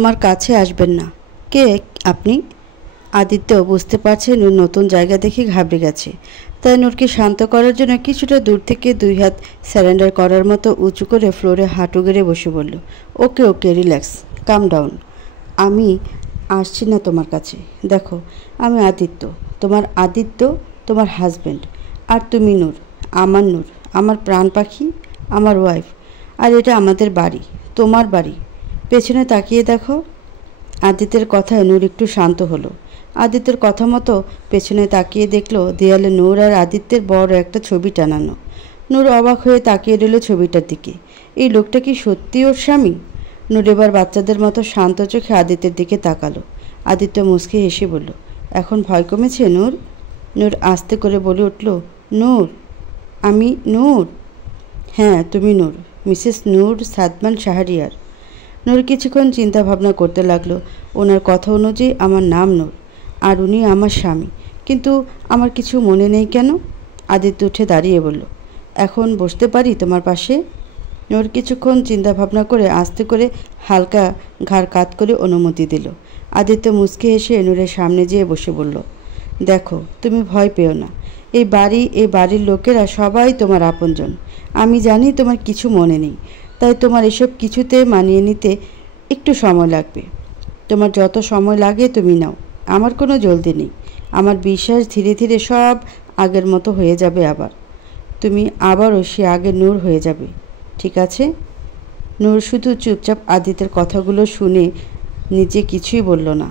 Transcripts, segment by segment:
আমার কাছে আসবেন না। কে আপনি? আদিত্য বুঝতে পারছে নূর নতুন জায়গা দেখে ঘাবড়ে গেছে। তাই নূরকে শান্ত করার জন্য কিছুটা দূর থেকে দুই হাত স্যারেন্ডার করার মতো উঁচু করে ফ্লোরে হাঁটু গেড়ে বসে বলল, ওকে ওকে, রিল্যাক্স, কাম ডাউন। আমি আসছি না তোমার কাছে। দেখো, আমি আদিত্য, তোমার হাজব্যান্ড। আর তুমি নূর, আমার প্রাণ পাখি, আমার ওয়াইফ। আর এটা আমাদের বাড়ি, তোমার বাড়ি। পেছনে তাকিয়ে দেখো। আদিত্যের কথায় নূর একটু শান্ত হলো। আদিত্যের কথা মতো পেছনে তাকিয়ে দেখলো দেয়ালে নূর আর আদিত্যের বড় একটা ছবি টানানো। নূর অবাক হয়ে তাকিয়ে রইল ছবিটার দিকে। এই লোকটা কি সত্যি ওর স্বামী? নূর এবার বাচ্চাদের মতো শান্ত চোখে আদিত্যের দিকে তাকালো। আদিত্য মুচকি হেসে বলল, এখন ভয় কমেছে নূর? নূর আস্তে করে বলে উঠল, নূর, আমি নূর। হ্যাঁ, তুমি নূর, মিসেস নূর সাদমান শাহরিয়ার। নূর কিছুক্ষণ চিন্তা ভাবনা করতে লাগলো। ওনার কথা অনুযায়ী আমার নাম নূর, আর উনি আমার স্বামী। কিন্তু আমার কিছু মনে নেই কেন? আদিত্য উঠে দাঁড়িয়ে বলল, এখন বসতে পারি তোমার পাশে? নূর কিছুক্ষণ চিন্তা ভাবনা করে আস্তে করে হালকা ঘাড় কাত করে অনুমতি দিল। আদিত্য মুচকি হেসে নূরের সামনে যেয়ে বসে বলল, দেখো, তুমি ভয় পেও না। এই বাড়ির লোকেরা সবাই তোমার আপনজন। আমি জানি তোমার কিছু মনে নেই, তাই তোমার এসব কিছুতে মানিয়ে নিতে একটু সময় লাগবে। তোমার যত সময় লাগে তুমি নাও, আমার কোনো জলদি নেই। আমার বিশ্বাস ধীরে ধীরে সব আগের মতো হয়ে যাবে। আবার তুমি আবারও সে আগের নূর হয়ে যাবে, ঠিক আছে? নূর শুধু চুপচাপ আদিত্যের কথাগুলো শুনে নিজে কিছুই বলল না।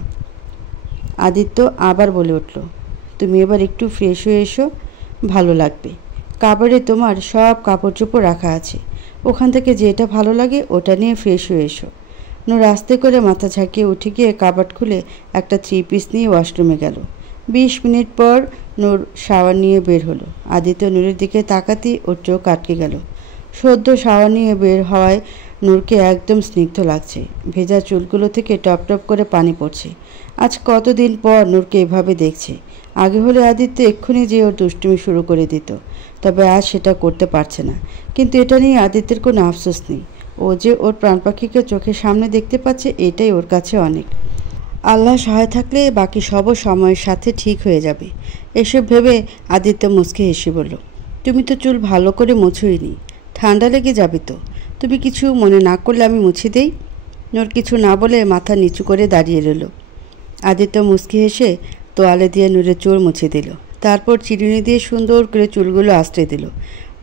আদিত্য আবার বলে উঠল, তুমি এবার একটু ফ্রেশ হয়ে এসো, ভালো লাগবে। কাপড়ে তোমার সব কাপড় চোপড় রাখা আছে, ওখান থেকে যেটা ভালো লাগে ওটা নিয়ে ফ্রেশ হয়ে এসো। নূর আস্তে করে মাথা ঝাঁকিয়ে উঠে গিয়ে কাবার্ড খুলে একটা 3 পিস নিয়ে ওয়াশরুমে গেল। 20 মিনিট পর নূর শাওয়ার নিয়ে বের হলো। আদিত্য নূরের দিকে তাকাতেই ওর চোখ আটকে গেল। সদ্য শাওয়ার নিয়ে বের হওয়ায় নূরকে একদম স্নিগ্ধ লাগছে। ভেজা চুলগুলো থেকে টপ টপ করে পানি পড়ছে। আজ কতদিন পর নূরকে এভাবে দেখছে। আগে হলে আদিত্য এক্ষুনি যে ওর দুষ্টুমি শুরু করে দিত, তবে আজ সেটা করতে পারছে না। কিন্তু এটা নিয়ে আদিত্যের কোনো আফসোস নেই। ও যে ওর প্রাণ পাখিকে চোখের সামনে দেখতে পাচ্ছে, এটাই ওর কাছে অনেক। আল্লাহ সহায় থাকলে বাকি সবও সময়ের সাথে ঠিক হয়ে যাবে। এসব ভেবে আদিত্য মুচকি হেসে বলল, তুমি তো চুল ভালো করে মুছোইনি, ঠান্ডা লেগে যাবে তো। তুমি কিছু মনে না করলে আমি মুছে দেই। নূর কিছু না বলে মাথা নিচু করে দাঁড়িয়ে রইল। আদিত্য মুচকি হেসে তোয়ালে দিয়ে নূরের চুল মুছে দিল। তারপর চিরুনি দিয়ে সুন্দর করে চুলগুলো আঁচড়ে দিল।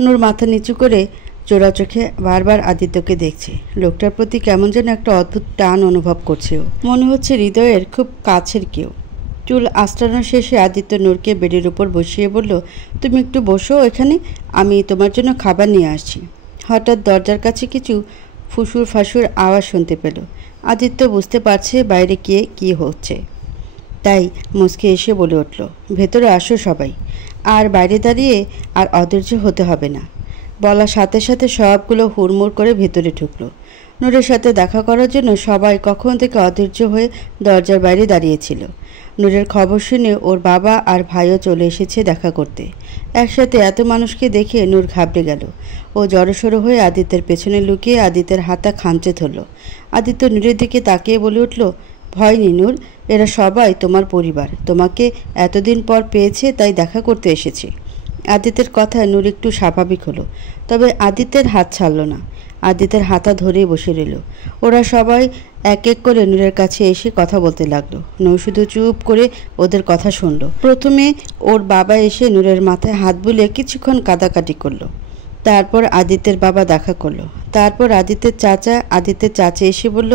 নূর মাথা নিচু করে চোরা চোখে বারবার আদিত্যকে দেখছে। লোকটার প্রতি কেমন যেন একটা অদ্ভুত টান অনুভব করছে ও। মনে হচ্ছে হৃদয়ের খুব কাছের কেউ। চুল আঁচড়ানো শেষে আদিত্য নূরকে বেডের উপর বসিয়ে বলল, তুমি একটু বসো এখানে, আমি তোমার জন্য খাবার নিয়ে আসছি। হঠাৎ দরজার কাছে কিছু ফুসুর ফাসুর আওয়াজ শুনতে পেল। আদিত্য বুঝতে পারছে বাইরে গিয়ে কী হচ্ছে, তাই মুচকি এসে বলে উঠল, ভেতরে আসো সবাই। আর বাইরে দাঁড়িয়ে আর অধৈর্য হতে হবে না। বলার সাথে সাথে সবগুলো হুড়মুড় করে ভেতরে ঢুকলো। নূরের সাথে দেখা করার জন্য সবাই কখন থেকে অধৈর্য হয়ে দরজার বাইরে দাঁড়িয়েছিল। নূরের খবর শুনে ওর বাবা আর ভাইও চলে এসেছে দেখা করতে। একসাথে এত মানুষকে দেখে নূর ঘাবড়ে গেল। ও জড়সড়ো হয়ে আদিত্যের পেছনে লুকিয়ে আদিত্যের হাতা খামচে ধরল। আদিত্য নূরের দিকে তাকিয়ে বলে উঠল, ভয় নেই নূর, এরা সবাই তোমার পরিবার। তোমাকে এতদিন পর পেয়েছে, তাই দেখা করতে এসেছে। আদিত্যের কথায় নূর একটু স্বাভাবিক হলো, তবে আদিত্যের হাত ছাড়ল না। আদিত্যের হাতা ধরেই বসে রইল। ওরা সবাই এক এক করে নূরের কাছে এসে কথা বলতে লাগলো। নূর শুধু চুপ করে ওদের কথা শুনল। প্রথমে ওর বাবা এসে নূরের মাথায় হাত বুলিয়ে কিছুক্ষণ কাদাকাটি করলো। তারপর আদিত্যের বাবা দেখা করলো। তারপর আদিত্যের চাচা এসে বলল,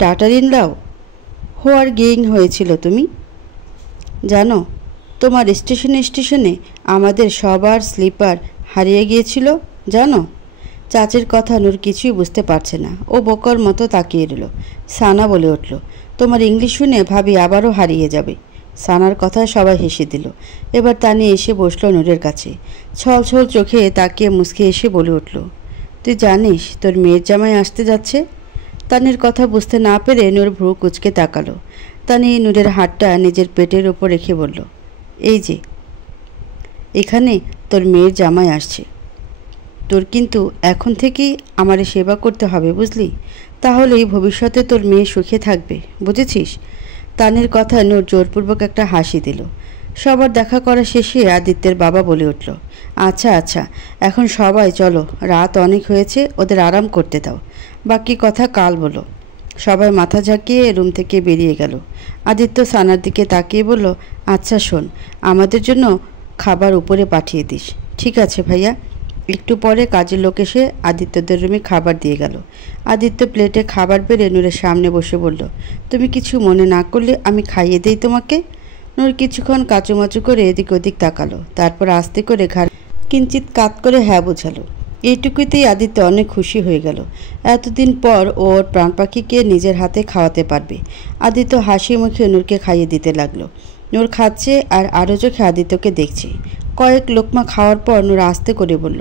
ডাটার ইন লাও, হোয়ার গেইং হয়েছিল তুমি? জানো, তোমার স্টেশনে আমাদের সবার স্লিপার হারিয়ে গিয়েছিল, জানো? চাচির কথা নূর কিছুই বুঝতে পারছে না। ও বোকার মতো তাকিয়ে রইল। সানা বলে উঠল, তোমার ইংলিশ শুনে ভাবি আবারও হারিয়ে যাবে। সানার কথায় সবাই হেসে দিল। এবার তানি এসে বসল নূরের কাছে। ছল ছল চোখে তাকিয়ে মুচকি এসে বলে উঠল, তুই জানিস তোর মেয়ের জামাই আসতে যাচ্ছে? তানির কথা বুঝতে না পেরে নূর ভ্রু কুচকে তাকালো। তানি নূরের হাতটা নিজের পেটের ওপর রেখে বলল, এই যে এখানে তোর মেয়ের জামাই আসছে। তোর কিন্তু এখন থেকেই আমারে সেবা করতে হবে, বুঝলি? তাহলেই ভবিষ্যতে তোর মেয়ে সুখে থাকবে, বুঝেছিস? তানির কথায় নূর জোরপূর্বক একটা হাসি দিল। সবার দেখা করা শেষে আদিত্যের বাবা বলে উঠল, আচ্ছা আচ্ছা, এখন সবাই চলো, রাত অনেক হয়েছে, ওদের আরাম করতে দাও, বাকি কথা কাল বলো। সবাই মাথা ঝাঁকিয়ে রুম থেকে বেরিয়ে গেল। আদিত্য সানার দিকে তাকিয়ে বলল, আচ্ছা শোন, আমাদের জন্য খাবার উপরে পাঠিয়ে দিস। ঠিক আছে ভাইয়া। একটু পরে কাজের লোক এসে আদিত্যদের রুমে খাবার দিয়ে গেল। আদিত্য প্লেটে খাবার বেড়ে নূরের সামনে বসে বলল, তুমি কিছু মনে না করলে আমি খাইয়ে দেই তোমাকে। নূর কিছুক্ষণ কাচুমাচু করে এদিক ওদিক তাকালো, তারপর আস্তে করে ঘাড় কিঞ্চিত কাত করে হ্যাঁ বোঝালো। এইটুকুতেই আদিত্য অনেক খুশি হয়ে গেল। এতদিন পর ওর প্রাণ পাখিকে নিজের হাতে খাওয়াতে পারবে। আদিত্য হাসি মুখে নূরকে খাইয়ে দিতে লাগলো। নূর খাচ্ছে আর আরও চোখে আদিত্যকে দেখছে। কয়েক লোকমা খাওয়ার পর নূর আস্তে করে বলল,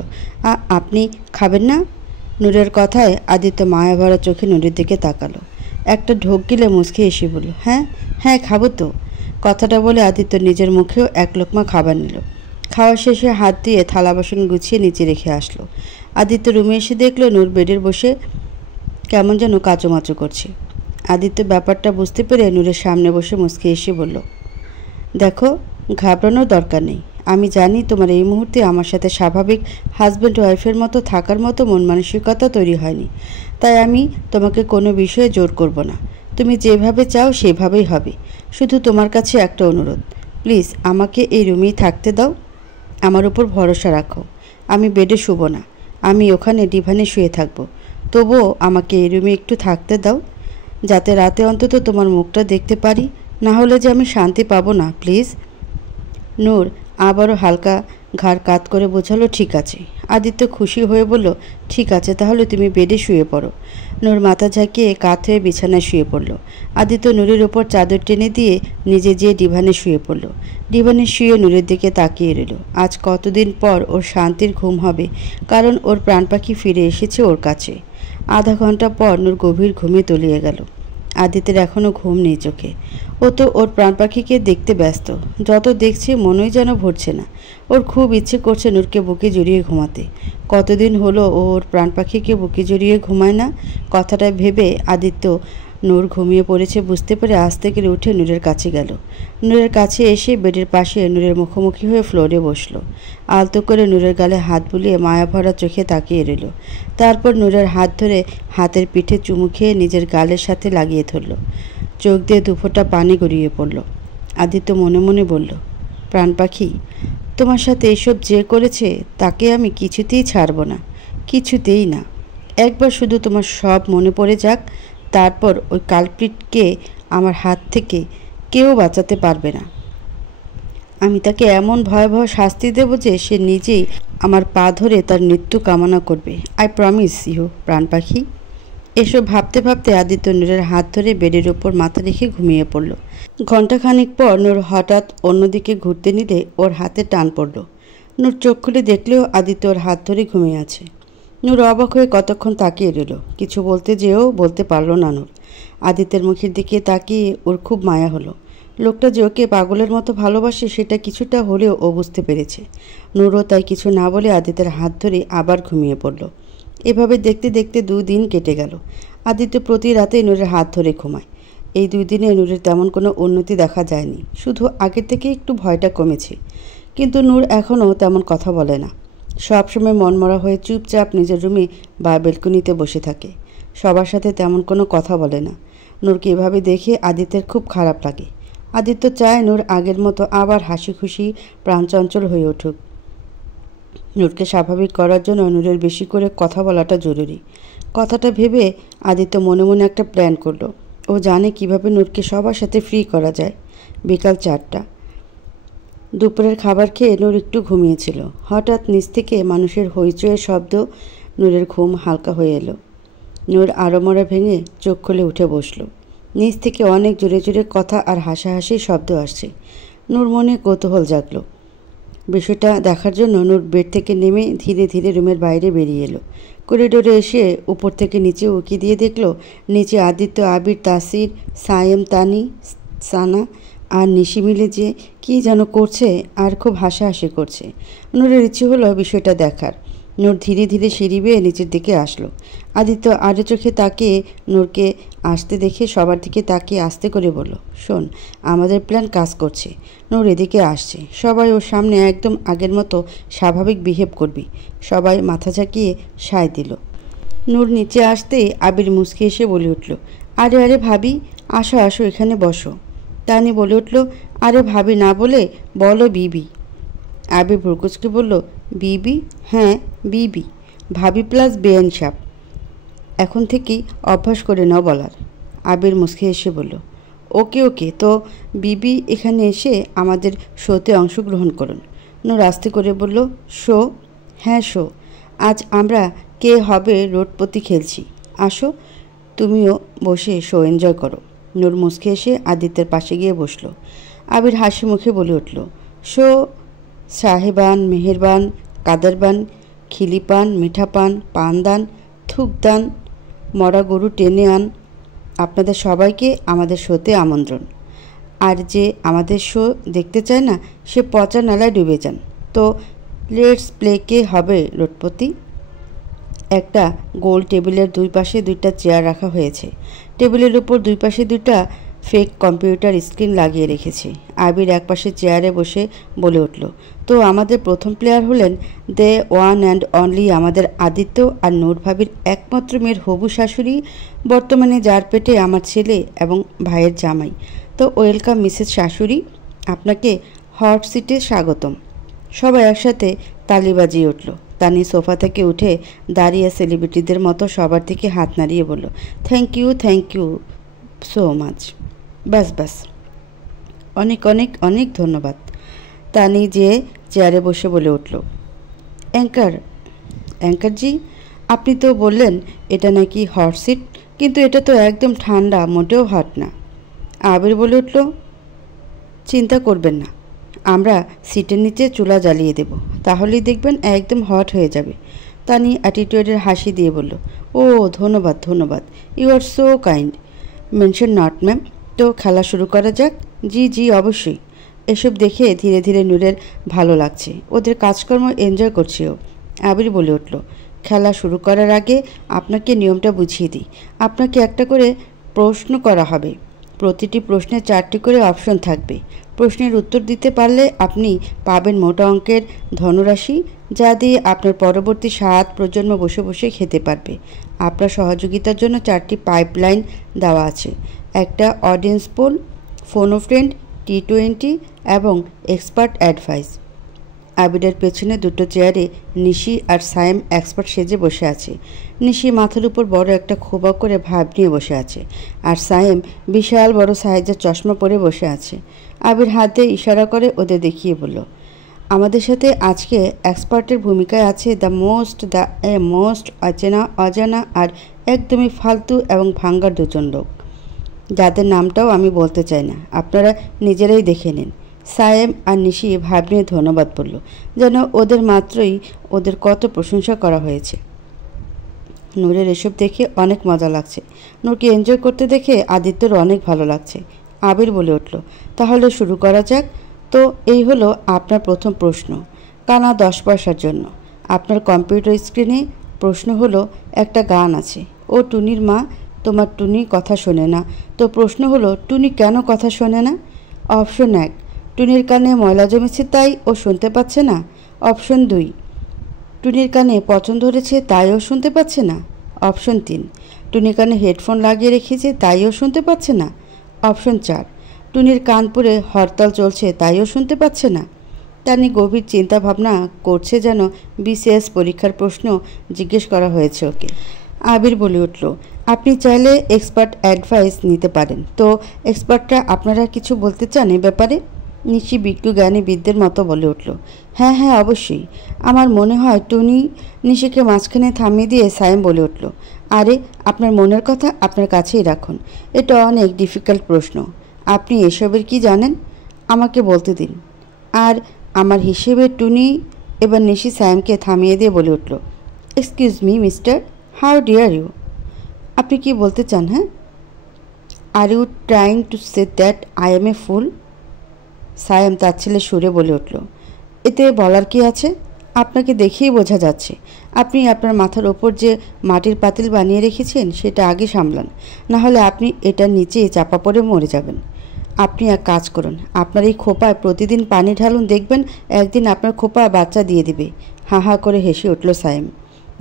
আপনি খাবেন না? নূরের কথায় আদিত্য মায়া ভরা চোখে নূরের দিকে তাকালো। একটা ঢোক গিলে মুচকে এসে বলল, হ্যাঁ হ্যাঁ খাবো তো। কথাটা বলে আদিত্য নিজের মুখেও এক লোকমা খাবার নিল। খাওয়া শেষে হাত দিয়ে থালা বাসন গুছিয়ে নিচে রেখে আসলো। আদিত্য রুমে এসে দেখলো নূর বেডের বসে কেমন যেন কাচুমাচু করছে। আদিত্য ব্যাপারটা বুঝতে পেরে নূরের সামনে বসে মুচকে এসে বলল, দেখো, ঘাবড়ানোর দরকার নেই। আমি জানি তোমার এই মুহূর্তে আমার সাথে স্বাভাবিক হাজব্যান্ড ওয়াইফের মতো থাকার মতো মন মানসিকতা তৈরি হয়নি, তাই আমি তোমাকে কোনো বিষয়ে জোর করব না। তুমি যেভাবে চাও সেভাবেই হবে। শুধু তোমার কাছে একটা অনুরোধ, প্লিজ আমাকে এই রুমেই থাকতে দাও। আমার উপর ভরসা রাখো। আমি বেডে শুব না, আমি ওখানে ডিভানে শুয়ে থাকবো। তবুও আমাকে এই রুমে একটু থাকতে দাও, যাতে রাতে অন্তত তোমার মুখটা দেখতে পারি। না হলে যে আমি শান্তি পাবো না, প্লিজ। নূর আবারও হালকা ঘাড় কাত করে বোঝালো, ঠিক আছে। আদিত্য খুশি হয়ে বলল, ঠিক আছে, তাহলে তুমি বেডে শুয়ে পড়ো। নূর মাথা ঝাঁকিয়ে কাত হয়ে বিছানায় শুয়ে পড়ল। আদিত্য নূরের ওপর চাদর টেনে দিয়ে নিজে যেয়ে ডিভানে শুয়ে পড়ল। ডিভানে শুয়ে নূরের দিকে তাকিয়ে রইল। আজ কতদিন পর ওর শান্তির ঘুম হবে, কারণ ওর প্রাণ পাখি ফিরে এসেছে ওর কাছে। আধা ঘন্টা পর নূর গভীর ঘুমে তলিয়ে গেল। আদিত্যের এখনও ঘুম নেই চোখে। ও তো ওর প্রাণ পাখিকে দেখতে ব্যস্ত। যত দেখছে মনই যেন ভরছে না। ওর খুব ইচ্ছে করছে নূরকে বুকে জড়িয়ে ঘুমাতে। কতদিন হলো ও ওর প্রাণ পাখিকে বুকে জড়িয়ে ঘুমায় না। কথাটা ভেবে আদিত্য নূর ঘুমিয়ে পড়েছে বুঝতে পেরে আস্তে করে উঠে নূরের কাছে গেল। নূরের কাছে এসে বেডের পাশে নূরের মুখোমুখি হয়ে ফ্লোরে বসলো। আলতো করে নূরের গালে হাত বুলিয়ে মায়াভরা চোখে তাকিয়ে রইল। তারপর নূরের হাত ধরে হাতের পিঠে চুমু খেয়ে নিজের গালের সাথে লাগিয়ে ধরল। চোখ দিয়ে দুফোঁটা পানি গড়িয়ে পড়ল। আদিত্য মনে মনে বলল, প্রাণ পাখি, তোমার সাথে এসব যে করেছে তাকে আমি কিছুতেই ছাড়ব না, কিছুতেই না। একবার শুধু তোমার সব মনে পড়ে যাক, তারপর ওই কালপ্রিটকে আমার হাত থেকে কেউ বাঁচাতে পারবে না। আমি তাকে এমন ভয়াবহ শাস্তি দেব যে সে নিজেই আমার পা ধরে তার মৃত্যু কামনা করবে। আই প্রমিস ইউ, প্রাণ পাখি। এসব ভাবতে ভাবতে আদিত্য নূরের হাত ধরে বেডের ওপর মাথা রেখে ঘুমিয়ে পড়ল। ঘণ্টাখানিক পর নূর হঠাৎ অন্যদিকে ঘুরতে নিলে ওর হাতে টান পড়ল। নূর চোখ খুলে দেখলেও আদিত্য ওর হাত ধরে ঘুমিয়ে আছে। নূর অবাক হয়ে কতক্ষণ তাকিয়ে রইল। কিছু বলতে যেও বলতে পারল না নূর। আদিত্যের মুখের দিকে তাকিয়ে ওর খুব মায়া হলো। লোকটা যে ওকে পাগলের মতো ভালোবাসে সেটা কিছুটা হলেও ও বুঝতে পেরেছে। নূরও তাই কিছু না বলে আদিত্যের হাত ধরে আবার ঘুমিয়ে পড়ল। এভাবে দেখতে দেখতে 2 দিন কেটে গেল। আদিত্য প্রতি রাতেই নূরের হাত ধরে ঘুমায়। এই 2 দিনে নূরের তেমন কোনো উন্নতি দেখা যায়নি, শুধু আগের থেকে একটু ভয়টা কমেছে। কিন্তু নূর এখনও তেমন কথা বলে না। সবসময় মনমরা হয়ে চুপচাপ নিজের রুমে বা বেলকনিতে বসে থাকে। সবার সাথে তেমন কোনো কথা বলে না। নূরকে এভাবে দেখে আদিত্যের খুব খারাপ লাগে। আদিত্য চায় নূর আগের মতো আবার হাসি খুশি প্রাণচঞ্চল হয়ে উঠুক। নূরকে স্বাভাবিক করার জন্য নূরের বেশি করে কথা বলাটা জরুরি। কথাটা ভেবে আদিত্য মনে মনে একটা প্ল্যান করলো। ও জানে কিভাবে নূরকে সবার সাথে ফ্রি করা যায়। বিকাল 4টা। দুপুরের খাবার খেয়ে নূর একটু ঘুমিয়েছিল। হঠাৎ নিচ থেকে মানুষের হইচইয়ের শব্দ। নূরের ঘুম হালকা হয়ে এলো। নূর আড়মোড়া ভেঙে চোখ খুলে উঠে বসল। নিচ থেকে অনেক জোরে জোরে কথা আর হাসাহাসির শব্দ আসছে। নূর মনে কৌতূহল জাগলো। বিষয়টা দেখার জন্য নূর বেড থেকে নেমে ধীরে ধীরে রুমের বাইরে বেরিয়ে এলো। করিডোরে এসে উপর থেকে নিচে উঁকি দিয়ে দেখলো নিচে আদিত্য, আবির, তাসির, সায়েম, তানি, সানা আর নিশি মিলে যে কী যেন করছে আর খুব হাসাহাসি করছে। নূরের ইচ্ছে হলো বিষয়টা দেখার। নূর ধীরে ধীরে সিঁড়ি বেয়ে নিচের দিকে আসলো। আদিত্য আড়ে চোখে তাকিয়ে নূরকে আসতে দেখে সবার দিকে তাকিয়ে আস্তে করে বলল, শোন, আমাদের প্ল্যান কাজ করছে। নূর এদিকে আসছে। সবাই ওর সামনে একদম আগের মতো স্বাভাবিক বিহেভ করবি। সবাই মাথা ঝাঁকিয়ে সায় দিল। নূর নিচে আসতেই আবির মুচকি এসে বলে উঠল, আরে আরে ভাবি, আসো আসো, এখানে বসো। তানি বলে উঠল, আরে ভাবি না বলে বলো বিবি। আবির ভ্রুকুচকে বলল, বিবি? হ্যাঁ বিবি, ভাবি প্লাস বেআইন সাপ। এখন থেকেই অভ্যাস করে নাও বলার। আবির মুচকি এসে বলল, ওকে ওকে, তো বিবি এখানে এসে আমাদের শোতে অংশগ্রহণ করুন। নূর আস্তে করে বলল, শো? হ্যাঁ শো। আজ আমরা কে হবে রোডপতি খেলছি। আসো, তুমিও বসে শো এনজয় করো। নূর মুচকি এসে আদিত্যের পাশে গিয়ে বসলো। আবির হাসি মুখে বলে উঠল, শো সাহেবান, মেহেরবান, কাদারবান, খিলিপান, মিঠাপান, পানদান, থুকদান, মরা গরু টেনে আন। আপনাদের সবাইকে আমাদের শোতে আমন্ত্রণ। আর যে আমাদের শো দেখতে চায় না সে পচা নালায় ডুবে যান। তো লেটস প্লে, কে হবে রোডপতি। একটা গোল টেবিলের দুই পাশে দুইটা চেয়ার রাখা হয়েছে। টেবিলের উপর দুই পাশে দুইটা ফেক কম্পিউটার স্ক্রিন লাগিয়ে রেখেছে। আবির এক পাশে চেয়ারে বসে বলে উঠল, তো আমাদের প্রথম প্লেয়ার হলেন দ্য ওয়ান অ্যান্ড অনলি আমাদের আদিত্য আর নূর ভাবির একমাত্র মেয়ের হবু শাশুড়ি, বর্তমানে যার পেটে আমার ছেলে এবং ভাইয়ের জামাই। তো ওয়েলকাম মিসেস শাশুড়ি, আপনাকে হট সিটে স্বাগতম। সবাই একসাথে তালি বাজিয়ে উঠল। তানি সোফা থেকে উঠে দাঁড়িয়ে সেলিব্রিটিদের মতো সবার দিকে হাত নাড়িয়ে বলল, থ্যাংক ইউ সো মাচ। বাস বাস, অনেক অনেক অনেক ধন্যবাদ। তানি যে চেয়ারে বসে বলে উঠল, অ্যাঙ্কারজি, আপনি তো বললেন এটা নাকি হট সিট, কিন্তু এটা তো একদম ঠান্ডা, মোটেও হট না। আবির বলে উঠল, চিন্তা করবেন না, আমরা সিটের নিচে চুলা জ্বালিয়ে দেব, তাহলেই দেখবেন একদম হট হয়ে যাবে। তানি অ্যাটিটিউডের হাসি দিয়ে বলল, ও ধন্যবাদ, you are so kind. Mention not ma'am. তো খেলা শুরু করা যাক। জি অবশ্যই। এসব দেখে ধীরে ধীরে নূরের ভালো লাগছে, ওদের কাজকর্ম এনজয় করছে ও। আবির বলে উঠল, খেলা শুরু করার আগে আপনাকে নিয়মটা বুঝিয়ে দিই। আপনাকে একটা করে প্রশ্ন করা হবে। প্রতিটি প্রশ্নে 4টি করে অপশন থাকবে। প্রশ্নের উত্তর দিতে পারলে আপনি পাবেন মোটা অঙ্কের ধনরাশি, যা দিয়ে আপনার পরবর্তী 7 প্রজন্ম বসে বসে খেতে পারবে। আপনার সহযোগিতার জন্য 4টি পাইপলাইন দেওয়া আছে, একটা অডিয়েন্স পোল, ফোন ও ফ্রেন্ড, T20 এবং এক্সপার্ট অ্যাডভাইস। আবিরের পেছনে দুটো চেয়ারে নিশি আর সায়েম এক্সপার্ট সেজে বসে আছে। নিশি মাথার উপর বড় একটা খোবা করে ভাব নিয়ে বসে আছে, আর সায়েম বিশাল বড় সাইজের চশমা পরে বসে আছে। আবির হাত দিয়ে ইশারা করে ওদের দেখিয়ে বলল, আমাদের সাথে আজকে এক্সপার্টের ভূমিকায় আছে দ্য মোস্ট অজানা আর একদমই ফালতু এবং ভাঙ্গার দুজন লোক, যাদের নামটাও আমি বলতে চাই না, আপনারা নিজেরাই দেখে নিন। সায়েম আর নিশি ভাব নিয়ে ধন্যবাদ বলল, যেন ওদের মাত্রই ওদের কত প্রশংসা করা হয়েছে। নূরের এসব দেখে অনেক মজা লাগছে। নূরকে এনজয় করতে দেখে আদিত্যর অনেক ভালো লাগছে। আবির বলে উঠল, তাহলে শুরু করা যাক। তো এই হলো আপনার প্রথম প্রশ্ন, কানা 10 পয়সার জন্য। আপনার কম্পিউটার স্ক্রিনে প্রশ্ন হলো, একটা গান আছে, ও টুনির মা, তোমার টুনি কথা শোনে না। তো প্রশ্ন হলো, টুনি কেন কথা শোনে না? অপশন 1, টুনির কানে ময়লা জমেছে তাই ও শুনতে পাচ্ছে না। অপশন 2, টুনির কানে পচন ধরেছে তাই ও শুনতে পাচ্ছে না। অপশন 3, টুনির কানে হেডফোন লাগিয়ে রেখেছে তাই ও শুনতে পাচ্ছে না। অপশন 4, টুনির কানপুরে হরতাল চলছে তাই ও শুনতে পাচ্ছে না। তানি গভীর চিন্তা ভাবনা করছে, যেন BCS পরীক্ষার প্রশ্ন জিজ্ঞেস করা হয়েছে ওকে। আবির বলে উঠল, আপনি চাইলে এক্সপার্ট অ্যাডভাইস নিতে পারেন। তো এক্সপার্টরা আপনারা কিছু বলতে চান এ ব্যাপারে? নিশি বিজ্ঞ জ্ঞানী বিদ্যের মতো বলে উঠল, হ্যাঁ অবশ্যই। আমার মনে হয় টুনি। নিশিকে মাঝখানে থামিয়ে দিয়ে সায়েম বলে উঠল, আরে আপনার মনের কথা আপনার কাছেই রাখুন, এটা অনেক ডিফিকাল্ট প্রশ্ন। আপনি এসবের কি জানেন আমাকে বলতে দিন। আর আমার হিসেবে টুনি। এবার নিশি সায়েমকে থামিয়ে দিয়ে বলে উঠল, excuse me mister, how deer you? আপনি কি বলতে চান? হ্যাঁ, are you trying to say that I M A ফুল? সায়েম তাচ্ছিল্যের সুরে বলে উঠল, এতে বলার কি আছে? আপনাকে দেখেই বোঝা যাচ্ছে আপনি আপনার মাথার ওপর যে মাটির পাতিল বানিয়ে রেখেছেন সেটা আগে সামলান, না হলে আপনি এটার নিচে চাপা পড়ে মরে যাবেন। আপনি এক কাজ করুন, আপনার এই খোপায় প্রতিদিন পানি ঢালুন, দেখবেন একদিন আপনার খোপা বাচ্চা দিয়ে দিবে। হাঁ হাঁ করে হেসে উঠল সাইম।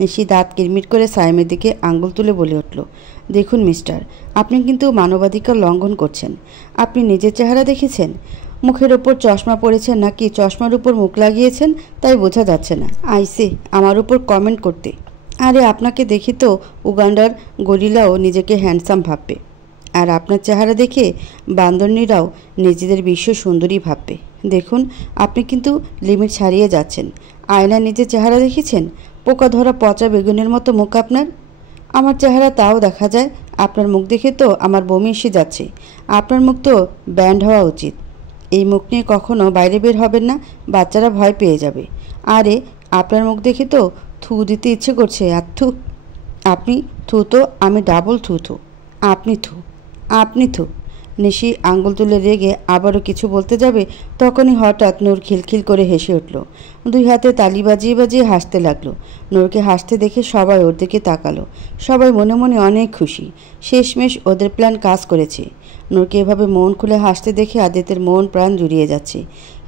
নিশি দাঁত কিরমিট করে সাইমের দিকে আঙুল তুলে বলে উঠল, দেখুন মিস্টার, আপনি কিন্তু মানবাধিকার লঙ্ঘন করছেন। আপনি নিজের চেহারা দেখেছেন? মুখের ওপর চশমা পরেছেন নাকি চশমার উপর মুখ লাগিয়েছেন তাই বোঝা যাচ্ছে না। আইসে আমার উপর কমেন্ট করতে। আরে আপনাকে দেখি তো উগান্ডার গরিলাও নিজেকে হ্যান্ডসাম ভাববে, আর আপনার চেহারা দেখে বান্দরনীরাও নিজেদের বিশ্ব সুন্দরী ভাববে। দেখুন আপনি কিন্তু লিমিট ছাড়িয়ে যাচ্ছেন। আয়নায় নিজের চেহারা দেখেছেন? পোকা ধরা পচা বেগুনের মতো মুখ আপনার। আমার চেহারা তাও দেখা যায়, আপনার মুখ দেখে তো আমার বমি এসে যাচ্ছে। আপনার মুখ তো ব্যান্ড হওয়া উচিত। এই মুখ নিয়ে কখনো বাইরে বের হবেন না, বাচ্চারা ভয় পেয়ে যাবে। আরে আপনার মুখ দেখে তো থু দিতে ইচ্ছে করছে। আর থু, আপনি থু তো আমি ডাবল থু থু। আপনি থু, আপনি থু। নিশি আঙ্গুল তুলে রেগে আবারও কিছু বলতে যাবে, তখনই হঠাৎ নূর খিলখিল করে হেসে উঠল। দুই হাতে তালি বাজিয়ে বাজিয়ে হাসতে লাগলো। নূরকে হাসতে দেখে সবাই ওর দিকে তাকালো। সবাই মনে মনে অনেক খুশি, শেষমেশ ওদের প্ল্যান কাজ করেছে। নূরকে এভাবে মন খুলে হাসতে দেখে আদিত্যের মন প্রাণ জুড়িয়ে যাচ্ছে।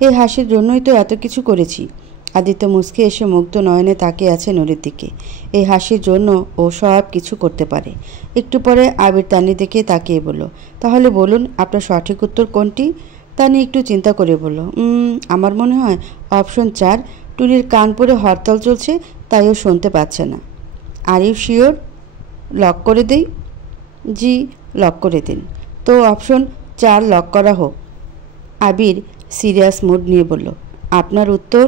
এই হাসির জন্যই তো এত কিছু করেছি। আদিত্য মুচকে এসে মুগ্ধ নয়নে তাকিয়ে আছে নূরের দিকে। এই হাসির জন্য ও সব কিছু করতে পারে। একটু পরে আবির তানির দিকে তাকিয়ে বলল, তাহলে বলুন আপনার সঠিক উত্তর কোনটি? তানি একটু চিন্তা করে বলল, আমার মনে হয় অপশন 4। টুনির কান পরে হরতাল চলছে, তাই ও শুনতে পাচ্ছে না। Are you sure? লক করে দেই? জি, লক করে দিন। তো অপশন 4 লক করা হোক। আবির সিরিয়াস মুড নিয়ে বলল, আপনার উত্তর?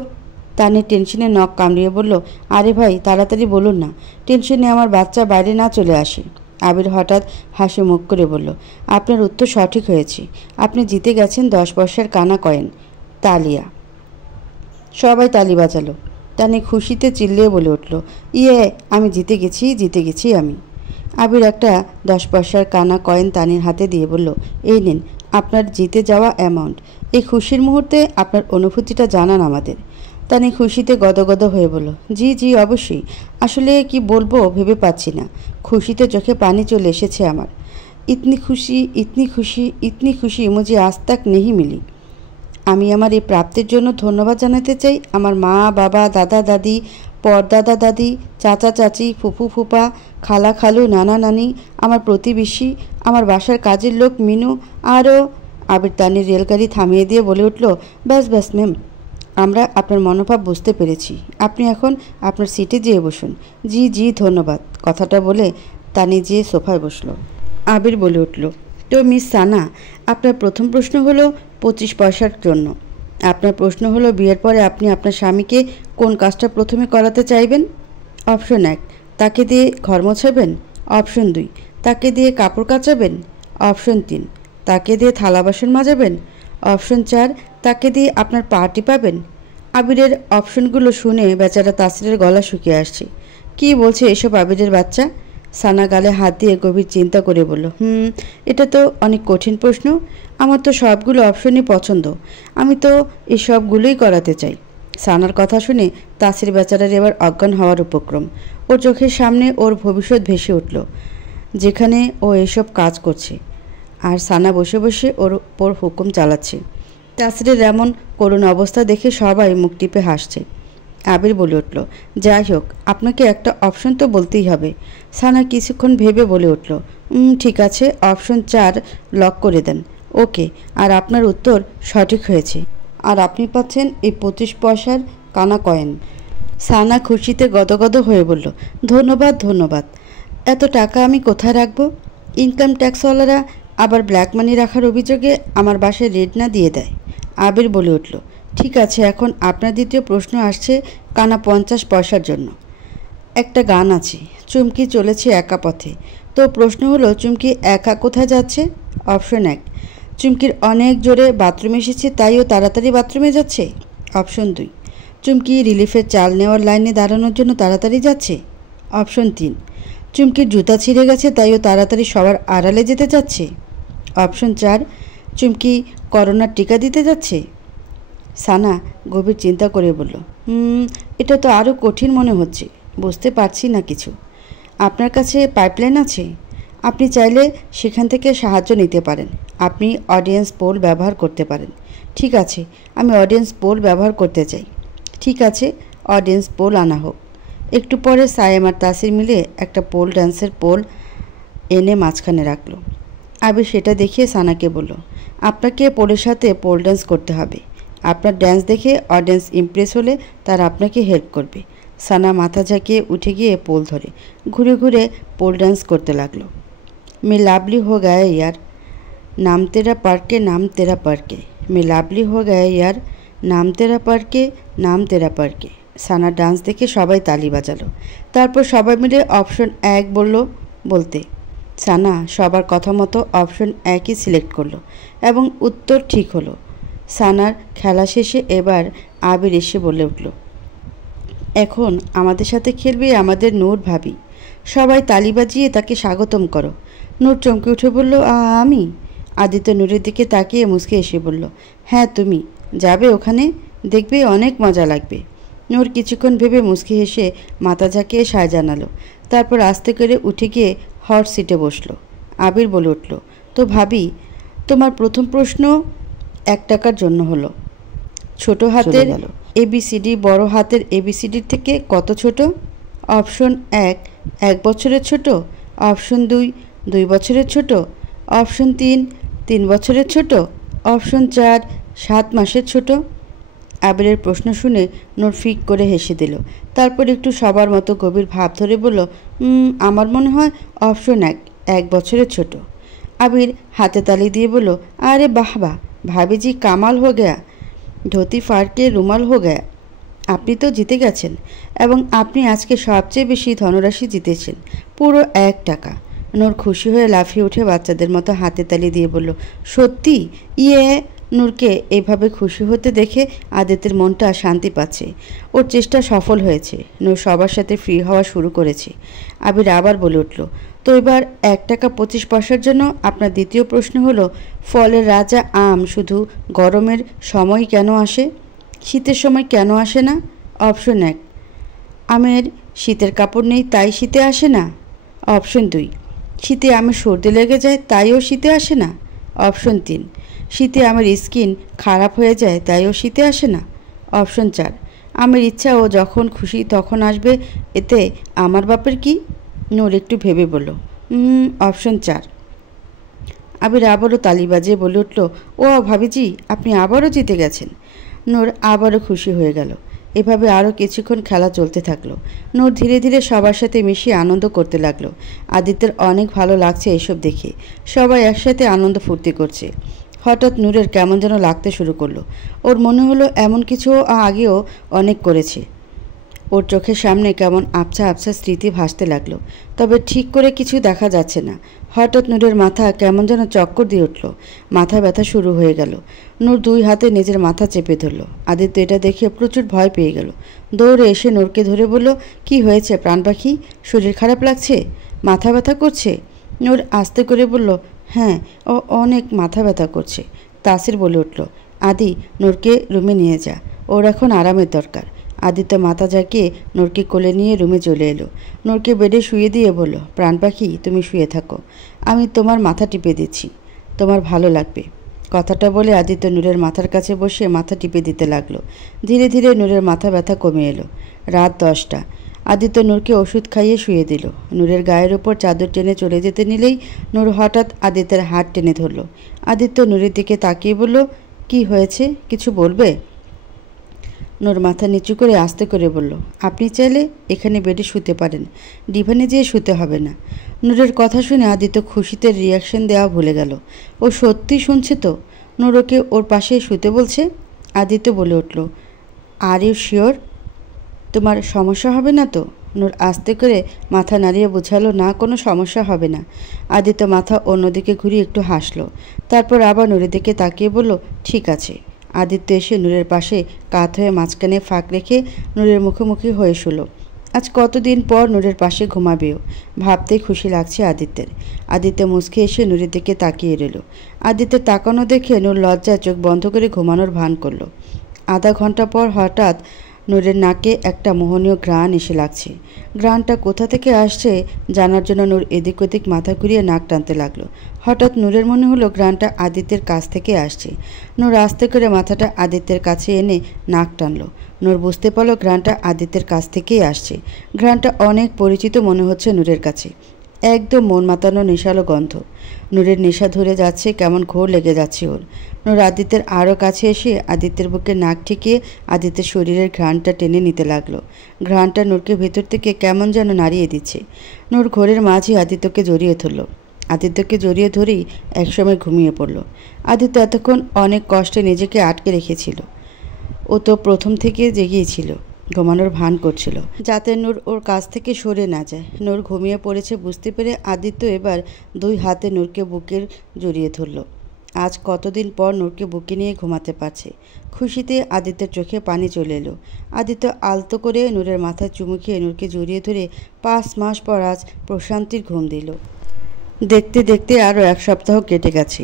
তানি টেনশনে নখ কামড়িয়ে বলল, আরে ভাই তাড়াতাড়ি বলুন না, টেনশনে আমার বাচ্চা বাইরে না চলে আসে। আবির হঠাৎ হাসি মুখ করে বলল, আপনার উত্তর সঠিক হয়েছে। আপনি জিতে গেছেন 10 পয়সার কানা কয়েন। তালিয়া। সবাই তালি বাজালো। তানি খুশিতে চিল্লিয়ে বলে উঠল, ইয়ে, আমি জিতে গেছি আমি। আবির একটা 10 পয়সার কানা কয়েন তানির হাতে দিয়ে বলল, এই নিন আপনার জিতে যাওয়া অ্যামাউন্ট। এই খুশির মুহূর্তে আপনার অনুভূতিটা জানান আমাদের। তানি খুশিতে গদগদ হয়ে বলল, জি জি অবশ্যই, আসলে কি বলবো ভেবে পাচ্ছি না। খুশিতে চোখে পানি চলে এসেছে আমার। ইতনি খুশি ইতনি খুশি ইতনি খুশি মুঝে আজ তক নেহি মিলি। আমি আমার এই প্রাপ্তির জন্য ধন্যবাদ জানাতে চাই আমার মা বাবা, দাদা দাদি, পরদাদা দাদি, চাচা চাচি, ফুফু ফুপা, খালা খালু, নানা নানি, আমার প্রতিবেশী, আমার বাসার কাজের লোক মিনু, আরও। আবির তানির রেলগাড়ি থামিয়ে দিয়ে বলে উঠল, ব্যাস ব্যাস ম্যাম, আমরা আপনার মনোভাব বুঝতে পেরেছি। আপনি এখন আপনার সিটে যেয়ে বসুন। জি জি ধন্যবাদ। কথাটা বলে তানি যেয়ে সোফায় বসল। আবির বলে উঠল, তো মিস সানা, আপনার প্রথম প্রশ্ন হলো 25 পয়সার জন্য। আপনার প্রশ্ন হলো বিয়ের পরে আপনি আপনার স্বামীকে কোন কাজটা প্রথমে করাতে চাইবেন? অপশন 1, তাকে দিয়ে ঘর মোছাবেন। অপশন 2, তাকে দিয়ে কাপড় কাচাবেন। অপশন 3, তাকে দিয়ে থালা বাসন মাজাবেন। অপশন 4, তাকে দিয়ে আপনার পা টিপাবেন। আবিরের অপশনগুলো শুনে বেচারা তাসিরের গলা শুকিয়ে আসছে। কি বলছে এসব আবিরের বাচ্চা? সানা গালে হাত দিয়ে গভীর চিন্তা করে বলল, এটা তো অনেক কঠিন প্রশ্ন। আমার তো সবগুলো অপশনই পছন্দ। আমি তো এই সবগুলোই করাতে চাই। সানার কথা শুনে তাসির বেচারার এবার অজ্ঞান হওয়ার উপক্রম। ওর চোখের সামনে ওর ভবিষ্যৎ ভেসে উঠল, যেখানে ও এসব কাজ করছে, আর সানা বসে বসে ওর উপর হুকুম চালাচ্ছে। তাসিরের এমন করুণ অবস্থা দেখে সবাই মুখ টিপে হাসছে। আবির বলে উঠল, যাই হোক, আপনাকে একটা অপশন তো বলতেই হবে। সানা কিছুক্ষণ ভেবে বলে উঠল, ঠিক আছে, অপশন 4 লক করে দেন। ওকে, আর আপনার উত্তর সঠিক হয়েছে, আর আপনি পাচ্ছেন এই 25 পয়সার কানা কয়েন। সানা খুশিতে গদগদ হয়ে বলল, ধন্যবাদ ধন্যবাদ। এত টাকা আমি কোথায় রাখবো? ইনকাম ট্যাক্সওয়ালারা আবার ব্ল্যাক মানি রাখার অভিযোগে আমার বাসায় রেড না দিয়ে দেয়। আবির বলে উঠল, ঠিক আছে, এখন আপনার দ্বিতীয় প্রশ্ন আসছে কানা 50 পয়সার জন্য। একটা গান আছে, চুমকি চলেছে একা পথে। তো প্রশ্ন হলো, চুমকি একা কোথায় যাচ্ছে? অপশন 1, চুমকির অনেক জোরে বাথরুমে এসেছে, তাই ও তাড়াতাড়ি বাথরুমে যাচ্ছে। অপশন 2, চুমকি রিলিফের চাল নেওয়ার লাইনে দাঁড়ানোর জন্য তাড়াতাড়ি যাচ্ছে। অপশন 3, চুমকির জুতা ছিঁড়ে গেছে, তাই ও তাড়াতাড়ি সবার আড়ালে যেতে যাচ্ছে। অপশন 4, চুমকি করোনার টিকা দিতে যাচ্ছে। সানা গভীর চিন্তা করে বলল, এটা তো আরও কঠিন মনে হচ্ছে, বুঝতে পারছি না কিছু। আপনার কাছে পাইপলাইন আছে? আপনি চাইলে সেখান থেকে সাহায্য নিতে পারেন। আপনি অডিয়েন্স পোল ব্যবহার করতে পারেন। ঠিক আছে, আমি অডিয়েন্স পোল ব্যবহার করতে চাই। ঠিক আছে, অডিয়েন্স পোল আনা হোক। একটু পরে সায়েম আর তাসির মিলে একটা পোল ডান্সের পোল এনে মাঝখানে রাখলো। আবির সেটা দেখিয়ে সানাকে বলল, আপনাকে পোলের সাথে পোল ডান্স করতে হবে। আপনার ডান্স দেখে অডিয়েন্স ইমপ্রেস হলে তারা আপনাকে হেল্প করবে। সানা মাথা ঝাঁকিয়ে উঠে গিয়ে পোল ধরে ঘুরে ঘুরে পোল ডান্স করতে লাগলো। मैं लाभली हो गया यार, नाम तेरा पढ़ के नाम तेरा पढ़ के, मैं लाभली हो गया यार, नाम तेरा पढ़ के नाम तेरा पढ़ के। সানা ডান্স দেখে সবাই তালি বাজালো। তারপর সবাই মিলে অপশন 1 বলতে সানা সবার কথা মতো অপশন 1ই সিলেক্ট করলো এবং উত্তর ঠিক হলো। সানার খেলা শেষে এবার আবির এসে বলে উঠল, এখন আমাদের সাথে খেলবে আমাদের নূর ভাবি। সবাই তালি বাজিয়ে তাকে স্বাগতম করো। নূর চমকে উঠে বলল, আমি? আদিত্য নূরের দিকে তাকিয়ে মুচকে এসে বলল, হ্যাঁ তুমি। যাবে ওখানে, দেখবে অনেক মজা লাগবে। নূর কিছুক্ষণ ভেবে মুচকি হেসে মাথা ঝাঁকিয়ে সায় জানালো। তারপর আস্তে করে উঠে গিয়ে হট সিটে বসলো। আবির বলে উঠল, তো ভাবি, তোমার প্রথম প্রশ্ন 1 টাকার জন্য হলো। ছোট হাতের এবিসিডি বড় হাতের এবিসিডির থেকে কত ছোট? অপশন 1 1 বছরের ছোট, অপশন 2 2 বছরের ছোট, অপশন 3 3 বছরের ছোট, অপশন 4 7 মাসের ছোট। আবিরের প্রশ্ন শুনে নূর ফিক করে হেসে দিল। তারপর একটু সবার মতো গভীর ভাব ধরে বলল, আমার মনে হয় অপশন 1 1 বছরের ছোট। আবির হাতে তালি দিয়ে বলল, আরে বাহ বাহ, ভাবিজি কামাল হো গয়া, ধুতি ফাড়কে রুমাল হো গয়া। আপনি তো জিতে গেছেন এবং আপনি আজকে সবচেয়ে বেশি ধনরাশি জিতেছেন, পুরো 1 টাকা। নূর খুশি হয়ে লাফিয়ে উঠে বাচ্চাদের মতো হাতে তালি দিয়ে বলল, সত্যি? ইয়ে! নূরকে এভাবে খুশি হতে দেখে আদিত্যের মনটা শান্তি পাচ্ছে। ওর চেষ্টা সফল হয়েছে। নূর সবার সাথে ফ্রি হওয়া শুরু করেছে। আবির আবার বলে উঠল, তো এবার 1 টাকা 25 পয়সার জন্য আপনার দ্বিতীয় প্রশ্ন হলো, ফলের রাজা আম শুধু গরমের সময় কেন আসে, শীতের সময় কেন আসে না? অপশন 1 আমের শীতের কাপড় নেই তাই শীতে আসে না। অপশন 2 শীতে আমের সর্দি লেগে যায় তাইও শীতে আসে না। অপশন 3 শীতে আমের স্কিন খারাপ হয়ে যায় তাইও শীতে আসে না। অপশন 4 আমের ইচ্ছা ও যখন খুশি তখন আসবে, এতে আমার বাপের কি? নূর একটু ভেবে বলল, অপশন 4। আবির আবারও তালি বাজিয়ে বলে উঠল, ও ভাবিজি, আপনি আবারও জিতে গেছেন। নূর আবারও খুশি হয়ে গেল। এভাবে আরও কিছুক্ষণ খেলা চলতে থাকলো। নূর ধীরে ধীরে সবার সাথে মিশিয়ে আনন্দ করতে লাগলো। আদিত্যের অনেক ভালো লাগছে এসব দেখে। সবাই একসাথে আনন্দ ফুর্তি করছে। হঠাৎ নূরের কেমন যেন লাগতে শুরু করলো। ওর মনে হলো এমন কিছু আগেও অনেক করেছে। ওর চোখের সামনে কেমন আবছা আবছা স্মৃতি ভাসতে লাগলো, তবে ঠিক করে কিছু দেখা যাচ্ছে না। হঠাৎ নূরের মাথা কেমন যেন চক্কর দিয়ে উঠল। মাথা ব্যথা শুরু হয়ে গেল। নূর 2 হাতে নিজের মাথা চেপে ধরল। আদিত্য এটা দেখে প্রচুর ভয় পেয়ে গেল। দৌড়ে এসে নূরকে ধরে বলল, কি হয়েছে প্রাণ পাখি? শরীর খারাপ লাগছে? মাথা ব্যথা করছে? নূর আস্তে করে বলল, হ্যাঁ, ও অনেক মাথা ব্যথা করছে। তাসির বলে উঠল, আদি, নূরকে রুমে নিয়ে যা, ওর এখন আরামের দরকার। আদিত্য মাথা ঝাঁকিয়ে নূরকে কোলে নিয়ে রুমে চলে এলো। নূরকে বেডে শুয়ে দিয়ে বলল, প্রাণ পাখি, তুমি শুয়ে থাকো, আমি তোমার মাথা টিপে দিচ্ছি, তোমার ভালো লাগবে। কথাটা বলে আদিত্য নূরের মাথার কাছে বসে মাথা টিপে দিতে লাগলো। ধীরে ধীরে নূরের মাথা ব্যথা কমে এলো। রাত 10টা। আদিত্য নূরকে ওষুধ খাইয়ে শুয়ে দিল। নূরের গায়ের ওপর চাদর টেনে চলে যেতে নিলেই নূর হঠাৎ আদিত্যের হাত টেনে ধরল। আদিত্য নূরের দিকে তাকিয়ে বলল, কি হয়েছে, কিছু বলবে? নূর মাথা নিচু করে আস্তে করে বলল, আপনি চাইলে এখানে বেডে শুতে পারেন, ডিভানে যেয়ে শুতে হবে না। নূরের কথা শুনে আদিত্য খুশিতে রিয়াকশন দেওয়া ভুলে গেল। ও সত্যি শুনছে তো? নূর ওকে ওর পাশে শুতে বলছে। আদিত্য বলে উঠল, আর ইউ শিওর? তোমার সমস্যা হবে না তো? নূর আস্তে করে মাথা নাড়িয়ে বোঝালো, না, কোনো সমস্যা হবে না। আদিত্য মাথা অন্যদিকে ঘুরিয়ে একটু হাসলো। তারপর আবার নূরের দিকে তাকিয়ে বলল, ঠিক আছে। আদিত্য এসে নূরের পাশে কাত হয়ে মাঝখানে ফাঁক রেখে নূরের মুখোমুখি হয়ে শুল। আজ কতদিন পর নূরের পাশে ঘুমাবেও, ভাবতেই খুশি লাগছে আদিত্যের। আদিত্য মুচকে এসে নূরের দিকে তাকিয়ে রইল। আদিত্যের তাকানো দেখে নূর লজ্জায় চোখ বন্ধ করে ঘুমানোর ভান করল। আধা ঘন্টা পর হঠাৎ নূরের নাকে একটা মোহনীয় ঘ্রাণ এসে লাগছে। ঘ্রাণটা কোথা থেকে আসছে জানার জন্য নূর এদিক ওদিক মাথা ঘুরিয়ে নাক টানতে লাগলো। হঠাৎ নূরের মনে হলো ঘ্রাণটা আদিত্যের কাছ থেকে আসছে। নূর আস্তে করে মাথাটা আদিত্যের কাছে এনে নাক টানলো। নূর বুঝতে পারলো ঘ্রাণটা আদিত্যের কাছ থেকেই আসছে। ঘ্রাণটা অনেক পরিচিত মনে হচ্ছে নূরের কাছে। একদম মন মাতানো নেশালো গন্ধ। নূরের নেশা ধরে যাচ্ছে, কেমন ঘোর লেগে যাচ্ছে ওর। নূর আদিত্যের আরও কাছে এসে আদিত্যের বুকে নাক ঠেকিয়ে আদিত্যের শরীরের ঘ্রাণটা টেনে নিতে লাগলো। ঘ্রাণটা নূরকে ভেতর থেকে কেমন যেন নাড়িয়ে দিচ্ছে। নূর ঘোরের মাঝে আদিত্যকে জড়িয়ে ধরল। আদিত্যকে জড়িয়ে ধরেই একসময় ঘুমিয়ে পড়ল। আদিত্য এতক্ষণ অনেক কষ্টে নিজেকে আটকে রেখেছিল। ও তো প্রথম থেকে জেগেই ছিল, ঘুমানোর ভান করছিল যাতে নূর ওর কাছ থেকে সরে না যায়। নূর ঘুমিয়ে পড়েছে বুঝতে পেরে আদিত্য এবার 2 হাতে নূরকে বুকের জড়িয়ে ধরল। আজ কতদিন পর নূরকে বুকে নিয়ে ঘুমাতে পারছে। খুশিতে আদিত্যের চোখে পানি চলে এলো। আদিত্য আলতো করে নূরের মাথায় চুমু খেয়ে নূরকে জড়িয়ে ধরে 5 মাস পর আজ প্রশান্তির ঘুম দিল। দেখতে দেখতে আরও 1 সপ্তাহ কেটে গেছে।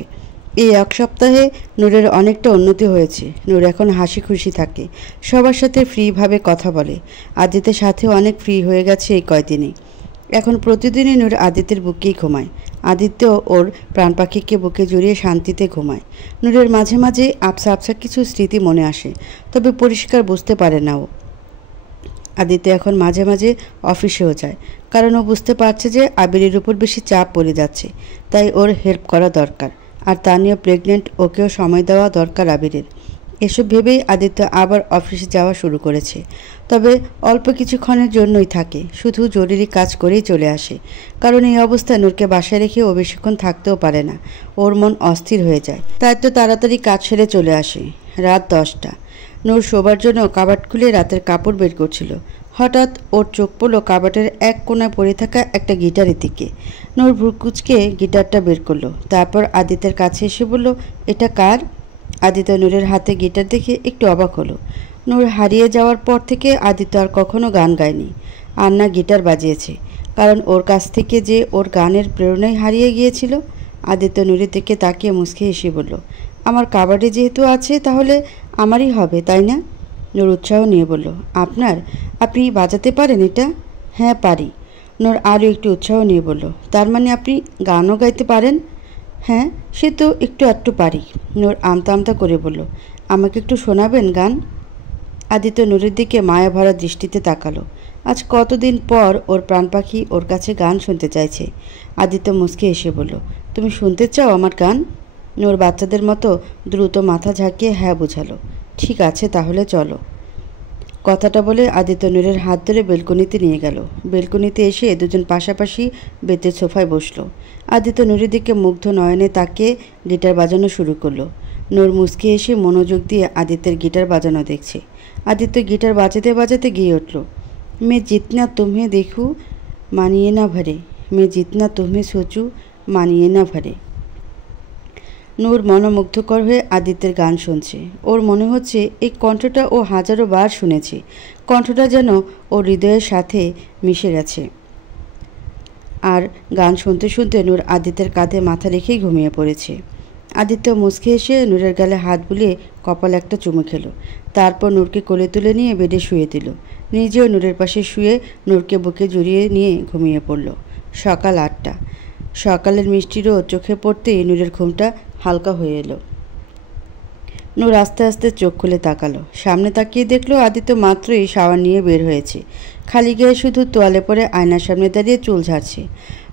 এই 1 সপ্তাহে নূরের অনেকটা উন্নতি হয়েছে। নূর এখন হাসি খুশি থাকে, সবার সাথে ফ্রিভাবে কথা বলে। আদিত্যের সাথেও অনেক ফ্রি হয়ে গেছে এই কয়দিনে। এখন প্রতিদিনই নূর আদিত্যের বুকেই ঘুমায়। আদিত্য ওর প্রাণ পাখিকে বুকে জড়িয়ে শান্তিতে ঘুমায়। নূরের মাঝে মাঝে আবসা আবসা কিছু স্মৃতি মনে আসে, তবে পরিষ্কার বুঝতে পারে না ও। আদিত্য এখন মাঝে মাঝে অফিসেও যায়, কারণ ও বুঝতে পারছে যে আবিরের উপর বেশি চাপ পড়ে যাচ্ছে, তাই ওর হেল্প করা দরকার। আর তানিয়া প্রেগনেন্ট, ওকেও সময় দেওয়া দরকার আবিরের। এসব ভেবেই আদিত্য আবার অফিসে যাওয়া শুরু করেছে, তবে অল্প কিছুক্ষণের জন্যই থাকে, শুধু জরুরি কাজ করেই চলে আসে। কারণ এই অবস্থায় নূরকে বাসায় রেখে ও বেশিক্ষণ থাকতেও পারে না, ওর মন অস্থির হয়ে যায়। তাই তো তাড়াতাড়ি কাজ সেরে চলে আসে। রাত 10টা। নূর শোবার জন্য কাবাট খুলে রাতের কাপড় বের করছিল। হঠাৎ ওর চোখ পড়ল কাবাটের এক কোণায় পড়ে থাকা একটা গিটারের দিকে। নূর ভ্রুকুচকে গিটারটা বের করলো, তারপর আদিত্যের কাছে এসে বলল, এটা কার? আদিত্য নূরের হাতে গিটার দেখে একটু অবাক হলো। নূর হারিয়ে যাওয়ার পর থেকে আদিত্য আর কখনো গান গায়নি, আর না গিটার বাজিয়েছে, কারণ ওর কাছ থেকে যে ওর গানের প্রেরণাই হারিয়ে গিয়েছিল। আদিত্য নূরের দিকে তাকিয়ে মুচকে হেসে বলল, আমার কাবাডি যেহেতু আছে তাহলে আমারই হবে, তাই না? নূর উৎসাহ নিয়ে বলল, আপনি বাজাতে পারেন এটা? হ্যাঁ পারি। নূর আরও একটু উৎসাহ নিয়ে বলল, তার মানে আপনি গানও গাইতে পারেন? হ্যাঁ, সে তো একটু আধটু পারি। নূর আমতা আমতা করে বলল, আমাকে একটু শোনাবেন গান? আদিত্য নূরের দিকে মায়া ভরা দৃষ্টিতে তাকালো। আজ কতদিন পর ওর প্রাণ পাখি ওর কাছে গান শুনতে চাইছে। আদিত্য মুচকে এসে বলল, তুমি শুনতে চাও আমার গান? নূর বাচ্চাদের মতো দ্রুত মাথা ঝাঁকিয়ে হ্যাঁ বোঝালো। ঠিক আছে, তাহলে চলো। কথাটা বলে আদিত্য নূরের হাত ধরে বেলকনিতে নিয়ে গেল। বেলকনিতে এসে দুজন পাশাপাশি বেতের সোফায় বসলো। আদিত্য নূরের দিকে মুগ্ধ নয়নে তাকিয়ে গিটার বাজানো শুরু করলো। নূর মুচকে এসে মনোযোগ দিয়ে আদিত্যের গিটার বাজানো দেখছে। আদিত্য গিটার বাজাতে বাজাতে গিয়ে উঠল, मैं जितना तुम्हें देखूं मानिए ना भरे, मैं जितना तुम्हें सोचूं मानिए ना भरे। নূর মনোমুগ্ধকর হয়ে আদিত্যের গান শুনছে। ওর মনে হচ্ছে এই কণ্ঠটা ও হাজারো বার শুনেছে। কণ্ঠটা যেন ওর হৃদয়ের সাথে মিশে গেছে। আর গান শুনতে শুনতে নূর আদিত্যের কাঁধে মাথা রেখেই ঘুমিয়ে পড়েছে। আদিত্য মুচকে এসে নূরের গালে হাত বুলিয়ে কপালে একটা চুমু খেলো। তারপর নূরকে কোলে তুলে নিয়ে বেডে শুয়ে দিল। নিজেও নূরের পাশে শুয়ে নূরকে বুকে জড়িয়ে নিয়ে ঘুমিয়ে পড়ল। সকাল 8টা। সকালের মিষ্টি রোদ চোখে পড়তেই নূরের ঘুমটা হালকা হয়ে এলো। নূর আস্তে আস্তে চোখ খুলে তাকালো। সামনে তাকিয়ে দেখলো আদিত্য মাত্রই শাওয়ার নিয়ে বের হয়েছে। খালি গায়ে শুধু তোয়ালে পরে আয়নার সামনে দাঁড়িয়ে চুল ঝাড়ছে।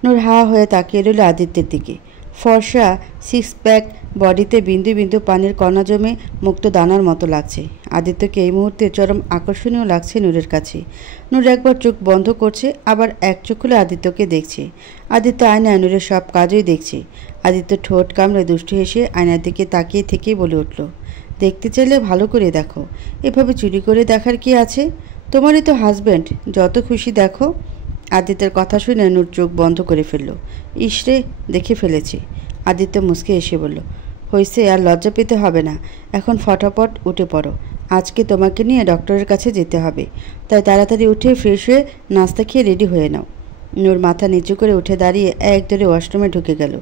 নূর হা হয়ে তাকিয়ে রইল আদিত্যের দিকে। ফর্সা 6 প্যাক বডিতে বিন্দু বিন্দু পানির কণা জমে মুক্ত দানার মতো লাগছে। আদিত্যকে এই মুহূর্তে চরম আকর্ষণীয় লাগছে নূরের কাছে। নূর একবার চোখ বন্ধ করছে, আবার এক চোখ খুলে আদিত্যকে দেখছে। আদিত্য আয়নায় নূরের সব কাজই দেখছে। আদিত্য ঠোঁট কামড়ে দুষ্টু হেসে আয়নার দিকে তাকিয়ে থেকেই বলে উঠল, দেখতে চাইলে ভালো করে দেখো, এভাবে চুরি করে দেখার কি আছে? তোমারই তো হাজব্যান্ড, যত খুশি দেখো। আদিত্যের কথা শুনে নূর চোখ বন্ধ করে ফেলল। ইসরে, দেখে ফেলেছি। আদিত্য মুচকে এসে বলল, হয়েছে, আর লজ্জা পেতে হবে না, এখন ফটাফট উঠে পড়ো। আজকে তোমাকে নিয়ে ডক্টরের কাছে যেতে হবে, তাই তাড়াতাড়ি উঠে ফ্রেশ হয়ে নাস্তা খেয়ে রেডি হয়ে নাও। নূর মাথা নিচু করে উঠে দাঁড়িয়ে একদরে ওয়াশরুমে ঢুকে গেল।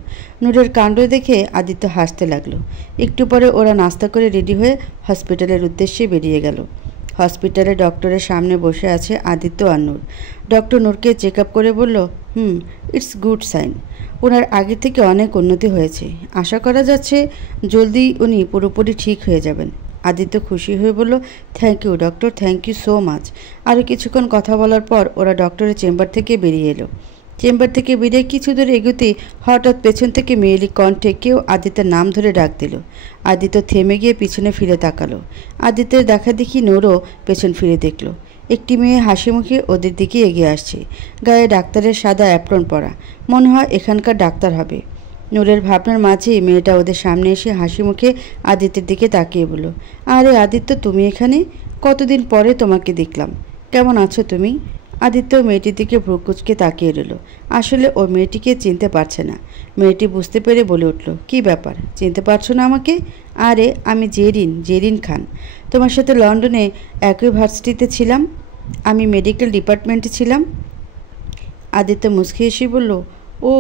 নূরের কাণ্ড দেখে আদিত্য হাসতে লাগলো। একটু পরে ওরা নাস্তা করে রেডি হয়ে হসপিটালের উদ্দেশ্যে বেরিয়ে গেল। হসপিটালে ডক্টরের সামনে বসে আছে আদিত্য আর নূর। ডক্টর নূরকে চেক আপ করে বলল, ইটস গুড সাইন। ওনার আগে থেকে অনেক উন্নতি হয়েছে। আশা করা যাচ্ছে জলদি উনি পুরোপুরি ঠিক হয়ে যাবেন। আদিত্য খুশি হয়ে বলল, thank you doctor, thank you so much. আরও কিছুক্ষণ কথা বলার পর ওরা ডক্টরের চেম্বার থেকে বেরিয়ে এলো। চেম্বার থেকে বেরিয়ে কিছু দূর এগোতেই হঠাৎ পেছন থেকে মেয়েলি কণ্ঠে কেউ আদিত্যের নাম ধরে ডাক দিল। আদিত্য থেমে গিয়ে পিছনে ফিরে তাকালো। আদিত্যের দেখা দেখি নূরও পেছন ফিরে দেখল। একটি মেয়ে হাসি মুখে ওদের দিকে এগিয়ে আসছে। গায়ে ডাক্তারের সাদা অ্যাপ্রন পরা, মনে হয় এখানকার ডাক্তার হবে। নূরের ভাবনার মাঝেই মেয়েটা ওদের সামনে এসে হাসি মুখে আদিত্যের দিকে তাকিয়ে বলল, আরে আদিত্য, তুমি এখানে? কতদিন পরে তোমাকে দেখলাম। কেমন আছো তুমি? আদিত্য মেয়েটির দিকে ভ্রুকুচকে তাকিয়ে রইল। আসলে ও মেয়েটিকে চিনতে পারছে না। মেয়েটি বুঝতে পেরে বলে উঠল, কি ব্যাপার, চিনতে পারছো না আমাকে? আরে আমি জেরিন খান। তোমার সাথে লন্ডনে একই ভার্সিটিতে ছিলাম। আমি মেডিকেল ডিপার্টমেন্টে ছিলাম। আদিত্য মুচকি হেসে বলল, ও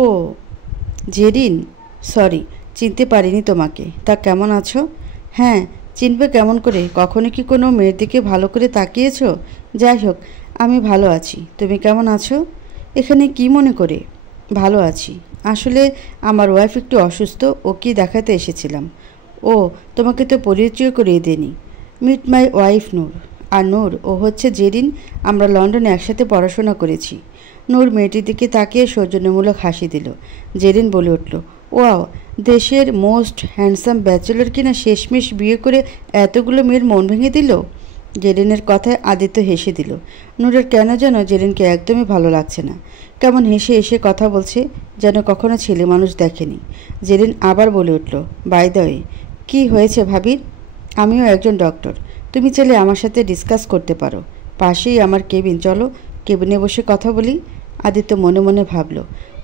জেরিন, সরি, চিনতে পারিনি তোমাকে। তা কেমন আছো? হ্যাঁ, চিনবে কেমন করে? কখনো কি কোনো মেয়ের দিকে ভালো করে তাকিয়েছো? যাই হোক, আমি ভালো আছি। তুমি কেমন আছো? এখানে কি মনে করে? ভালো আছি। আসলে আমার ওয়াইফ একটু অসুস্থ, ওকে দেখাতে এসেছিলাম। ও, তোমাকে তো পরিচয় করিয়ে দেনি। মিট মাই ওয়াইফ নূর। আর নূর, ও হচ্ছে জেরিন। আমরা লন্ডনে একসাথে পড়াশোনা করেছি। নূর মেয়েটির দিকে তাকিয়ে সৌজন্যমূলক হাসি দিল। জেরিন বলে উঠল, ওয়াও, দেশের মোস্ট হ্যান্ডসাম ব্যাচেলর কিনা শেষমেশ বিয়ে করে এতগুলো মেয়ের মন ভেঙে দিল। জেরিনের কথায় আদিত্য হেসে দিল। নূরের কেন যেন জেরিনকে একদমই ভালো লাগছে না। কেমন হেসে হেসে কথা বলছে, যেন কখনো ছেলে মানুষ দেখেনি। জেরিন আবার বলে উঠল, বাই দ্য ওয়ে, কী হয়েছে ভাবির? আমিও একজন ডক্টর। তুমি চাইলে আমার সাথে ডিসকাস করতে পারো। পাশেই আমার কেবিন, চলো কেবিনে বসে কথা বলি। আদিত্য মনে মনে ভাবল,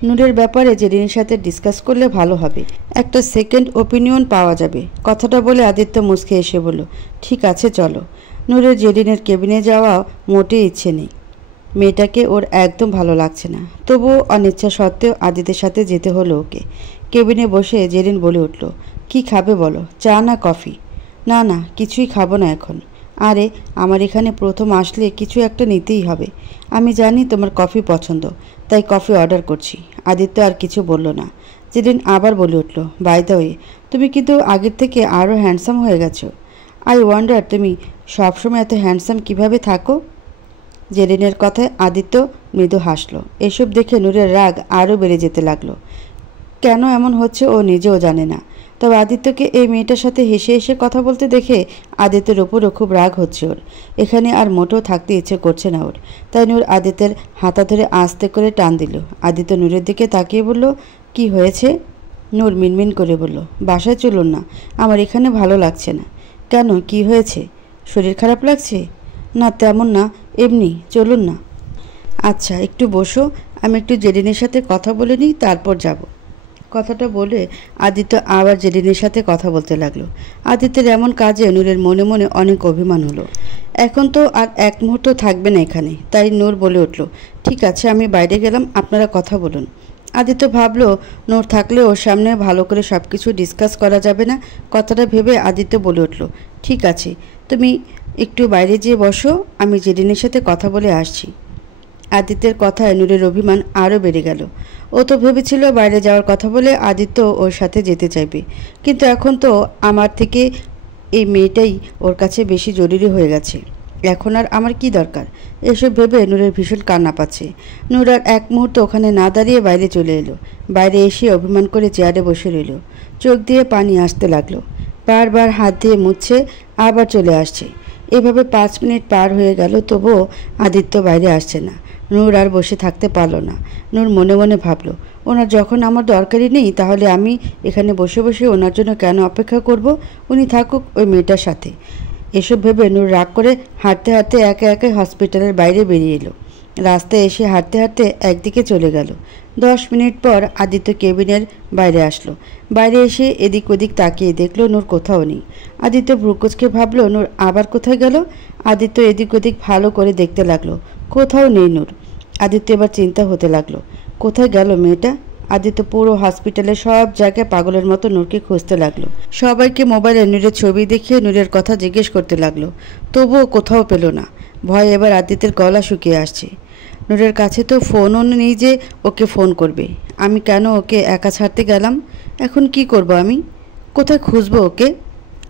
নূরের ব্যাপারে জেরিনের সাথে ডিসকাস করলে ভালো হবে, একটা সেকেন্ড ওপিনিয়ন পাওয়া যাবে। কথাটা বলে আদিত্য মুচকে এসে বলল, ঠিক আছে চলো। নূরের জেরিনের কেবিনে যাওয়া মোটেই ইচ্ছে নেই। মেয়েটাকে ওর একদম ভালো লাগছে না। তবুও অনিচ্ছা সত্ত্বেও আদিত্যের সাথে যেতে হলো ওকে। কেবিনে বসে জেরিন বলে উঠল, কি খাবে বলো, চা না কফি? না না, কিছুই খাবো না এখন। আরে, আমার এখানে প্রথম আসলে কিছু একটা নিতেই হবে। আমি জানি তোমার কফি পছন্দ, তাই কফি অর্ডার করছি। আদিত্য আর কিছু বলল না। জেরিন আবার বলে উঠল, বাই দ্য ওয়ে, তুমি কিন্তু আগের থেকে আরও হ্যান্ডসাম হয়ে গেছো। আই ওয়ান্ডার তুমি সবসময় এত হ্যান্ডসাম কিভাবে থাকো? জেরিনের কথায় আদিত্য মৃদু হাসল। এসব দেখে নূরের রাগ আরও বেড়ে যেতে লাগলো। কেন এমন হচ্ছে ও নিজেও জানে না। তবে আদিত্যকে এই মেয়েটার সাথে হেসে হেসে কথা বলতে দেখে আদিত্যের ওপরও খুব রাগ হচ্ছে ওর। এখানে আর মোটেও থাকতে ইচ্ছে করছে না ওর। তাই নূর আদিত্যের হাতা ধরে আস্তে করে টান দিল। আদিত্য নূরের দিকে তাকিয়ে বলল, কি হয়েছে? নূর মিনমিন করে বলল, বাসায় চলুন না, আমার এখানে ভালো লাগছে না। কেন, কি হয়েছে? শরীর খারাপ লাগছে? না তেমন না, এমনি, চলুন না। আচ্ছা, একটু বসো, আমি একটু জেরিনের সাথে কথা বলে নিই, তারপর যাব। কথাটা বলে আদিত্য আবার জেরিনের সাথে কথা বলতে লাগলো। আদিত্যের এমন কাজে নূরের মনে মনে অনেক অভিমান হলো। এখন তো আর এক মুহূর্ত থাকবে না এখানে। তাই নূর বলে উঠল, ঠিক আছে, আমি বাইরে গেলাম, আপনারা কথা বলুন। আদিত্য ভাবল, নূর থাকলে ওর সামনে ভালো করে সব কিছু ডিসকাস করা যাবে না। কথাটা ভেবে আদিত্য বলে উঠল, ঠিক আছে, তুমি একটু বাইরে যেয়ে বসো, আমি জেরিনের সাথে কথা বলে আসছি। আদিত্যের কথায় নূরের অভিমান আরও বেড়ে গেল। ও তো ভেবেছিল বাইরে যাওয়ার কথা বলে আদিত্য ওর সাথে যেতে চাইবে, কিন্তু এখন তো আমার থেকে এই মেয়েটাই ওর কাছে বেশি জরুরি হয়ে গেছে। এখন আর আমার কি দরকার? এসব ভেবে নূরের ভীষণ কান্না পাচ্ছে। নূর আর এক মুহূর্ত ওখানে না দাঁড়িয়ে বাইরে চলে এলো। বাইরে এসে অভিমান করে চেয়ারে বসে রইল। চোখ দিয়ে পানি আসতে লাগলো। বারবার হাত দিয়ে মুছছে, আবার চলে আসছে। এভাবে 5 মিনিট পার হয়ে গেল, তবুও আদিত্য বাইরে আসছে না। নূর আর বসে থাকতে পারল না। নূর মনে মনে ভাবল, ওনার যখন আমার দরকারই নেই, তাহলে আমি এখানে বসে বসে ওনার জন্য কেন অপেক্ষা করব? উনি থাকুক ওই মেয়েটার সাথে। এসব ভেবে নূর রাগ করে হাঁটতে হাঁটতে একে একে হসপিটালের বাইরে বেরিয়ে এলো। রাস্তায় এসে হাঁটতে হাঁটতে একদিকে চলে গেল। 10 মিনিট পর আদিত্য কেবিনের বাইরে আসলো। বাইরে এসে এদিক ওদিক তাকিয়ে দেখলো নূর কোথাও নেই। আদিত্য ভ্রুকুচকে ভাবলো, নূর আবার কোথায় গেল? আদিত্য এদিক ওদিক ভালো করে দেখতে লাগলো, কোথাও নেই নূর। আদিত্য এবার চিন্তা হতে লাগলো, কোথায় গেল মেয়েটা? আদিত্য পুরো হসপিটালে সব জায়গায় পাগলের মতো নূরকে খুঁজতে লাগলো। সবাইকে মোবাইলে নূরের ছবি দেখিয়ে নূরের কথা জিজ্ঞেস করতে লাগলো, তবুও কোথাও পেল না। ভয়ে এবার আদিত্যের গলা শুকিয়ে আসছে। নূরের কাছে তো ফোনও নেই যে ওকে ফোন করবে। আমি কেন ওকে একা ছাড়তে গেলাম? এখন কি করব আমি? কোথায় খুঁজবো ওকে?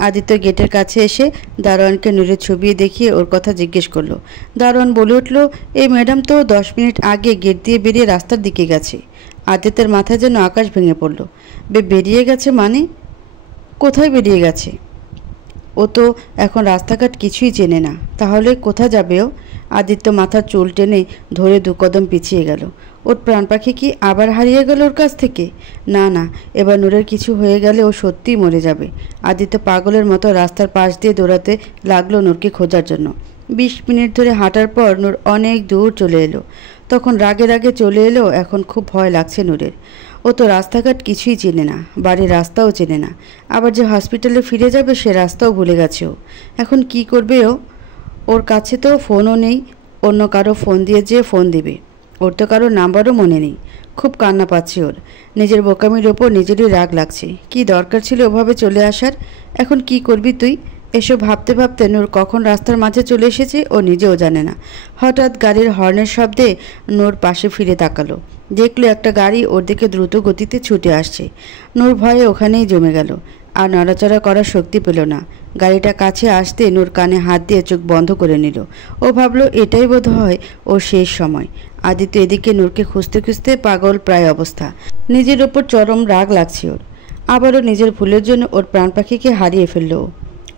আদিত্য গেটের কাছে এসে দারোয়ানকে নূরের ছবি দেখিয়ে ওর কথা জিজ্ঞেস করলো। দারোয়ান বলে উঠল, এই ম্যাডাম তো 10 মিনিট আগে গেট দিয়ে বেরিয়ে রাস্তার দিকে গেছে। আদিত্যের মাথায় যেন আকাশ ভেঙে পড়ল। বেরিয়ে গেছে মানে? কোথায় বেরিয়ে গেছে? ও তো এখন রাস্তাঘাট কিছুই চেনে না, তাহলে কোথায় যাবে ও? আদিত্য মাথার চুল টেনে ধরে 2 কদম পিছিয়ে গেল। ওর প্রাণ পাখি কি আবার হারিয়ে গেল ওর কাছ থেকে? না না, এবার নূরের কিছু হয়ে গেলে ও সত্যিই মরে যাবে। আদিত্য পাগলের মতো রাস্তার পাশ দিয়ে দৌড়াতে লাগলো নূরকে খোঁজার জন্য। 20 মিনিট ধরে হাঁটার পর নূর অনেক দূর চলে এলো। তখন রাগে রাগে চলে এলো। এখন খুব ভয় লাগছে নূরের। ও তো রাস্তাঘাট কিছুই চেনে না, বাড়ির রাস্তাও চেনে না। আবার যে হসপিটালে ফিরে যাবে সে রাস্তাও ভুলে গেছে ও। এখন কি করবে ও? ওর কাছে তো ফোনও নেই। অন্য কারো ফোন দিয়ে যে ফোন দেবে। ওর তো কারো নাম্বারও মনে নেই। খুব কান্না পাচ্ছে ওর। নিজের বোকামির ওপর নিজেরই রাগ লাগছে। কি দরকার ছিল ওভাবে চলে আসার? এখন কি করবি তুই? এসব ভাবতে ভাবতে নূর কখন রাস্তার মাঝে চলে এসেছে ও নিজেও জানে না। হঠাৎ গাড়ির হর্নের শব্দে নূর পাশে ফিরে তাকালো। দেখলো একটা গাড়ি ওর দিকে দ্রুত গতিতে ছুটে আসছে। নূর ভয়ে ওখানেই জমে গেল, আর নড়াচড়া করার শক্তি পেল না। গাড়িটা কাছে আসতে নূর কানে হাত দিয়ে চোখ বন্ধ করে নিল। ও ভাবলো এটাই বোধ হয় ওর শেষ সময়। আদিত্য এদিকে নূরকে খুঁজতে খুঁজতে পাগল প্রায় অবস্থা। নিজের ওপর চরম রাগ লাগছে ওর। আবারও নিজের ভুলের জন্য ওর প্রাণ পাখিকে হারিয়ে ফেলল।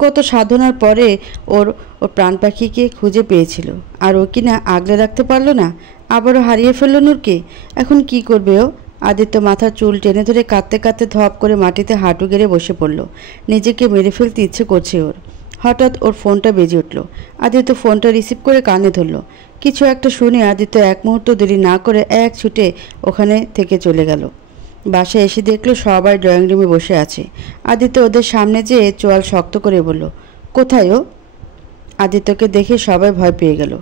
কত সাধনার পরে ওর প্রাণ পাখিকে খুঁজে পেয়েছিল, আর ও কিনা আগলে রাখতে পারলো না। আবারও হারিয়ে ফেলল নূরকে। এখন কি করবে ও? আদিত্য মাথার চুল টেনে ধরে কাঁদতে কাঁদতে ধপ করে মাটিতে হাঁটু গেড়ে বসে পড়ল। নিজেকে মেরে ফেলতে ইচ্ছে করছে ওর। হঠাৎ ওর ফোনটা বেজে উঠল। আদিত্য ফোনটা রিসিভ করে কানে ধরল। কিছু একটা শুনে আদিত্য এক মুহূর্ত দেরি না করে এক ছুটে ওখানে থেকে চলে গেল। বাসায় এসে দেখলো সবাই ড্রয়িং রুমে বসে আছে। আদিত্য ওদের সামনে যেয়ে চোয়াল শক্ত করে বলল, কোথায় ও? আদিত্যকে দেখে সবাই ভয় পেয়ে গেল।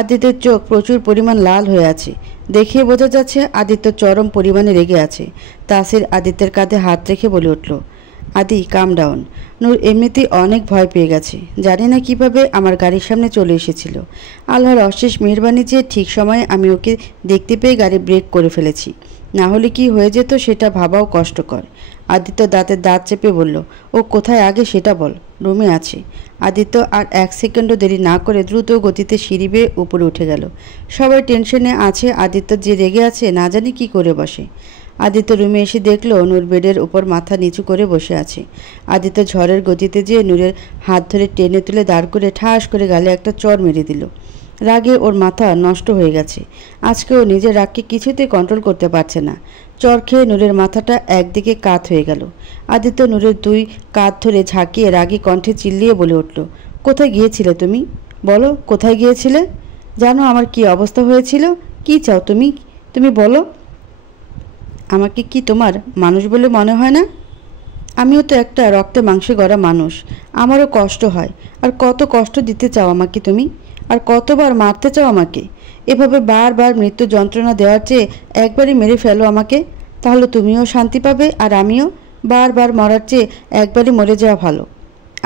আদিত্যের চোখ প্রচুর পরিমাণ লাল হয়ে আছে। দেখে বোঝা যাচ্ছে আদিত্য চরম পরিমাণে রেগে আছে। তাসির আদিত্যের কাঁধে হাত রেখে বলে উঠল, আদি কাম ডাউন। নূর এমনিতেই অনেক ভয় পেয়ে গেছে। জানি না কিভাবে আমার গাড়ির সামনে চলে এসেছিল। আল্লাহর অশেষ মেহেরবানি যে ঠিক সময়ে আমি ওকে দেখতে পেয়ে গাড়ি ব্রেক করে ফেলেছি। না হলে কি হয়ে যেত সেটা ভাবাও কষ্টকর। আদিত্য দাঁতের দাঁত চেপে বলল, ও কোথায় আগে সেটা বল। রুমে আছে। আদিত্য আর 1 সেকেন্ডও দেরি না করে দ্রুত গতিতে সিঁড়ি বেয়ে উপরে উঠে গেল। সবাই টেনশনে আছে। আদিত্য যে রেগে আছে না জানি কি করে বসে। আদিত্য রুমে এসে দেখলো নূর বেডের উপর মাথা নিচু করে বসে আছে। আদিত্য ঝড়ের গতিতে যেয়ে নূরের হাত ধরে টেনে তুলে দাঁড় করে ঠাস করে গালে একটা চড় মেরে দিল। রাগে ওর মাথা নষ্ট হয়ে গেছে। আজকে ও নিজের রাগকে কিছুতেই কন্ট্রোল করতে পারছে না। চড় খেয়ে নূরের মাথাটা একদিকে কাত হয়ে গেল। আদিত্য নূরের 2 কাঁধ ধরে ঝাঁকিয়ে রাগী কণ্ঠে চিল্লিয়ে বলে উঠল, কোথায় গিয়েছিলে তুমি? বলো কোথায় গিয়েছিলে? জানো আমার কি অবস্থা হয়েছিল? কি চাও তুমি? তুমি বলো। আমাকে কি তোমার মানুষ বলে মনে হয় না? আমিও তো একটা রক্তে মাংসে গড়া মানুষ। আমারও কষ্ট হয়। আর কত কষ্ট দিতে চাও আমাকে তুমি? আর কতবার মারতে চাও আমাকে? এভাবে বারবার মৃত্যু যন্ত্রণা দেওয়ার চেয়ে একবারই মেরে ফেলো আমাকে, তাহলে তুমিও শান্তি পাবে আর আমিও। বারবার মরার চেয়ে একবারই মরে যাওয়া ভালো।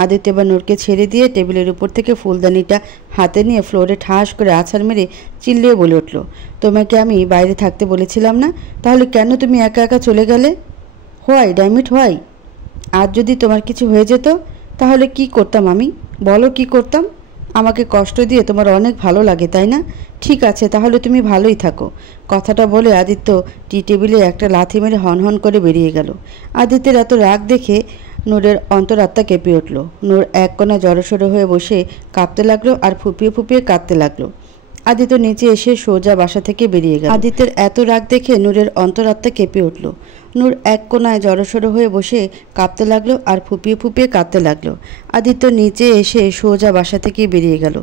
আদিত্য এবার নূরকে ছেড়ে দিয়ে টেবিলের উপর থেকে ফুলদানিটা হাতে নিয়ে ফ্লোরে ঠাস করে আছাড় মেরে চিল্লিয়ে বলে উঠল, তোমাকে আমি বাইরে থাকতে বলেছিলাম না? তাহলে কেন তুমি একা একা চলে গেলে? Why dammit why? আজ যদি তোমার কিছু হয়ে যেত তাহলে কি করতাম আমি? বলো কি করতাম? আমাকে কষ্ট দিয়ে তোমার অনেক ভালো লাগে তাই না? ঠিক আছে, তাহলে তুমি ভালোই থাকো। কথাটা বলে আদিত্য টি টেবিলে একটা লাথি মেরে হনহন করে বেরিয়ে গেল। আদিত্যের এত রাগ দেখে নূরের অন্তরাত্মা কেঁপে উঠল। নূর এক কোণা জড়সড় হয়ে বসে কাঁপতে লাগলো আর ফুপিয়ে ফুপিয়ে কাঁদতে লাগলো। আদিত্য নিচে এসে সোজা বাসা থেকে বেরিয়ে গেল। আদিত্যের এত রাগ দেখে নূরের অন্তরাত্মা কেঁপে উঠল। নূর এক কোণায় জড়সড় হয়ে বসে কাঁপতে লাগলো আর ফুপিয়ে ফুপিয়ে কাঁদতে লাগলো। আদিত্য নিচে এসে সোজা বাসা থেকে বেরিয়ে গেল।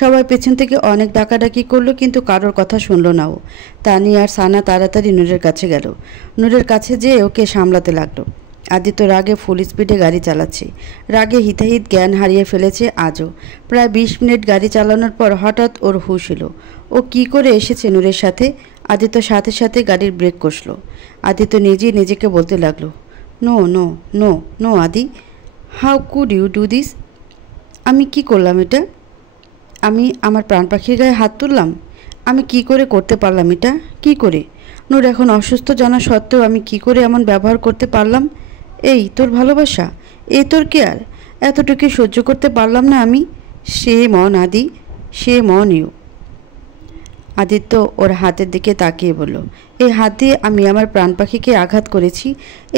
সবাই পেছন থেকে অনেক ডাকাডাকি করলো, কিন্তু কারোর কথা শুনল না ও। তানি আর সানা তাড়াতাড়ি নূরের কাছে গেল। নূরের কাছে যেয়ে ওকে সামলাতে লাগলো। আদিত্য রাগে ফুল স্পিডে গাড়ি চালাচ্ছে। রাগে হিতাহিত জ্ঞান হারিয়ে ফেলেছে আজও। প্রায় 20 মিনিট গাড়ি চালানোর পর হঠাৎ ওর হুঁশ এলো। ও কি করে এসেছে নূরের সাথে? আদিত্য সাথে সাথে গাড়ির ব্রেক কষল। আদিত্য নিজেই নিজেকে বলতে লাগলো, no no no no Adi, how could you do this? আমি কি করলাম এটা? আমি আমার প্রাণ পাখির গায়ে হাত তুললাম? আমি কি করে করতে পারলাম এটা? কি করে? নূর এখন অসুস্থ জানা সত্ত্বেও আমি কি করে এমন ব্যবহার করতে পারলাম? এই তোর ভালোবাসা, এই তোর কেয়ার, এতটুকু সহ্য করতে পারলাম না আমি? সে মন আদি, সে মন ইউ। আদিত্য ওর হাতের দিকে তাকিয়ে বলল, এই হাত দিয়ে আমি আমার প্রাণ পাখিকে আঘাত করেছি,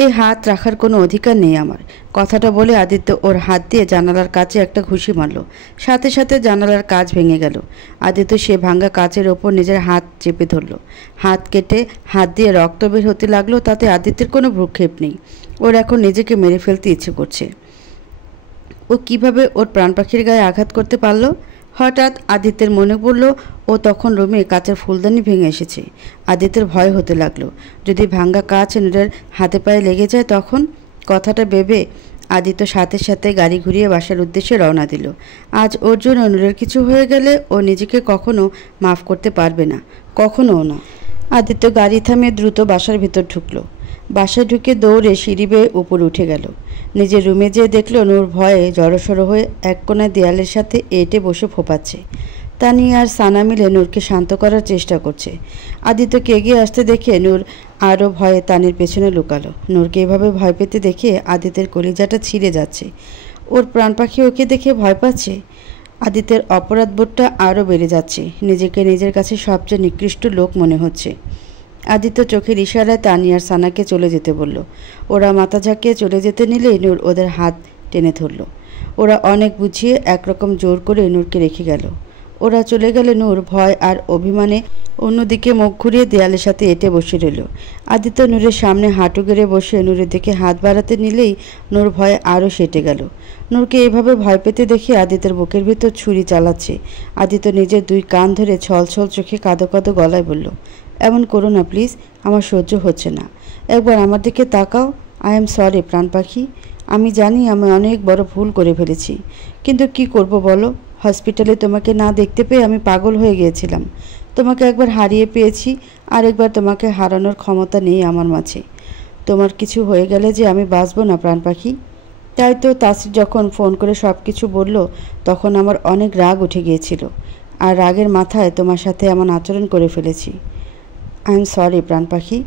এই হাত রাখার কোনো অধিকার নেই আমার। কথাটা বলে আদিত্য ওর হাত দিয়ে জানালার কাছে একটা ঘুষি মারল। সাথে সাথে জানালার কাঁচ ভেঙে গেল। আদিত্য সে ভাঙা কাচের ওপর নিজের হাত চেপে ধরল। হাত কেটে হাত দিয়ে রক্ত বের হতে লাগলো। তাতে আদিত্যের কোনো ভ্রুক্ষেপ নেই। ওর এখন নিজেকে মেরে ফেলতে ইচ্ছে করছে। ও কিভাবে ওর প্রাণ পাখির গায়ে আঘাত করতে পারল? হঠাৎ আদিত্যের মনে পড়ল ও তখন রুমে কাচের ফুলদানি ভেঙে এসেছে। আদিত্যের ভয় হতে লাগলো, যদি ভাঙ্গা কাচ নূরের হাতে পায়ে লেগে যায় তখন। কথাটা ভেবে আদিত্য সাথে সাথে গাড়ি ঘুরিয়ে বাসার উদ্দেশ্যে রওনা দিল। আজ ওর জন্য নূরের কিছু হয়ে গেলে ও নিজেকে কখনো মাফ করতে পারবে না, কখনোও না। আদিত্য গাড়ি থামিয়ে দ্রুত বাসার ভিতর ঢুকলো। বাসায় ঢুকে দৌড়ে সিঁড়ি বেয়ে উপরে উঠে গেল। নিজের রুমে যেয়ে দেখলো নূর ভয়ে জড়সড় হয়ে এক কোণায় দেয়ালের সাথে এঁটে বসে ফোপাচ্ছে। তানিয়া আর সানা মিলে নূরকে শান্ত করার চেষ্টা করছে। আদিত্যকে এগিয়ে আসতে দেখে নূর আরও ভয়ে তানির পেছনে লুকালো। নূরকে এভাবে ভয় পেতে দেখে আদিত্যের কলিজাটা ছিঁড়ে যাচ্ছে। ওর প্রাণ পাখি ওকে দেখে ভয় পাচ্ছে। আদিত্যের অপরাধবোধটা আরও বেড়ে যাচ্ছে। নিজেকে নিজের কাছে সবচেয়ে নিকৃষ্ট লোক মনে হচ্ছে। আদিত্য চোখের ইশারায় তানিয়ার সানাকে চলে যেতে বলল। ওরা মাথা ঝাঁকিয়ে চলে যেতে নিলেই নূর ওদের হাত টেনে ধরল। ওরা অনেক বুঝিয়ে একরকম জোর করে নূরকে রেখে গেল। ওরা চলে গেলে নূর ভয় আর অভিমানে অন্যদিকে মুখ ঘুরিয়ে দেয়ালের সাথে এঁটে বসে রইল। আদিত্য নূরের সামনে হাঁটু গেড়ে বসে নূরের দিকে হাত বাড়াতে নিলেই নূর ভয়ে আরও সেটে গেল। নূরকে এভাবে ভয় পেতে দেখে আদিত্যের বুকের ভিতর ছুরি চালাচ্ছে। আদিত্য নিজের দুই কান ধরে ছলছল চোখে কাঁদো কাঁদো গলায় বলল, এমন করো না প্লিজ, আমার সহ্য হচ্ছে না। একবার আমার দিকে তাকাও। আই এম সরি প্রাণ পাখি। আমি জানি আমি অনেক বড় ভুল করে ফেলেছি, কিন্তু কি করব বলো? হসপিটালে তোমাকে না দেখতে পেয়ে আমি পাগল হয়ে গিয়েছিলাম। তোমাকে একবার হারিয়ে পেয়েছি, আর একবার তোমাকে হারানোর ক্ষমতা নেই আমার মাঝে। তোমার কিছু হয়ে গেলে যে আমি বাঁচব না প্রাণ পাখি। তাই তো তাসির যখন ফোন করে সব কিছু বলল তখন আমার অনেক রাগ উঠে গিয়েছিল, আর রাগের মাথায় তোমার সাথে এমন আচরণ করে ফেলেছি। আই এম সরি প্রাণ পাখি।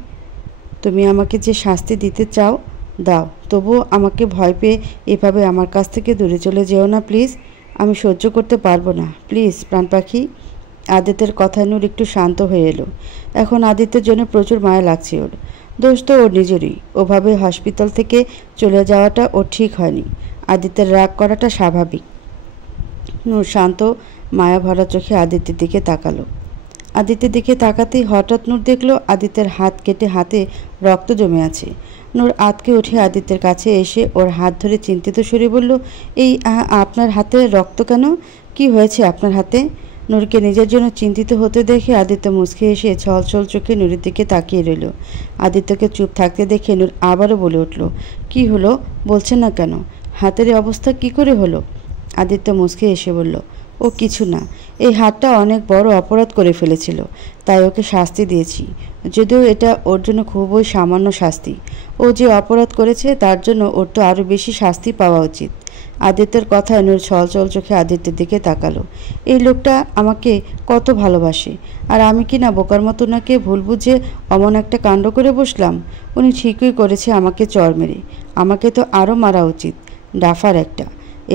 তুমি আমাকে যে শাস্তি দিতে চাও দাও, তবুও আমাকে ভয় পেয়ে এভাবে আমার কাছ থেকে দূরে চলে যেও না প্লিজ। আমি সহ্য করতে পারবো না, প্লিজ প্রাণ পাখি। আদিত্যের কথায় নূর একটু শান্ত হয়ে এলো। এখন আদিত্যের জন্য প্রচুর মায়া লাগছে ওর। দোষ তো ওর নিজেরই। ওভাবে হসপিটাল থেকে চলে যাওয়াটা ওর ঠিক হয়নি। আদিত্যের রাগ করাটা স্বাভাবিক। নূর শান্ত মায়া ভরা চোখে আদিত্যের দিকে তাকালো। আদিত্যের দিকে তাকাতেই হঠাৎ নূর দেখলো আদিত্যের হাত কেটে হাতে রক্ত জমে আছে। নূর আতকে উঠে আদিত্যের কাছে এসে ওর হাত ধরে চিন্তিত সুরে বলল, এই আপনার হাতে রক্ত কেন? কি হয়েছে আপনার হাতে? নূরকে নিজের জন্য চিন্তিত হতে দেখে আদিত্য মুচকে এসে ছলছল চোখে নূরের দিকে তাকিয়ে রইল। আদিত্যকে চুপ থাকতে দেখে নূর আবারও বলে উঠল, কি হলো বলছেন না কেন? হাতের অবস্থা কি করে হলো? আদিত্য মুচকে এসে বলল, ও কিছু না, এই হাতটা অনেক বড় অপরাধ করে ফেলেছিল, তাই ওকে শাস্তি দিয়েছি। যদিও এটা ওর জন্য খুবই সামান্য শাস্তি। ও যে অপরাধ করেছে তার জন্য ওর তো আরও বেশি শাস্তি পাওয়া উচিত। আদিত্যের কথায় নূর ছলছল চোখে আদিত্যের দিকে তাকালো। এই লোকটা আমাকে কত ভালোবাসে, আর আমি কি না বোকার মতো ওনাকে ভুল বুঝে অমন একটা কাণ্ড করে বসলাম। উনি ঠিকই করেছে আমাকে চর মেরে। আমাকে তো আরও মারা উচিত, ডাফার একটা।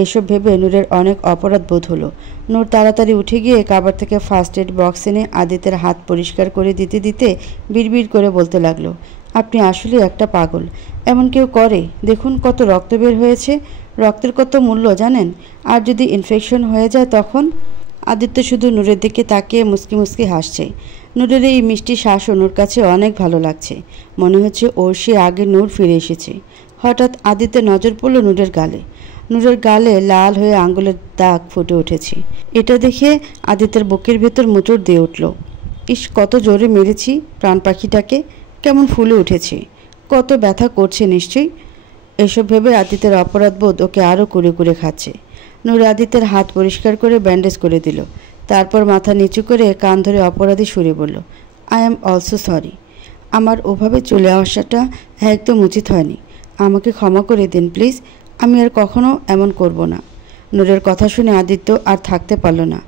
এসব ভেবে নূরের অনেক অপরাধ বোধ হলো। নূর তাড়াতাড়ি উঠে গিয়ে কাবার থেকে ফার্স্ট এড বক্স এনে আদিত্যের হাত পরিষ্কার করে দিতে দিতে বিড়বিড় করে বলতে লাগলো, আপনি আসলে একটা পাগল। এমন কেউ করে? দেখুন কত রক্ত বের হয়েছে। রক্তের কত মূল্য জানেন? আর যদি ইনফেকশন হয়ে যায় তখন? আদিত্য শুধু নূরের দিকে তাকিয়ে মুচকি মুচকি হাসছে। নূরের এই মিষ্টি শ্বাসও নূর কাছে অনেক ভালো লাগছে। মনে হচ্ছে ওর সে আগে নূর ফিরে এসেছে। হঠাৎ আদিত্যের নজর পড়ল নূরের গালে। নূরের গালে লাল হয়ে আঙ্গুলের দাগ ফুটে উঠেছে। এটা দেখে আদিত্যের বুকের ভেতর মোচড় দিয়ে উঠল। ইস, কত জোরে মেরেছি প্রাণ পাখিটাকে, কেমন ফুলে উঠেছে, কত ব্যথা করছে নিশ্চয়ই। এসব ভেবে আদিত্যের অপরাধবোধ ওকে আরও কুড়ে কুড়ে খাচ্ছে। নূর আদিত্যের হাত পরিষ্কার করে ব্যান্ডেজ করে দিল। তারপর মাথা নিচু করে কান ধরে অপরাধী সুরে বলল, আই অ্যাম অলসো সরি। আমার ওভাবে চলে আসাটা একদম উচিত হয়নি। আমাকে ক্ষমা করে দিন প্লিজ। আমি আর কখনো এমন করব না। নূরের কথা শুনে আদিত্য আর থাকতে পারল না।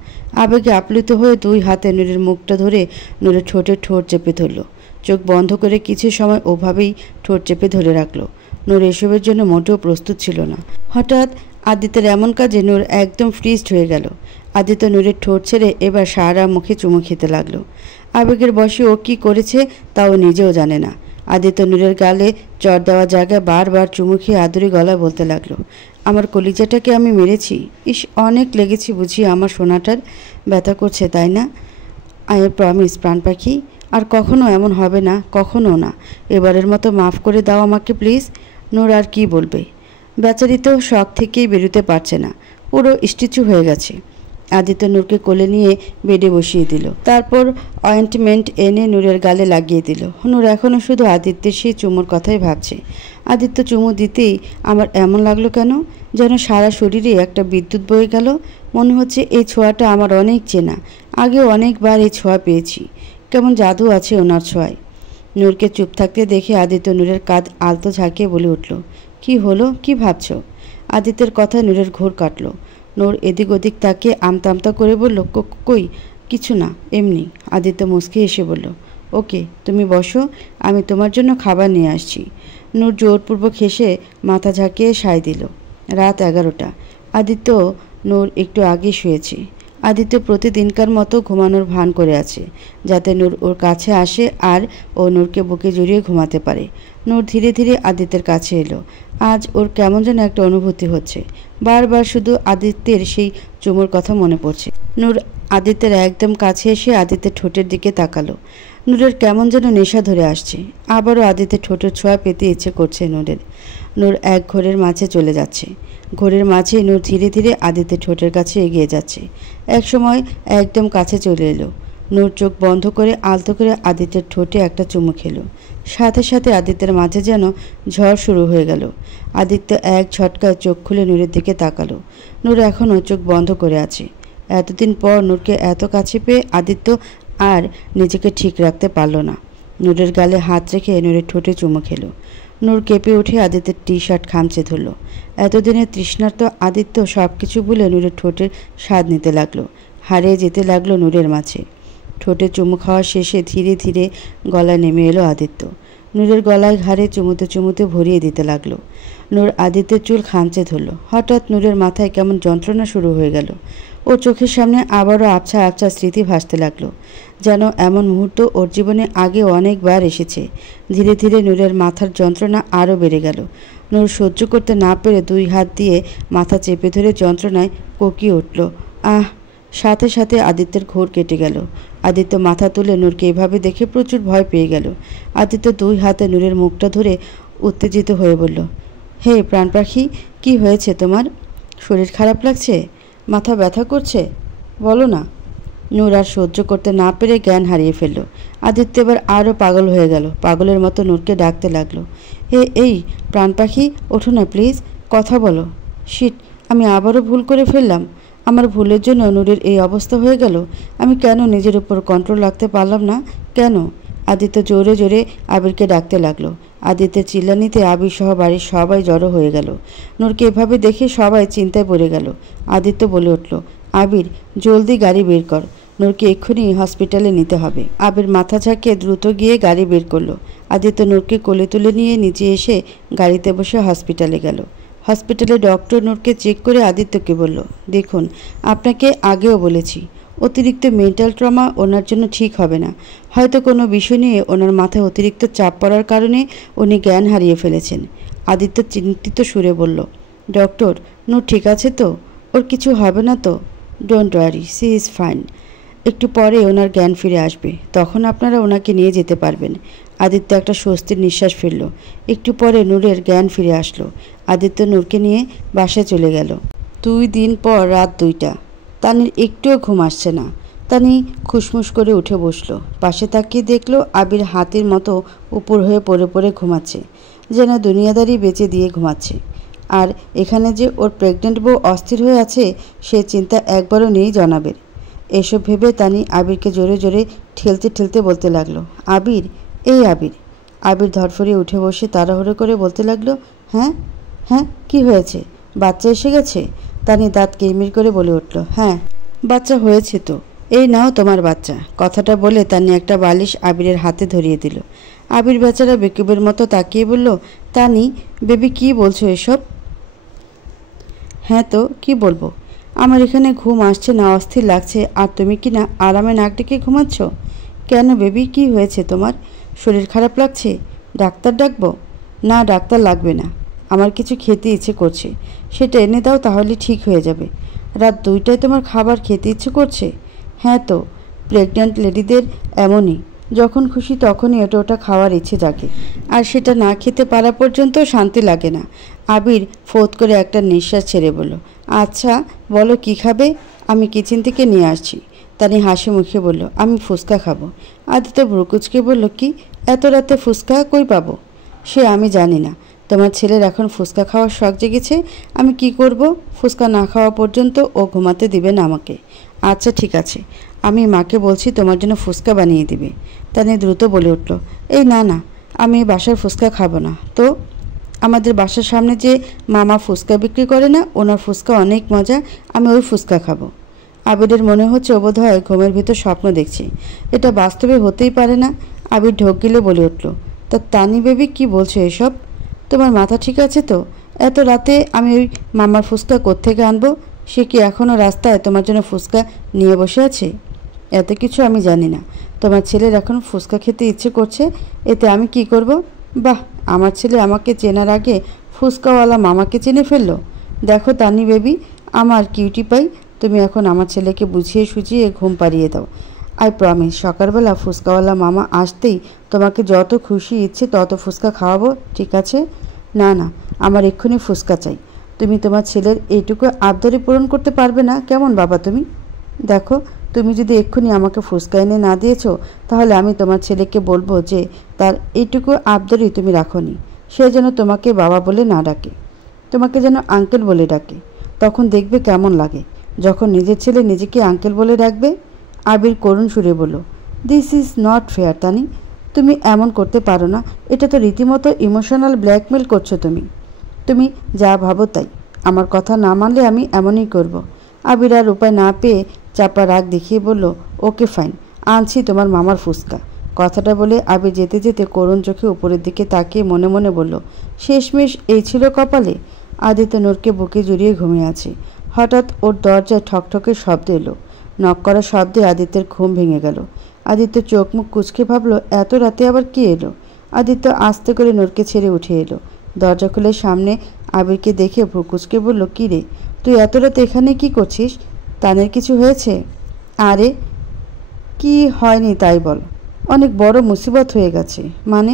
আবেগে আপ্লুত হয়ে দুই হাতে নূরের মুখটা ধরে নূরের ঠোঁটে ঠোঁট চেপে ধরল। চোখ বন্ধ করে কিছু সময় ওভাবেই ঠোঁট চেপে ধরে রাখল। নূর এসবের জন্য মোটেও প্রস্তুত ছিল না। হঠাৎ আদিত্যের এমন কাজে নূর একদম ফ্রিজড হয়ে গেল। আদিত্য নূরের ঠোঁট ছেড়ে এবার সারা মুখে চুমু খেতে লাগলো। আবেগের বশে ও কী করেছে তাও নিজেও জানে না। আদিত্য নূরের গালে চড় দেওয়া জায়গায় বারবার চুমু খেয়ে আদুরি গলায় বলতে লাগলো, আমার কলিজাটাকে আমি মেরেছি। ইস, অনেক লেগেছি বুঝি। আমার সোনাটার ব্যথা করছে তাই না? আই প্রমিস প্রাণ পাখি, আর কখনো এমন হবে না, কখনো না। এবারের মতো মাফ করে দাও আমাকে প্লিজ। নূর আর কি বলবে? বেচারি তো শখ থেকেই বেরোতে পারছে না, পুরো স্ট্যাচু হয়ে গেছে। আদিত্য নূরকে কোলে নিয়ে বেডে বসিয়ে দিল। তারপর অয়েন্টমেন্ট এনে নূরের গালে লাগিয়ে দিল। নূর এখনও শুধু আদিত্যের সেই চুমুর কথাই ভাবছে। আদিত্য চুমু দিতেই আমার এমন লাগলো কেন যেন সারা শরীরে একটা বিদ্যুৎ বয়ে গেল। মনে হচ্ছে এই ছোঁয়াটা আমার অনেক চেনা, আগেও অনেকবার এই ছোঁয়া পেয়েছি। কেমন জাদু আছে ওনার ছোঁয়ায়। নূরকে চুপ থাকতে দেখে আদিত্য নূরের কাঁধ আলতো ঝাঁকিয়ে বলে উঠল, কি হলো, কি ভাবছ? আদিত্যের কথা নূরের ঘোর কাটল। নূর এদিক ওদিক তাকে আমতা আমতা করে বলল, কই কিছু না, এমনি। আদিত্য মুচকি এসে বলল, ওকে তুমি বসো, আমি তোমার জন্য খাবার নিয়ে আসছি। নূর জোরপূর্বক হেসে মাথা ঝাঁকিয়ে সায় দিল। রাত 11টা। আদিত্য নূর একটু আগে শুয়েছে। আদিত্য প্রতিদিনকার মতো ঘুমানোর ভান করে আছে, যাতে নূর ওর কাছে আসে আর ও নূরকে বুকে জড়িয়ে ঘুমাতে পারে। নূর ধীরে ধীরে আদিত্যের কাছে এলো। আজ ওর কেমন যেন একটা অনুভূতি হচ্ছে। বারবার শুধু আদিত্যের সেই চুমুর কথা মনে পড়ছে। নূর আদিত্যের একদম কাছে এসে আদিত্যের ঠোঁটের দিকে তাকালো। নূরের কেমন যেন নেশা ধরে আসছে। আবারও আদিত্যের ঠোঁটের ছোঁয়া পেতে ইচ্ছে করছে নূরের। নূর এক ঘোরের মাঝে চলে যাচ্ছে। ঘোরের মাঝে নূর ধীরে ধীরে আদিত্যের ঠোঁটের কাছে এগিয়ে যাচ্ছে। এক সময় একদম কাছে চলে এলো। নূর চোখ বন্ধ করে আলতো করে আদিত্যের ঠোঁটে একটা চুমু খেলো। সাথে সাথে আদিত্যের মাঝে যেন ঝড় শুরু হয়ে গেল। আদিত্য এক ঝটকায় চোখ খুলে নূরের দিকে তাকালো। নূর এখনও চোখ বন্ধ করে আছে। এতদিন পর নূরকে এত কাছে পেয়ে আদিত্য আর নিজেকে ঠিক রাখতে পারল না। নূরের গালে হাত রেখে নূরের ঠোঁটে চুমু খেলো। নূর কেঁপে উঠে আদিত্যের টি শার্ট খামচে ধরল। এতদিনের তৃষ্ণার্ত আদিত্য সব কিছু ভুলে নূরের ঠোঁটের স্বাদ নিতে লাগলো। হারিয়ে যেতে লাগলো নূরের মাঝে। ঠোঁটে চুমু খাওয়া শেষে ধীরে ধীরে গলায় নেমে এলো আদিত্য। নূরের গলায় ঘাড়ে চুমুতে চুমুতে ভরিয়ে দিতে লাগলো। নূর আদিত্যের চুল খামচে ধরল। হঠাৎ নূরের মাথায় কেমন যন্ত্রণা শুরু হয়ে গেল। ও চোখের সামনে আবারও আবছা আবছা স্মৃতি ভাসতে লাগলো, যেন এমন মুহূর্ত ওর জীবনে আগে অনেকবার এসেছে। ধীরে ধীরে নূরের মাথার যন্ত্রণা আরও বেড়ে গেল। নূর সহ্য করতে না পেরে দুই হাত দিয়ে মাথা চেপে ধরে যন্ত্রণায় কোকিয়ে উঠল। আহ! সাথে সাথে আদিত্যের ঘোর কেটে গেল। আদিত্য মাথা তুলে নূরকে এভাবে দেখে প্রচুর ভয় পেয়ে গেল। আদিত্য দুই হাতে নূরের মুখটা ধরে উত্তেজিত হয়ে বলল, হে প্রাণ পাখি, কি হয়েছে তোমার? শরীর খারাপ লাগছে? মাথা ব্যথা করছে? বলো না। নূর আর সহ্য করতে না পেরে জ্ঞান হারিয়ে ফেলল। আদিত্য এবার আরও পাগল হয়ে গেল। পাগলের মতো নূরকে ডাকতে লাগলো, এই প্রাণ পাখি, ওঠো না প্লিজ, কথা বলো। শিট, আমি আবারও ভুল করে ফেললাম। আমার ভুলের জন্য নূরের এই অবস্থা হয়ে গেল। আমি কেন নিজের উপর কন্ট্রোল রাখতে পারলাম না? কেন? আদিত্য জোরে জোরে আবিরকে ডাকতে লাগলো। আদিত্যের চিল্লানিতে আবির সহ বাড়ির সবাই জড়ো হয়ে গেল। নূরকে এভাবে দেখে সবাই চিন্তায় পড়ে গেল। আদিত্য বলে উঠল, আবির, জলদি গাড়ি বের কর, নূরকে এক্ষুনি হসপিটালে নিতে হবে। আবির মাথা ঝাঁকিয়ে দ্রুত গিয়ে গাড়ি বের করলো। আদিত্য নূরকে কোলে তুলে নিয়ে নিচে এসে গাড়িতে বসে হসপিটালে গেল। হসপিটালে ডক্টর নূরকে চেক করে আদিত্যকে বলল, দেখুন, আপনাকে আগেও বলেছি, অতিরিক্ত মেন্টাল ট্রমা ওনার জন্য ঠিক হবে না। হয়তো কোনো বিষয় নিয়ে ওনার মাথায় অতিরিক্ত চাপ পড়ার কারণে উনি জ্ঞান হারিয়ে ফেলেছেন। আদিত্য চিন্তিত সুরে বলল, ডক্টর, নূর ঠিক আছে তো? ওর কিছু হবে না তো? Don't worry, she is fine. একটু পরে ওনার জ্ঞান ফিরে আসবে, তখন আপনারা ওনাকে নিয়ে যেতে পারবেন। আদিত্য একটা স্বস্তির নিঃশ্বাস ফেলল। একটু পরে নূরের জ্ঞান ফিরে আসলো। আদিত্য নূরকে নিয়ে বাসায় চলে গেল। 2 দিন পর রাত 2টা। তানির একটুও ঘুম আসছে না। তানি খুশমুশ করে উঠে বসলো। পাশে তাকিয়ে দেখলো আবির হাতির মতো উপর হয়ে পড়ে পড়ে ঘুমাচ্ছে, যেন দুনিয়াদারি বেঁচে দিয়ে ঘুমাচ্ছে। আর এখানে যে ওর প্রেগনেন্ট বউ অস্থির হয়ে আছে, সে চিন্তা একবারও নেই জনাবের। এসব ভেবে তানি আবিরকে জোরে জোরে ঠেলতে ঠেলতে বলতে লাগলো, আবির, এই আবির। আবির ধরফরিয়ে উঠে বসে তাড়াহুড়ো করে বলতে লাগলো, হ্যাঁ হ্যাঁ, কি হয়েছে? বাচ্চা এসে গেছে? তানি দাঁত কিরমির করে বলে উঠল, হ্যাঁ বাচ্চা হয়েছে তো, এই নাও তোমার বাচ্চা। কথাটা বলে তানি একটা বালিশ আবিরের হাতে ধরিয়ে দিল। আবির বেচারা বেকুবের মতো তাকিয়ে বলল, তানি বেবি কি বলছো এসব? হ্যাঁ তো কি বলবো, আমার এখানে ঘুম আসছে না, অস্থির লাগছে, আর তুমি কি না আরামে নাক ডেকে ঘুমাচ্ছ? কেন বেবি, কি হয়েছে তোমার? শরীর খারাপ লাগছে? ডাক্তার ডাকবো? না ডাক্তার লাগবে না, আমার কিছু খেতে ইচ্ছে করছে, সেটা এনে দাও, তাহলে ঠিক হয়ে যাবে। রাত 2টায় তোমার খাবার খেতে ইচ্ছে করছে? হ্যাঁ তো, প্রেগন্যান্ট লেডিদের এমনই, যখন খুশি তখনই ওটা খাওয়ার ইচ্ছে জাগে, আর সেটা না খেতে পারা পর্যন্ত শান্তি লাগে না। আবির ফোঁত করে একটা নিঃশ্বাস ছেড়ে বলল, আচ্ছা বলো কি খাবে, আমি কিচেন থেকে নিয়ে আসছি। তানি হাসি মুখে বলল, আমি ফুচকা খাবো। আদিত্য ভ্রুকুচকে বলল, কি এত রাতে ফুচকা কই পাবো? সে আমি জানি না, তোমার ছেলের এখন ফুচকা খাওয়ার শখ জেগেছে, আমি কি করব? ফুচকা না খাওয়া পর্যন্ত ও ঘুমাতে দিবে না আমাকে। আচ্ছা ঠিক আছে, আমি মাকে বলছি তোমার জন্য ফুচকা বানিয়ে দিবে। তানি দ্রুত বলে উঠল, এই না না, আমি বাসার ফুচকা খাবো না তো। আমাদের বাসার সামনে যে মামা ফুচকা বিক্রি করে না, ওনার ফুচকা অনেক মজা, আমি ওই ফুচকা খাবো। আবিরের মনে হচ্ছে বোধ হয় ঘুমের ভিতর স্বপ্ন দেখছি, এটা বাস্তবে হতেই পারে না। আবির ঢোক গিলে বলে উঠল, তা তানি বেবি কি বলছো এসব? তোমার মাথা ঠিক আছে তো? এত রাতে আমি ওই মামার ফুচকা কোত্থেকে আনবো? সে কি এখনও রাস্তায় তোমার জন্য ফুচকা নিয়ে বসে আছে? এত কিছু আমি জানি না, তোমার ছেলের এখন ফুচকা খেতে ইচ্ছে করছে, এতে আমি কি করব? বাহ, আমার ছেলে আমাকে চেনার আগে ফুচকাওয়ালা মামাকে চিনে ফেললো। দেখো তানি বেবি, আমার কিউটি পাই, তুমি এখন আমার ছেলেকে বুঝিয়ে সুঝিয়ে ঘুম পাড়িয়ে দাও। আই প্রমিস, সকালবেলা ফুচকাওয়ালা মামা আসতেই তোমাকে যত খুশি ইচ্ছে তত ফুচকা খাওয়াবো, ঠিক আছে? না না, আমার এক্ষুনি ফুচকা চাই। তুমি তোমার ছেলের এইটুকু আবদারি পূরণ করতে পারবে না কেমন বাবা তুমি? দেখো, তুমি যদি এক্ষুনি আমাকে ফুচকা এনে না দিয়েছো, তাহলে আমি তোমার ছেলেকে বলবো যে তার এইটুকু আবদারি তুমি রাখোনি, সে যেন তোমাকে বাবা বলে না ডাকে, তোমাকে যেন আঙ্কেল বলে ডাকে। তখন দেখবে কেমন লাগে যখন নিজের ছেলে নিজেকে আঙ্কেল বলে ডাকবে। আবির করুণ সুরে বলল, দিস ইজ নট ফেয়ার তানি, তুমি এমন করতে পারো না, এটা তো রীতিমতো ইমোশনাল ব্ল্যাকমেল করছো তুমি। তুমি যা ভাবো তাই, আমার কথা না মানলে আমি এমনই করব। আবির আর উপায় না পেয়ে চাপা রাগ দেখিয়ে বলল, ওকে ফাইন, আনছি তোমার মামার ফুচকা। কথাটা বলে আবির যেতে যেতে করুণ চোখে উপরের দিকে তাকিয়ে মনে মনে বলল, শেষমেশ এই ছিল কপালে। আদিত্য নূরকে বুকে জড়িয়ে ঘুমিয়ে আছে। হঠাৎ ওর দরজায় ঠকঠকে শব্দ এলো। নক করার শব্দে আদিত্যের ঘুম ভেঙে গেল। আদিত্য চোখ মুখ কুঁচকে ভাবল, এত রাতে আবার কি এলো? আদিত্য আস্তে করে নূরকে ছেড়ে উঠে এলো। দরজা খুলে সামনে আবিরকে দেখে ভ্রু কুঁচকে বলল, কী রে, তুই এত রাতে এখানে কি করছিস? তানের কিছু হয়েছে? আরে কি হয়নি তাই বল, অনেক বড় মুসিবত হয়ে গেছে। মানে?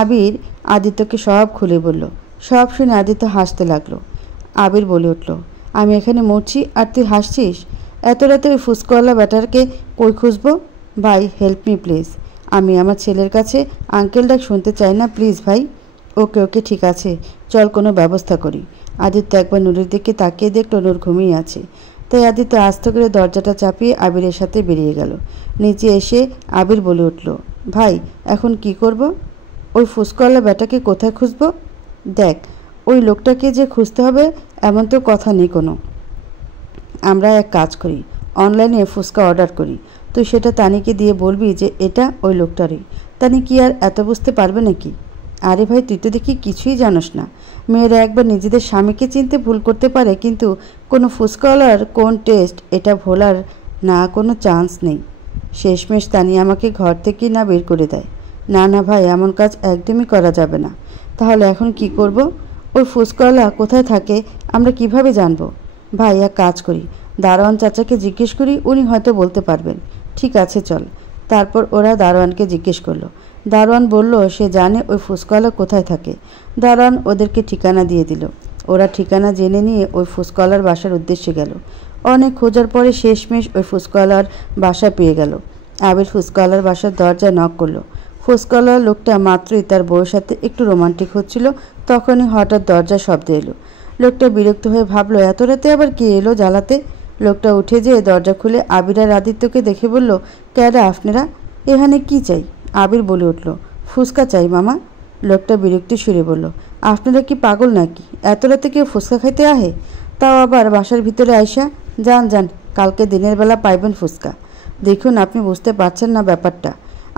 আবির আদিত্যকে সব খুলে বলল। সব শুনে আদিত্য হাসতে লাগলো। আবির বলে উঠল, আমি এখানে মরছি আর তুই হাসছিস? এত রাতে ওই ফুসকওয়ালা ব্যাটারকে কই খুঁজবো? ভাই হেল্প মি প্লিজ, আমি আমার ছেলের কাছে আঙ্কেল ডাক শুনতে চাই না, প্লিজ ভাই। ওকে ওকে ঠিক আছে, চল কোনো ব্যবস্থা করি। আদিত্য একবার নূরের দিকে তাকিয়ে দেখলো নূর ঘুমিয়ে আছে, তাই আদিত্য আস্তে করে দরজাটা চাপিয়ে আবিরের সাথে বেরিয়ে গেল। নিচে এসে আবির বলে উঠল, ভাই এখন কি করব? ওই ফুসকওয়ালা ব্যাটাকে কোথায় খুঁজবো? দেখ, ওই লোকটাকে যে খুঁজতে হবে এমন তো কথা নেই কোনো। আমরা এক কাজ করি, অনলাইনে ফুচকা অর্ডার করি, তুই সেটা তানিকে দিয়ে বলবি যে এটা ওই লোকটারই। তানি কি আর এত বুঝতে পারবে নাকি? আরে ভাই, তুই তো দেখি কিছুই জানোস না। মেয়েরা একবার নিজেদের স্বামীকে চিনতে ভুল করতে পারে, কিন্তু কোনো ফুচকাওয়ালার কোন টেস্ট এটা ভোলার না কোনো চান্স নেই। শেষমেশ তানি আমাকে ঘর থেকেই না বের করে দেয়। না না ভাই, এমন কাজ একদমই করা যাবে না। তাহলে এখন কি করব? ওই ফুচকাওয়ালা কোথায় থাকে আমরা কিভাবে জানবো? ভাই এক কাজ করি, দারোয়ান চাচাকে জিজ্ঞেস করি, উনি হয়তো বলতে পারবেন। ঠিক আছে চল। তারপর ওরা দারোয়ানকে জিজ্ঞেস করলো। দারোয়ান বলল সে জানে ওই ফুচকাওয়ালা কোথায় থাকে। দারোয়ান ওদেরকে ঠিকানা দিয়ে দিল। ওরা ঠিকানা জেনে নিয়ে ওই ফুচকাওয়ালার বাসার উদ্দেশ্যে গেল। অনেক খোঁজার পরে শেষমেশ ওই ফুচকাওয়ালার বাসা পেয়ে গেল। আবির ফুচকাওয়ালার বাসার দরজায় নক করলো। ফুচকাওয়ালার লোকটা মাত্রই তার বউয়ের সাথে একটু রোমান্টিক হচ্ছিল, তখনই হঠাৎ দরজার শব্দ এলো। লোকটা বিরক্ত হয়ে ভাবলো, এত রাতে আবার কে এলো জ্বালাতে। লোকটা উঠে যেয়ে দরজা খুলে আবির আর আদিত্যকে দেখে বলল, ক্যারা আপনারা, এখানে কি চাই? আবির বলে উঠল, ফুচকা চাই মামা। লোকটা বিরক্তি সুরে বলল, আপনারা কি পাগল নাকি? এত রাতে কেউ ফুচকা খাইতে আহে? তাও আবার বাসার ভিতরে আইসা? যান যান, কালকে দিনের বেলা পাইবেন ফুচকা। দেখুন, আপনি বুঝতে পারছেন না ব্যাপারটা।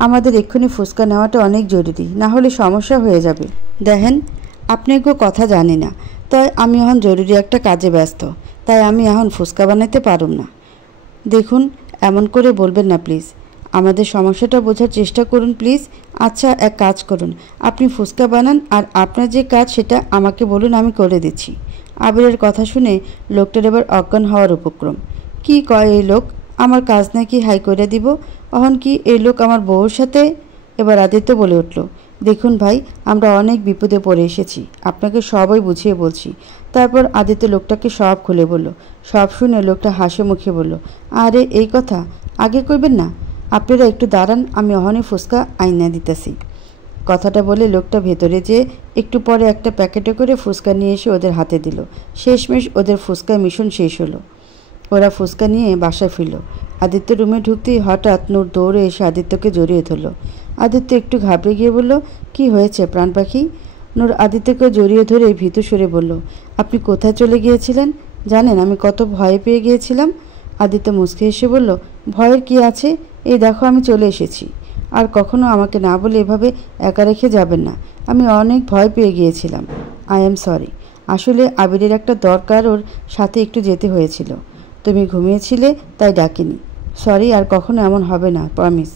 আমাদের এক্ষুনি ফুচকা নেওয়াটা অনেক জরুরি, না হলে সমস্যা হয়ে যাবে। দেখেন, আপনাকেও কথা জানি না, তাই আমি এখন জরুরি একটা কাজে ব্যস্ত, তাই আমি এখন ফুচকা বানাইতে পারুম না। দেখুন, এমন করে বলবেন না প্লিজ। আমাদের সমস্যাটা বোঝার চেষ্টা করুন প্লিজ। আচ্ছা, এক কাজ করুন, আপনি ফুচকা বানান, আর আপনার যে কাজ সেটা আমাকে বলুন, আমি করে দিচ্ছি। আবিরের কথা শুনে লোকটার এবার অজ্ঞান হওয়ার উপক্রম। কি কয় এই লোক? আমার কাজ নাকি হাই করে দিব? অহন কি এই লোক আমার বউর সাথে? এবার আদিত্য বলে উঠল, দেখুন ভাই, আমরা অনেক বিপদে পড়ে এসেছি, আপনাকে সবই বুঝিয়ে বলছি। তারপর আদিত্য লোকটাকে সব খুলে বলল। সব শুনে লোকটা হাসি মুখে বলল, আরে এই কথা আগে কইবেন না? আপনারা একটু দাঁড়ান, আমি অহনি ফুচকা আইনা দিতেছি। কথাটা বলে লোকটা ভেতরে যেয়ে একটু পরে একটা প্যাকেটে করে ফুচকা নিয়ে এসে ওদের হাতে দিল। শেষমেশ ওদের ফুচকা মিশন শেষ হলো। ওরা ফুচকা নিয়ে বাসায় ফিরল। আদিত্য রুমে ঢুকতেই হঠাৎ নূর দৌড়ে এসে আদিত্যকে জড়িয়ে ধরল। আদিত্য একটু ঘাবড়ে গিয়ে বলল, কি হয়েছে প্রাণ পাখি? নূর আদিত্যকে জড়িয়ে ধরে ভীতু সুরে বলল, আপনি কোথায় চলে গিয়েছিলেন? জানেন আমি কত ভয় পেয়ে গিয়েছিলাম? আদিত্য মুচকে এসে বলল, ভয়ের কি আছে? এই দেখো আমি চলে এসেছি। আর কখনো আমাকে না বলে এভাবে একা রেখে যাবেন না। আমি অনেক ভয় পেয়ে গিয়েছিলাম। I am sorry. আসলে আবিরের একটা দরকার, ওর সাথে একটু যেতে হয়েছিল। তুমি ঘুমিয়েছিলে তাই ডাকিনি। সরি, আর কখনো এমন হবে না, প্রমিস।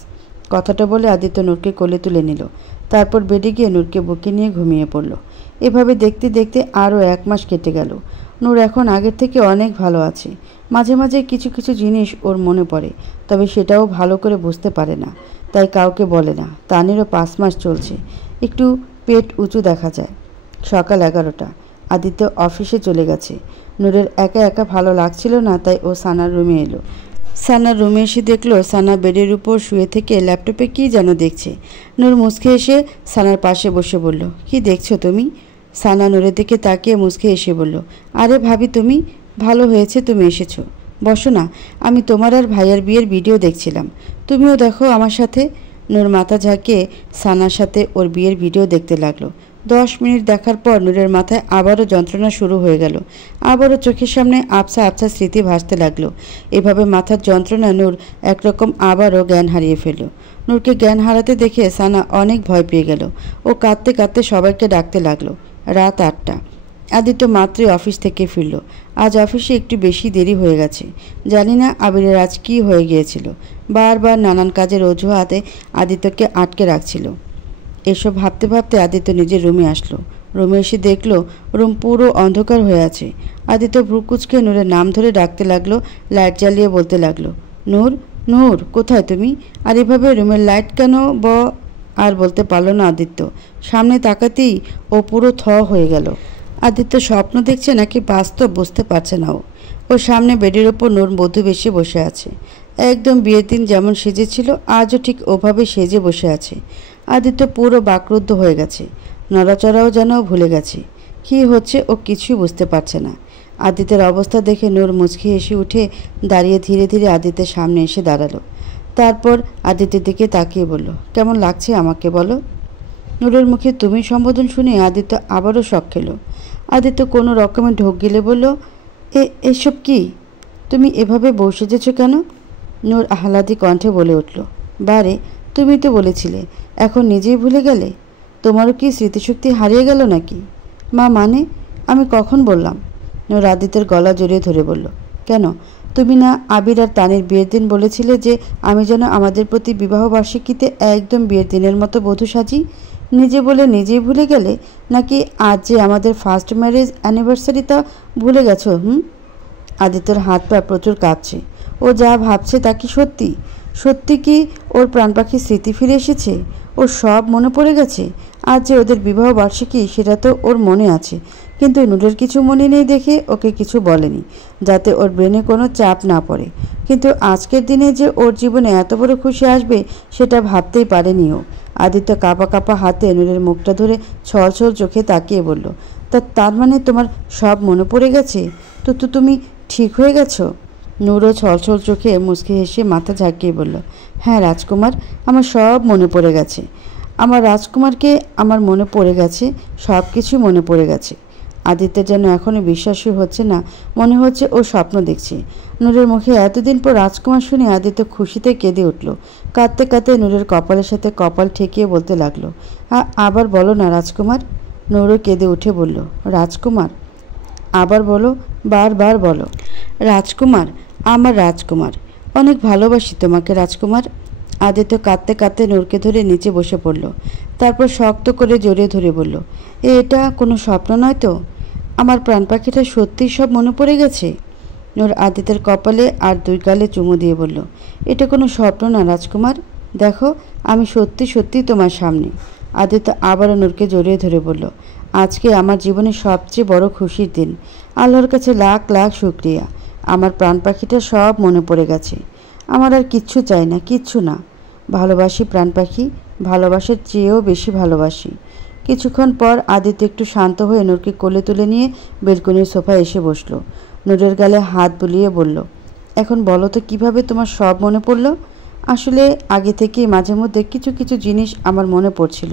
কথাটা বলে আদিত্য নূরকে কোলে তুলে নিল। তারপর বেডে গিয়ে নূরকে বুকে নিয়ে ঘুমিয়ে পড়ল। এভাবে দেখতে দেখতে আরও 1 মাস কেটে গেল। নূর এখন আগের থেকে অনেক ভালো আছে। মাঝে মাঝে কিছু কিছু জিনিস ওর মনে পড়ে, তবে সেটাও ভালো করে বুঝতে পারে না, তাই কাউকে বলে না। তানেরও 5 মাস চলছে। একটু পেট উঁচু দেখা যায়। সকাল 11টা। আদিত্য অফিসে চলে গেছে। নূরের একা একা ভালো লাগছিল না, তাই ও সানার রুমে এলো। সানার রুমে এসে দেখলো সানা বেডের উপর শুয়ে থেকে ল্যাপটপে কী যেন দেখছে। নূর মুচকে এসে সানার পাশে বসে বলল, কি দেখছো তুমি? সানা নূরের দিকে তাকিয়ে মুচকে এসে বলল, আরে ভাবি তুমি, ভালো হয়েছে তুমি এসেছো। বসো না, আমি তোমার আর ভাইয়ার বিয়ের ভিডিও দেখছিলাম, তুমিও দেখো আমার সাথে। নূর মাথা ঝাঁকিয়ে সানার সাথে ওর বিয়ের ভিডিও দেখতে লাগলো। 10 মিনিট দেখার পর নূরের মাথায় আবারও যন্ত্রণা শুরু হয়ে গেল। আবারও চোখের সামনে আবছা আবছা স্মৃতি ভাসতে লাগলো। এভাবে মাথার যন্ত্রণা নূর একরকম আবারও জ্ঞান হারিয়ে ফেলল। নূরকে জ্ঞান হারাতে দেখে সানা অনেক ভয় পেয়ে গেল। ও কাঁদতে কাঁদতে সবাইকে ডাকতে লাগলো। রাত 8টা। আদিত্য মাত্রই অফিস থেকে ফিরল। আজ অফিসে একটু বেশি দেরি হয়ে গেছে। জানি না আবিরের আজ কী হয়ে গিয়েছিল। বারবার নানান কাজের অজুহাতে আদিত্যকে আটকে রাখছিল। এসব ভাবতে ভাবতে আদিত্য নিজের রুমে আসলো। রুমে এসে দেখলো রুম পুরো অন্ধকার হয়ে আছে। আদিত্য ভ্রুকুচকে নূরের নাম ধরে ডাকতে লাগলো, লাইট জ্বালিয়ে বলতে লাগলো, নূর, নূর, কোথায় তুমি? আর এভাবে রুমের লাইট কেন আর বলতে পারলো না আদিত্য। সামনে তাকাতেই ও পুরো থ হয়ে গেল। আদিত্য স্বপ্ন দেখছে নাকি বাস্তব বুঝতে পারছে না ও। ওর সামনে বেডের ওপর নূর বধূ বেশে বসে আছে। একদম বিয়ের দিন যেমন সেজেছিল আজও ঠিক ওভাবে সেজে বসে আছে। আদিত্য পুরো বাকরুদ্ধ হয়ে গেছে। নড়াচড়াও যেন ভুলে গেছে। কী হচ্ছে ও কিছুই বুঝতে পারছে না। আদিত্যের অবস্থা দেখে নূর মুচকি এসে উঠে দাঁড়িয়ে ধীরে ধীরে আদিত্যের সামনে এসে দাঁড়ালো। তারপর আদিত্যের দিকে তাকিয়ে বলল, কেমন লাগছে আমাকে বলো? নূরের মুখে তুমি সম্বোধন শুনে আদিত্য আবারও শক খেল। আদিত্য কোনো রকমে ঢোক গিলে বলল, এসব কি? তুমি এভাবে বউ সেজেছ কেন? নূর আহ্লাদি কণ্ঠে বলে উঠল, বারে, তুমি তো বলেছিলে, এখন নিজেই ভুলে গেলে? তোমারও কি স্মৃতিশক্তি হারিয়ে গেল নাকি? মা মানে, আমি কখন বললাম? নূর আদিত্যের গলা জড়িয়ে ধরে বলল, কেন, তুমি না আবির আর তানির বিয়ের দিন বলেছিলে যে আমি যেন আমাদের প্রতি বিবাহবার্ষিকীতে একদম বিয়ের দিনের মতো বধূ সাজি? নিজে বলে নিজেই ভুলে গেলে, নাকি আজ যে আমাদের ফার্স্ট ম্যারেজ অ্যানিভার্সারি তা ভুলে গেছো? আদিত্যর হাত পা প্রচুর কাঁপছে। ও যা ভাবছে তা কি সত্যি? সত্যি কি ওর প্রাণ পাখির স্মৃতি ফিরে এসেছে? ওর সব মনে পড়ে গেছে? আজ যে ওদের বিবাহ বার্ষিকী সেটা তো ওর মনে আছে, কিন্তু নূরের কিছু মনে নেই দেখে ওকে কিছু বলেনি, যাতে ওর ব্রেনে কোনো চাপ না পড়ে। কিন্তু আজকের দিনে যে ওর জীবনে এত বড় খুশি আসবে সেটা ভাবতেই পারেনি ও। আদিত্য কাঁপা কাঁপা হাতে নূরের মুখটা ধরে ছলছল চোখে তাকিয়ে বলল, তার মানে তোমার সব মনে পড়ে গেছে? তো তুমি ঠিক হয়ে গেছো? নূরও ছলছল চোখে মুচকি হেসে মাথা ঝাঁকিয়ে বলল, হ্যাঁ রাজকুমার, আমার সব মনে পড়ে গেছে। আমার রাজকুমারকে আমার মনে পড়ে গেছে, সব কিছু মনে পড়ে গেছে। আদিত্যের যেন এখনও বিশ্বাসই হচ্ছে না, মনে হচ্ছে ও স্বপ্ন দেখছে। নূরের মুখে এতদিন পর রাজকুমার শুনে আদিত্য খুশিতে কেঁদে উঠল। কাঁদতে কাঁদতে নূরের কপালের সাথে কপাল ঠেকিয়ে বলতে লাগলো, আবার বলো না রাজকুমার। নূরও কেঁদে উঠে বলল, রাজকুমার, আবার বলো, বারবার বলো। রাজকুমার, আমার রাজকুমার, অনেক ভালোবাসি তোমাকে রাজকুমার। আদিত্য কাঁদতে কাঁদতে নূরকে ধরে নিচে বসে পড়ল। তারপর শক্ত করে জড়িয়ে ধরে বলল, এটা কোনো স্বপ্ন নয় তো? আমার প্রাণ পাখিটা সত্যিই সব মনে পড়ে গেছে? নূর আদিত্যের কপালে আর দুই গালে চুমু দিয়ে বলল, এটা কোনো স্বপ্ন না রাজকুমার, দেখো আমি সত্যি সত্যি তোমার সামনে। আদিত্য আবারও নূরকে জড়িয়ে ধরে বলল, আজকে আমার জীবনের সবচেয়ে বড় খুশির দিন। আল্লাহর কাছে লাখ লাখ শুক্রিয়া। আমার প্রাণ পাখিটা সব মনে পড়ে গেছে। আমার আর কিচ্ছু চাই না, কিচ্ছু না। ভালোবাসি প্রাণ পাখি, ভালোবাসার চেয়েও বেশি ভালোবাসি। কিছুক্ষণ পর আদিত্য একটু শান্ত হয়ে নূরকে কোলে তুলে নিয়ে বেলকনির সোফায় এসে বসলো। নূরের গালে হাত বুলিয়ে বলল, এখন বলো তো কিভাবে তোমার সব মনে পড়ল? আসলে আগে থেকেই মাঝে মধ্যে কিছু কিছু জিনিস আমার মনে পড়ছিল,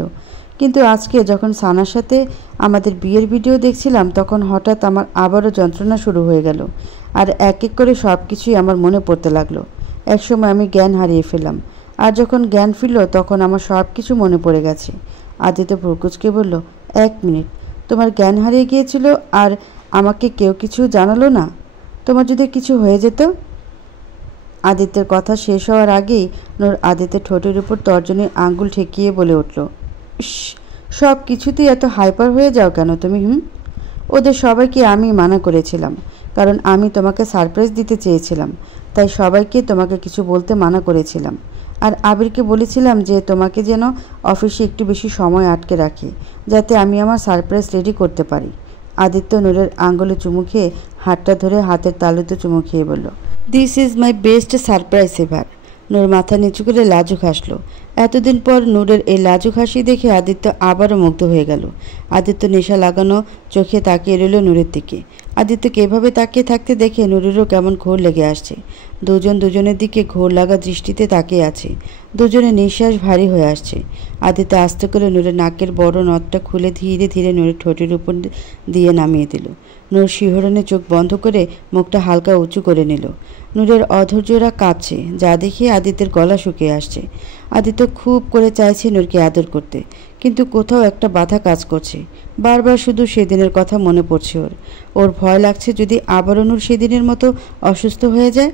কিন্তু আজকে যখন সানার সাথে আমাদের বিয়ের ভিডিও দেখছিলাম তখন হঠাৎ আমার আবারও যন্ত্রণা শুরু হয়ে গেল, আর এক এক করে সব কিছুই আমার মনে পড়তে লাগলো। একসময় আমি জ্ঞান হারিয়ে ফেললাম, আর যখন জ্ঞান ফিরল তখন আমার সব কিছু মনে পড়ে গেছে। আদিত্য প্রকুচকে বলল, 1 মিনিট, তোমার জ্ঞান হারিয়ে গিয়েছিল আর আমাকে কেউ কিছু জানালো না? তোমার যদি কিছু হয়ে যেত? আদিত্যের কথা শেষ হওয়ার আগেই নূর আদিত্যের ঠোঁটের উপর তর্জনীর আঙ্গুল ঠেকিয়ে বলে উঠল, সব কিছুতেই এত হাইপার হয়ে যাও কেন তুমি? ওদের সবাইকে আমি মানা করেছিলাম, কারণ আমি তোমাকে সারপ্রাইজ দিতে চেয়েছিলাম, তাই সবাইকে তোমাকে কিছু বলতে মানা করেছিলাম। আর আবিরকে বলেছিলাম যে তোমাকে যেন অফিসে একটু বেশি সময় আটকে রাখে, যাতে আমি আমার সারপ্রাইজ রেডি করতে পারি। আদিত্য নূরের আঙ্গুলে চুমু খেয়ে হাতটা ধরে হাতের তালুতে চুমু খেয়ে বলল, this is my best surprise ever. Noor মাথা নিচু করে লাজুক হাসল। এতদিন পর নূরের এই লাজুক হাসি দেখে আদিত্য আবারও মুগ্ধ হয়ে গেল। আদিত্য নেশা লাগানো চোখে তাকিয়ে রইল নূরের দিকে। আদিত্যকে এভাবে তাকিয়ে থাকতে দেখে নূরেরও কেমন ঘোর লেগে আসছে। দুজন দুজনের দিকে ঘোর লাগা দৃষ্টিতে তাকিয়ে আছে। দুজনের নিঃশ্বাস ভারী হয়ে আসছে। আদিত্য আস্তে করে নূরের নাকের বড় নথটা খুলে ধীরে ধীরে নূরের ঠোঁটের উপর দিয়ে নামিয়ে দিল। নূর শিহরণে চোখ বন্ধ করে মুখটা হালকা উঁচু করে নিল। নূরের অধৈর্যরা কাঁপছে, যা দেখে আদিত্যের গলা শুকিয়ে আসছে। আদিত্য খুব করে চাইছে নূরকে আদর করতে, কিন্তু কোথাও একটা বাধা কাজ করছে। বারবার শুধু সেদিনের কথা মনে পড়ছে ওর ভয় লাগছে যদি আবারও নূর সেদিনের মতো অসুস্থ হয়ে যায়।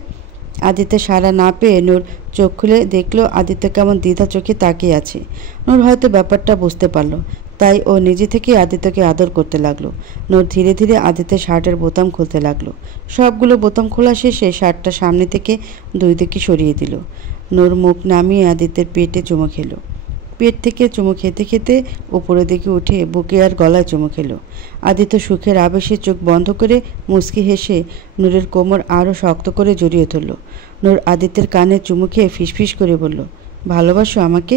আদিত্য সাড়া না পেয়ে নূর চোখ খুলে দেখল আদিত্য কেমন দ্বিধা চোখে তাকিয়ে আছে। নূর হয়তো ব্যাপারটা বুঝতে পারল, তাই ও নিজে থেকে আদিত্যকে আদর করতে লাগলো। নূর ধীরে ধীরে আদিত্যের শার্টের বোতাম খুলতে লাগলো। সবগুলো বোতাম খোলা শেষে শার্টটা সামনে থেকে দুই দিকে সরিয়ে দিল। নূর মুখ নামিয়ে আদিত্যের পেটে চুমু খেলো। পেট থেকে চুমু খেতে খেতে উপরের দিকে উঠে বুকে আর গলায় চুমু খেলো। আদিত্য সুখের আবেশে চোখ বন্ধ করে মুচকি হেসে নূরের কোমর আরও শক্ত করে জড়িয়ে ধরল। নূর আদিত্যের কানে চুমু খেয়ে ফিসফিস করে বলল, ভালোবাসো আমাকে,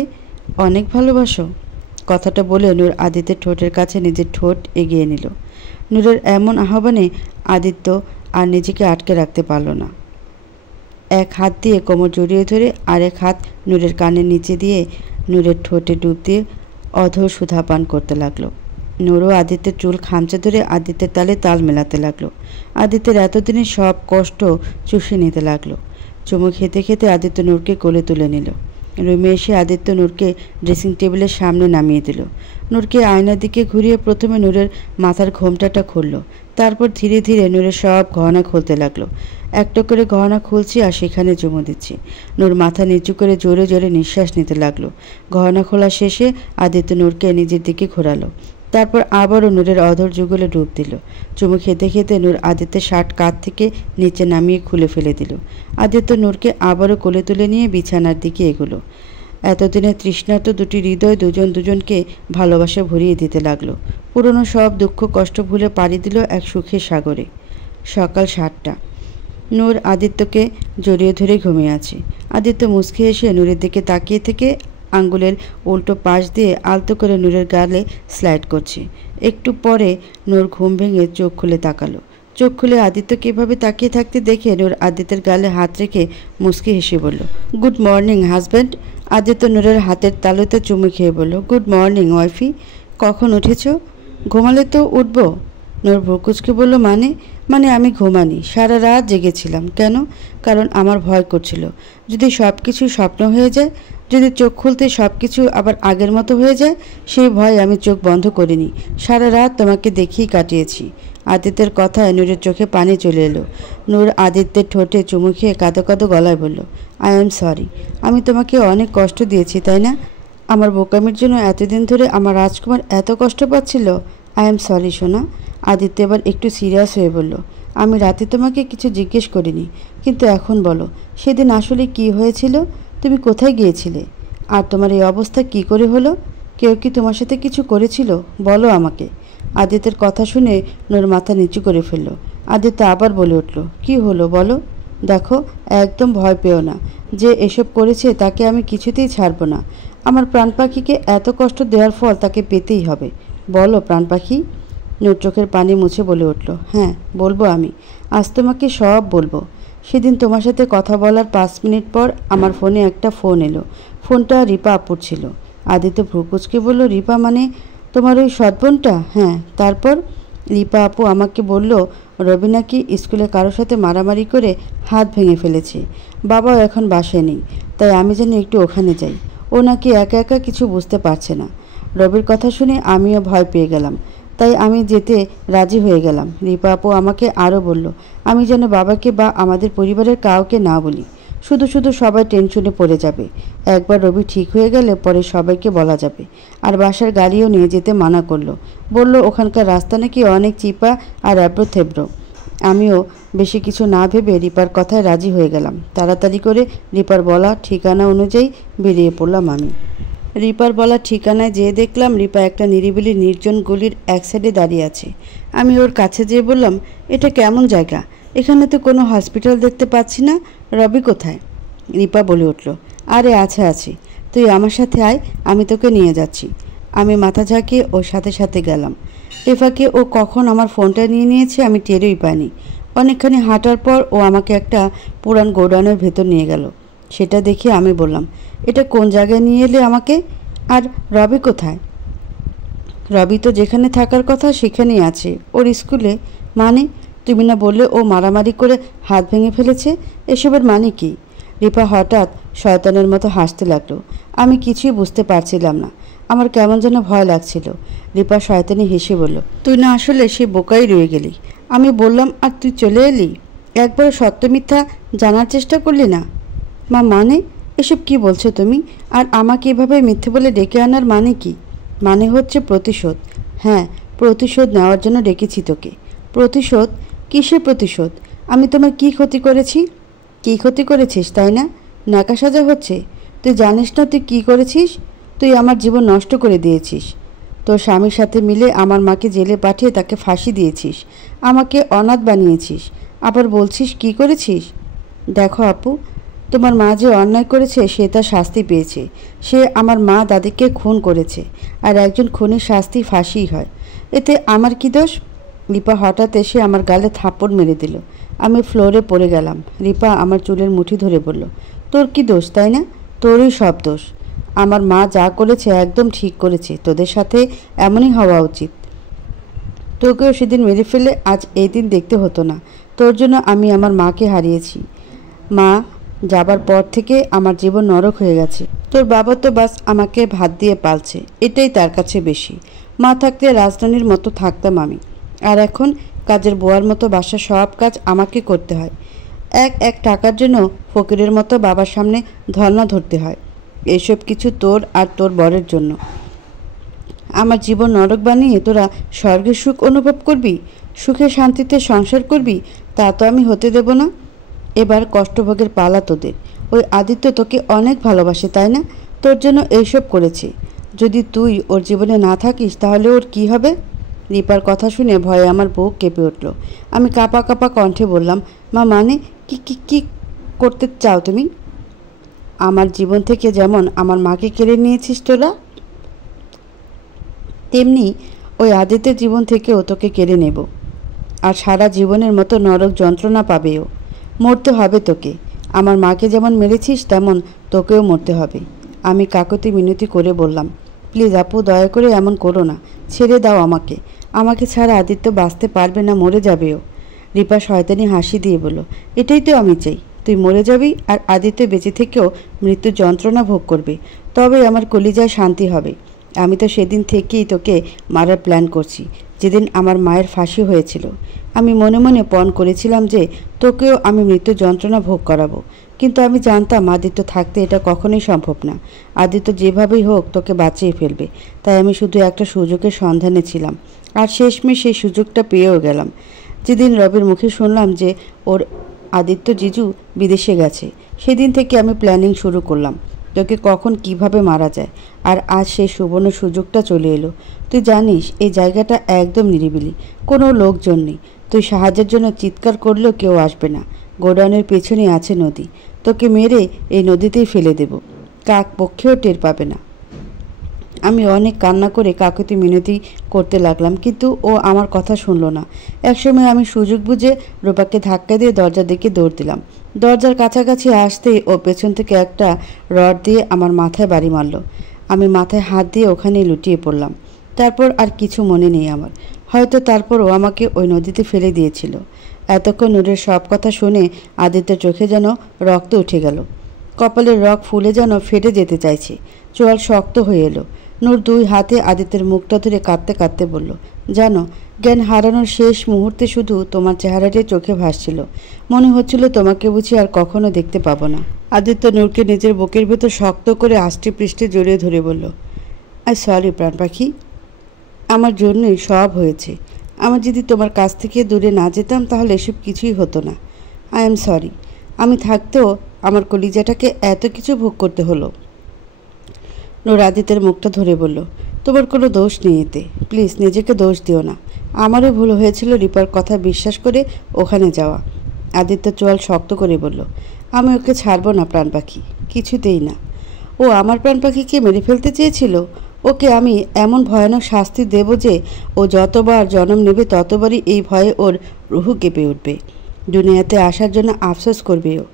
অনেক ভালোবাসো? কথাটা বলে নূর আদিত্যের ঠোঁটের কাছে নিজের ঠোঁট এগিয়ে নিল। নূরের এমন আহ্বানে আদিত্য আর নিজেকে আটকে রাখতে পারল না। এক হাত দিয়ে কোমর জড়িয়ে ধরে আরেক হাত নূরের কানের নিচে দিয়ে নূরের ঠোঁটে ডুব দিয়ে অধর সুধা পান করতে লাগলো। নূরও আদিত্যের চুল খামচে ধরে আদিত্যের তালে তাল মেলাতে লাগলো। আদিত্যের এতদিনের সব কষ্ট চুষে নিতে লাগলো। চুমু খেতে খেতে আদিত্য নূরকে কোলে তুলে নিল। রুমে এসে আদিত্য নূরকে ড্রেসিং টেবিলের সামনে নামিয়ে দিল। নূরকে আয়নার দিকে ঘুরিয়ে প্রথমে নূরের মাথার ঘোমটাটা খুলল, তারপর ধীরে ধীরে নূরের সব গহনা খুলতে লাগলো। একটা করে গহনা খুলছি আর সেখানে চুমু দিচ্ছি। নূর মাথা নিচু করে জোরে জোরে নিঃশ্বাস নিতে লাগলো। গহনা খোলা শেষে আদিত্য নূরকে নিজের দিকে ঘোরালো, তারপর আবারও নূরের অধর যুগলে ডুব দিল। চুমু খেতে খেতে নূর আদিত্যের শার্ট কাঁধ থেকে নিচে নামিয়ে খুলে ফেলে দিল। আদিত্য নূরকে আবারও কোলে তুলে নিয়ে বিছানার দিকে এগোলো। এতদিনে তৃষ্ণার্ত দুটি হৃদয় দুজন দুজনকে ভালোবাসা ভরিয়ে দিতে লাগলো। পুরনো সব দুঃখ কষ্ট ভুলে পাড়ি দিল এক সুখের সাগরে। সকাল 7টা। নূর আদিত্যকে জড়িয়ে ধরে ঘুমিয়ে আছে। আদিত্য মুচকি এসে নূরের দিকে তাকিয়ে থেকে আঙ্গুলের উল্টো পাশ দিয়ে আলতো করে নূরের গালে স্লাইড করছে। একটু পরে নূর ঘুম ভেঙে চোখ খুলে তাকালো। চোখ খুলে আদিত্যকে এভাবে তাকিয়ে থাকতে দেখে নূর আদিত্যের গালে হাত রেখে মুচকি হেসে বলল, গুড মর্নিং হাজব্যান্ড। আদিত্য নূরের হাতের তালুতে চুমু খেয়ে বলল, গুড মর্নিং ওয়াইফি। কখন উঠেছ? ঘুমালে তো উঠব। নূর ভ্রুকুচকে বলল, মানে আমি ঘুমানি, সারা রাত জেগেছিলাম। কেন? কারণ আমার ভয় করছিল, যদি সব কিছু স্বপ্ন হয়ে যায়, যদি চোখ খুলতে সব কিছু আবার আগের মতো হয়ে যায়। সেই ভয় আমি চোখ বন্ধ করিনি, সারা রাত তোমাকে দেখেই কাটিয়েছি। আদিত্যের কথায় নূরের চোখে পানি চলে এলো। নূর আদিত্যের ঠোঁটে চুমু খেয়ে কাঁদো কাঁদো গলায় বলল, আই এম সরি। আমি তোমাকে অনেক কষ্ট দিয়েছি, তাই না? আমার বোকামির জন্য এতদিন ধরে আমার রাজকুমার এত কষ্ট পাচ্ছিল। আই এম সরি সোনা। আদিত্য এবার একটু সিরিয়াস হয়ে বলল, আমি রাতে তোমাকে কিছু জিজ্ঞেস করিনি, কিন্তু এখন বলো, সেদিন আসলে কি হয়েছিল? তুমি কোথায় গিয়েছিলে? আর তোমার এই অবস্থা কি করে হলো? কেউ কি তোমার সাথে কিছু করেছিল? বলো আমাকে। আদিত্যের কথা শুনে নূর মাথা নিচু করে ফেলল। আদিত্য আবার বলে উঠল, কি হলো বলো? দেখো, একদম ভয় পেও না। যে এসব করেছে তাকে আমি কিছুতেই ছাড়ব না। আমার প্রাণ পাখিকে এত কষ্ট দেওয়ার ফল তাকে পেতেই হবে। বলো প্রাণ পাখি। নূর চোখের পানি মুছে বলে উঠল, হ্যাঁ বলবো আমি, আজ তোমাকে সব বলবো। সেদিন তোমার সাথে কথা বলার 5 মিনিট পর আমার ফোনে একটা ফোন এলো। ফোনটা রিপা আপুর ছিল। আদিত্য ভ্রুকুচকে বলল, রিপা মানে তোমার ওই সৎবোনটা? হ্যাঁ। তারপর? রিপা আপু আমাকে বলল, রবি নাকি স্কুলে কারোর সাথে মারামারি করে হাত ভেঙে ফেলেছে। বাবাও এখন বাসায় নেই, তাই আমি যেন একটু ওখানে যাই। ও নাকি একা একা কিছু বুঝতে পারছে না। রবির কথা শুনে আমিও ভয় পেয়ে গেলাম, তাই আমি যেতে রাজি হয়ে গেলাম। রিপা আপু আমাকে আরও বলল, আমি যেন বাবাকে বা আমাদের পরিবারের কাউকে না বলি, শুধু শুধু সবাই টেনশনে পড়ে যাবে। একবার রবি ঠিক হয়ে গেলে পরে সবাইকে বলা যাবে। আর বাসার গাড়িও নিয়ে যেতে মানা করলো, বলল ওখানকার রাস্তা নাকি অনেক চিপা আর এবড়ো থেবড়ো। আমিও বেশি কিছু না ভেবে রিপার কথায় রাজি হয়ে গেলাম। তাড়াতাড়ি করে রিপার বলা ঠিকানা অনুযায়ী বেরিয়ে পড়লাম আমি। রিপার বলা ঠিকানায় যেয়ে দেখলাম রিপা একটা নিরিবিলি নির্জন গলির এক সাইডে দাঁড়িয়ে আছে। আমি ওর কাছে যেয়ে বললাম, এটা কেমন জায়গা? এখানে তো কোনো হসপিটাল দেখতে পাচ্ছি না। রবি কোথায়? রিপা বলে উঠল, আরে আছে, তুই আমার সাথে আয়, আমি তোকে নিয়ে যাচ্ছি। আমি মাথা ঝাঁকিয়ে ওর সাথে সাথে গেলাম। এফাকে ও কখন আমার ফোনটা নিয়ে নিয়েছে আমি টেরই পাইনি। অনেকখানি হাঁটার পর ও আমাকে একটা পুরান গোডাউনের ভেতর নিয়ে গেল। সেটা দেখে আমি বললাম, এটা কোন জায়গায় নিয়ে এলে আমাকে? আর রবি কোথায়? রবি তো যেখানে থাকার কথা সেখানেই আছে, ওর স্কুলে। মানে? তুমি না বললে ও মারামারি করে হাত ভেঙে ফেলেছে? এসবের মানে কি? রিপা হঠাৎ শয়তানের মতো হাসতে লাগলো। আমি কিছুই বুঝতে পারছিলাম না, আমার কেমন যেন ভয় লাগছিল। রিপা শয়তানি হেসে বলল, তুই না আসলে সে বোকাই রয়ে গেলি। আমি বললাম আর তুই চলে এলি, একবার সত্য মিথ্যা জানার চেষ্টা করলি না। মা মানে? এসব কি বলছো তুমি? আর আমাকে এভাবে মিথ্যে বলে ডেকে আনার মানে কি? মানে হচ্ছে প্রতিশোধ। হ্যাঁ, প্রতিশোধ নেওয়ার জন্য ডেকেছি তোকে। প্রতিশোধ? কিসের প্রতিশোধ? আমি তোমার কি ক্ষতি করেছি? কি ক্ষতি করেছিস তাই না? নাকা সাজা হচ্ছে। তুই জানিস না তুই কি করেছিস? তুই আমার জীবন নষ্ট করে দিয়েছিস। তোর স্বামীর সাথে মিলে আমার মাকে জেলে পাঠিয়ে তাকে ফাঁসি দিয়েছিস, আমাকে অনাথ বানিয়েছিস, আবার বলছিস কি করেছিস? দেখো আপু, তোমার মা যে অন্যায় করেছে সে তার শাস্তি পেয়েছে। সে আমার মা দাদিকে খুন করেছে, আর একজন খুনের শাস্তি ফাঁসিই হয়। এতে আমার কি দোষ? রিপা হঠাৎ এসে আমার গালে থাপ্পড় মেরে দিল। আমি ফ্লোরে পড়ে গেলাম। রিপা আমার চুলের মুঠি ধরে বলল, তোর কি দোষ তাই না? তোরই সব দোষ। আমার মা যা করেছে একদম ঠিক করেছে, তোদের সাথে এমনই হওয়া উচিত। তোকেও সেদিন মেরে ফেলে আজ এই দিন দেখতে হতো না। তোর জন্য আমি আমার মাকে হারিয়েছি। মা যাবার পর থেকে আমার জীবন নরক হয়ে গেছে। তোর বাবা তো বাস আমাকে ভাত দিয়ে পালছে, এটাই তার কাছে বেশি। মা থাকতে রাজধানীর মতো থাকতাম আমি, আর এখন কাজের বুয়ার মতো বাসার সব কাজ আমাকে করতে হয়। এক টাকার জন্য ফকিরের মতো বাবার সামনে ধর্ণা ধরতে হয়। এসব কিছু তোর আর তোর বরের জন্য। আমার জীবন নরক বানিয়ে তোরা স্বর্গের সুখ অনুভব করবি, সুখে শান্তিতে সংসার করবি, তা তো আমি হতে দেব না। এবার কষ্টভোগের পালা তোদের। ওই আদিত্য তোকে অনেক ভালোবাসে তাই না? তোর জন্য এইসব করেছে। যদি তুই ওর জীবনে না থাকিস তাহলে ওর কি হবে? রিপার কথা শুনে ভয়ে আমার বুক কেঁপে উঠল। আমি কাঁপা কাঁপা কণ্ঠে বললাম, মা মানে কি কি কি করতে চাও তুমি? আমার জীবন থেকে যেমন আমার মাকে কেড়ে নিয়েছিস তোরা, তেমনি ওই আদিত্যের জীবন থেকেও তোকে কেড়ে নেব। আর সারা জীবনের মতো নরক যন্ত্রণা পাবেও। মরতে হবে তোকে। আমার মাকে যেমন মেরেছিস তেমন তোকেও মরতে হবে। আমি কাকুতি মিনতি করে বললাম, প্লিজ আপু, দয়া করে এমন করো না, ছেড়ে দাও আমাকে। আমাকে ছাড়া আদিত্য বাঁচতে পারবে না, মরে যাবেও। রিপা শয়তানি হাসি দিয়ে বলল, এটাই তো আমি চাই, তুই মরে যাবি আর আদিত্য বেঁচে থেকেও মৃত্যু যন্ত্রণা ভোগ করবে, তবে আমার কলিজায় শান্তি হবে। আমি তো সেদিন থেকেই তোকে মারার প্ল্যান করছি, যেদিন আমার মায়ের ফাঁসি হয়েছিল। আমি মনে মনে পণ করেছিলাম যে তোকেও আমি মৃত্যু যন্ত্রণা ভোগ করাবো, কিন্তু আমি জানতাম আদিত্য থাকতে এটা কখনোই সম্ভব না। আদিত্য যেভাবেই হোক তোকে বাঁচিয়ে ফেলবে, তাই আমি শুধু একটা সুযোগের সন্ধানে ছিলাম, আর শেষমেশ সেই সুযোগটা পেয়েও গেলাম। যেদিন রবির মুখে শুনলাম যে ওর আদিত্য জিজু বিদেশে গেছে, সেদিন থেকে আমি প্ল্যানিং শুরু করলাম তোকে কখন কিভাবে মারা যায়। আর আজ সেই সুবর্ণ সুযোগটা চলে এলো। তুই জানিস এই জায়গাটা একদম নিরিবিলি, কোনো লোকজন নেই। তুই সাহায্যের জন্য চিৎকার করলেও কেউ আসবে না। গোডাউনের পেছনে আছে নদী, তোকে মেরে এই নদীতেই ফেলে দেব, কাক পক্ষেও টের পাবে না। আমি অনেক কান্না করে কাকুতি মিনতি করতে লাগলাম, কিন্তু ও আমার কথা শুনলো না। একসময় আমি সুযোগ বুঝে রূপাকে ধাক্কা দিয়ে দরজার দিকে দৌড় দিলাম। দরজার কাছাকাছি আসতেই ও পেছন থেকে একটা রড দিয়ে আমার মাথায় বাড়ি মারল। আমি মাথায় হাত দিয়ে ওখানেই লুটিয়ে পড়লাম। তারপর আর কিছু মনে নেই আমার। হয়তো তারপরও আমাকে ওই নদীতে ফেলে দিয়েছিল। এতক্ষণ নূরের সব কথা শুনে আদিত্যের চোখে যেন রক্ত উঠে গেল। কপালের রগ ফুলে যেন ফেটে যেতে চাইছে। চোয়াল শক্ত হয়ে এলো। নূর দুই হাতে আদিত্যের মুখটা ধরে কাঁদতে কাঁদতে বলল, জানো, জ্ঞান হারানোর শেষ মুহূর্তে শুধু তোমার চেহারাটাই চোখে ভাসছিল। মনে হচ্ছিল তোমাকে বুঝি আর কখনো দেখতে পাবো না। আদিত্য নূরকে নিজের বুকের ভেতর শক্ত করে আষ্টে পৃষ্ঠে জড়িয়ে ধরে বলল, আই সরি প্রাণ পাখি, আমার জন্যই সব হয়েছে। আমার যদি তোমার কাছ থেকে দূরে না যেতাম তাহলে এসব কিছুই হতো না। I am sorry. আমি থাকতেও আমার কলিজাটাকে এত কিছু ভোগ করতে হলো। নূর আদিত্যের মুখটা ধরে বলল, তোমার কোনো দোষ নেই এতে, প্লিজ নিজেকে দোষ দিও না। আমারও ভুল হয়েছিল রিপার কথা বিশ্বাস করে ওখানে যাওয়া। আদিত্য চোয়াল শক্ত করে বলল, আমি ওকে ছাড়বো না প্রাণ পাখি, কিছুতেই না। ও আমার প্রাণ পাখিকে মেরে ফেলতে চেয়েছিল। ওকে আমি এমন ভয়ানক শাস্তি দেব যে ও যতবার জন্ম নেবে ততবারই এই ভয়ে ওর রুহু কেঁপে উঠবে। দুনিয়াতে আসার জন্য আফসোস করবে ও।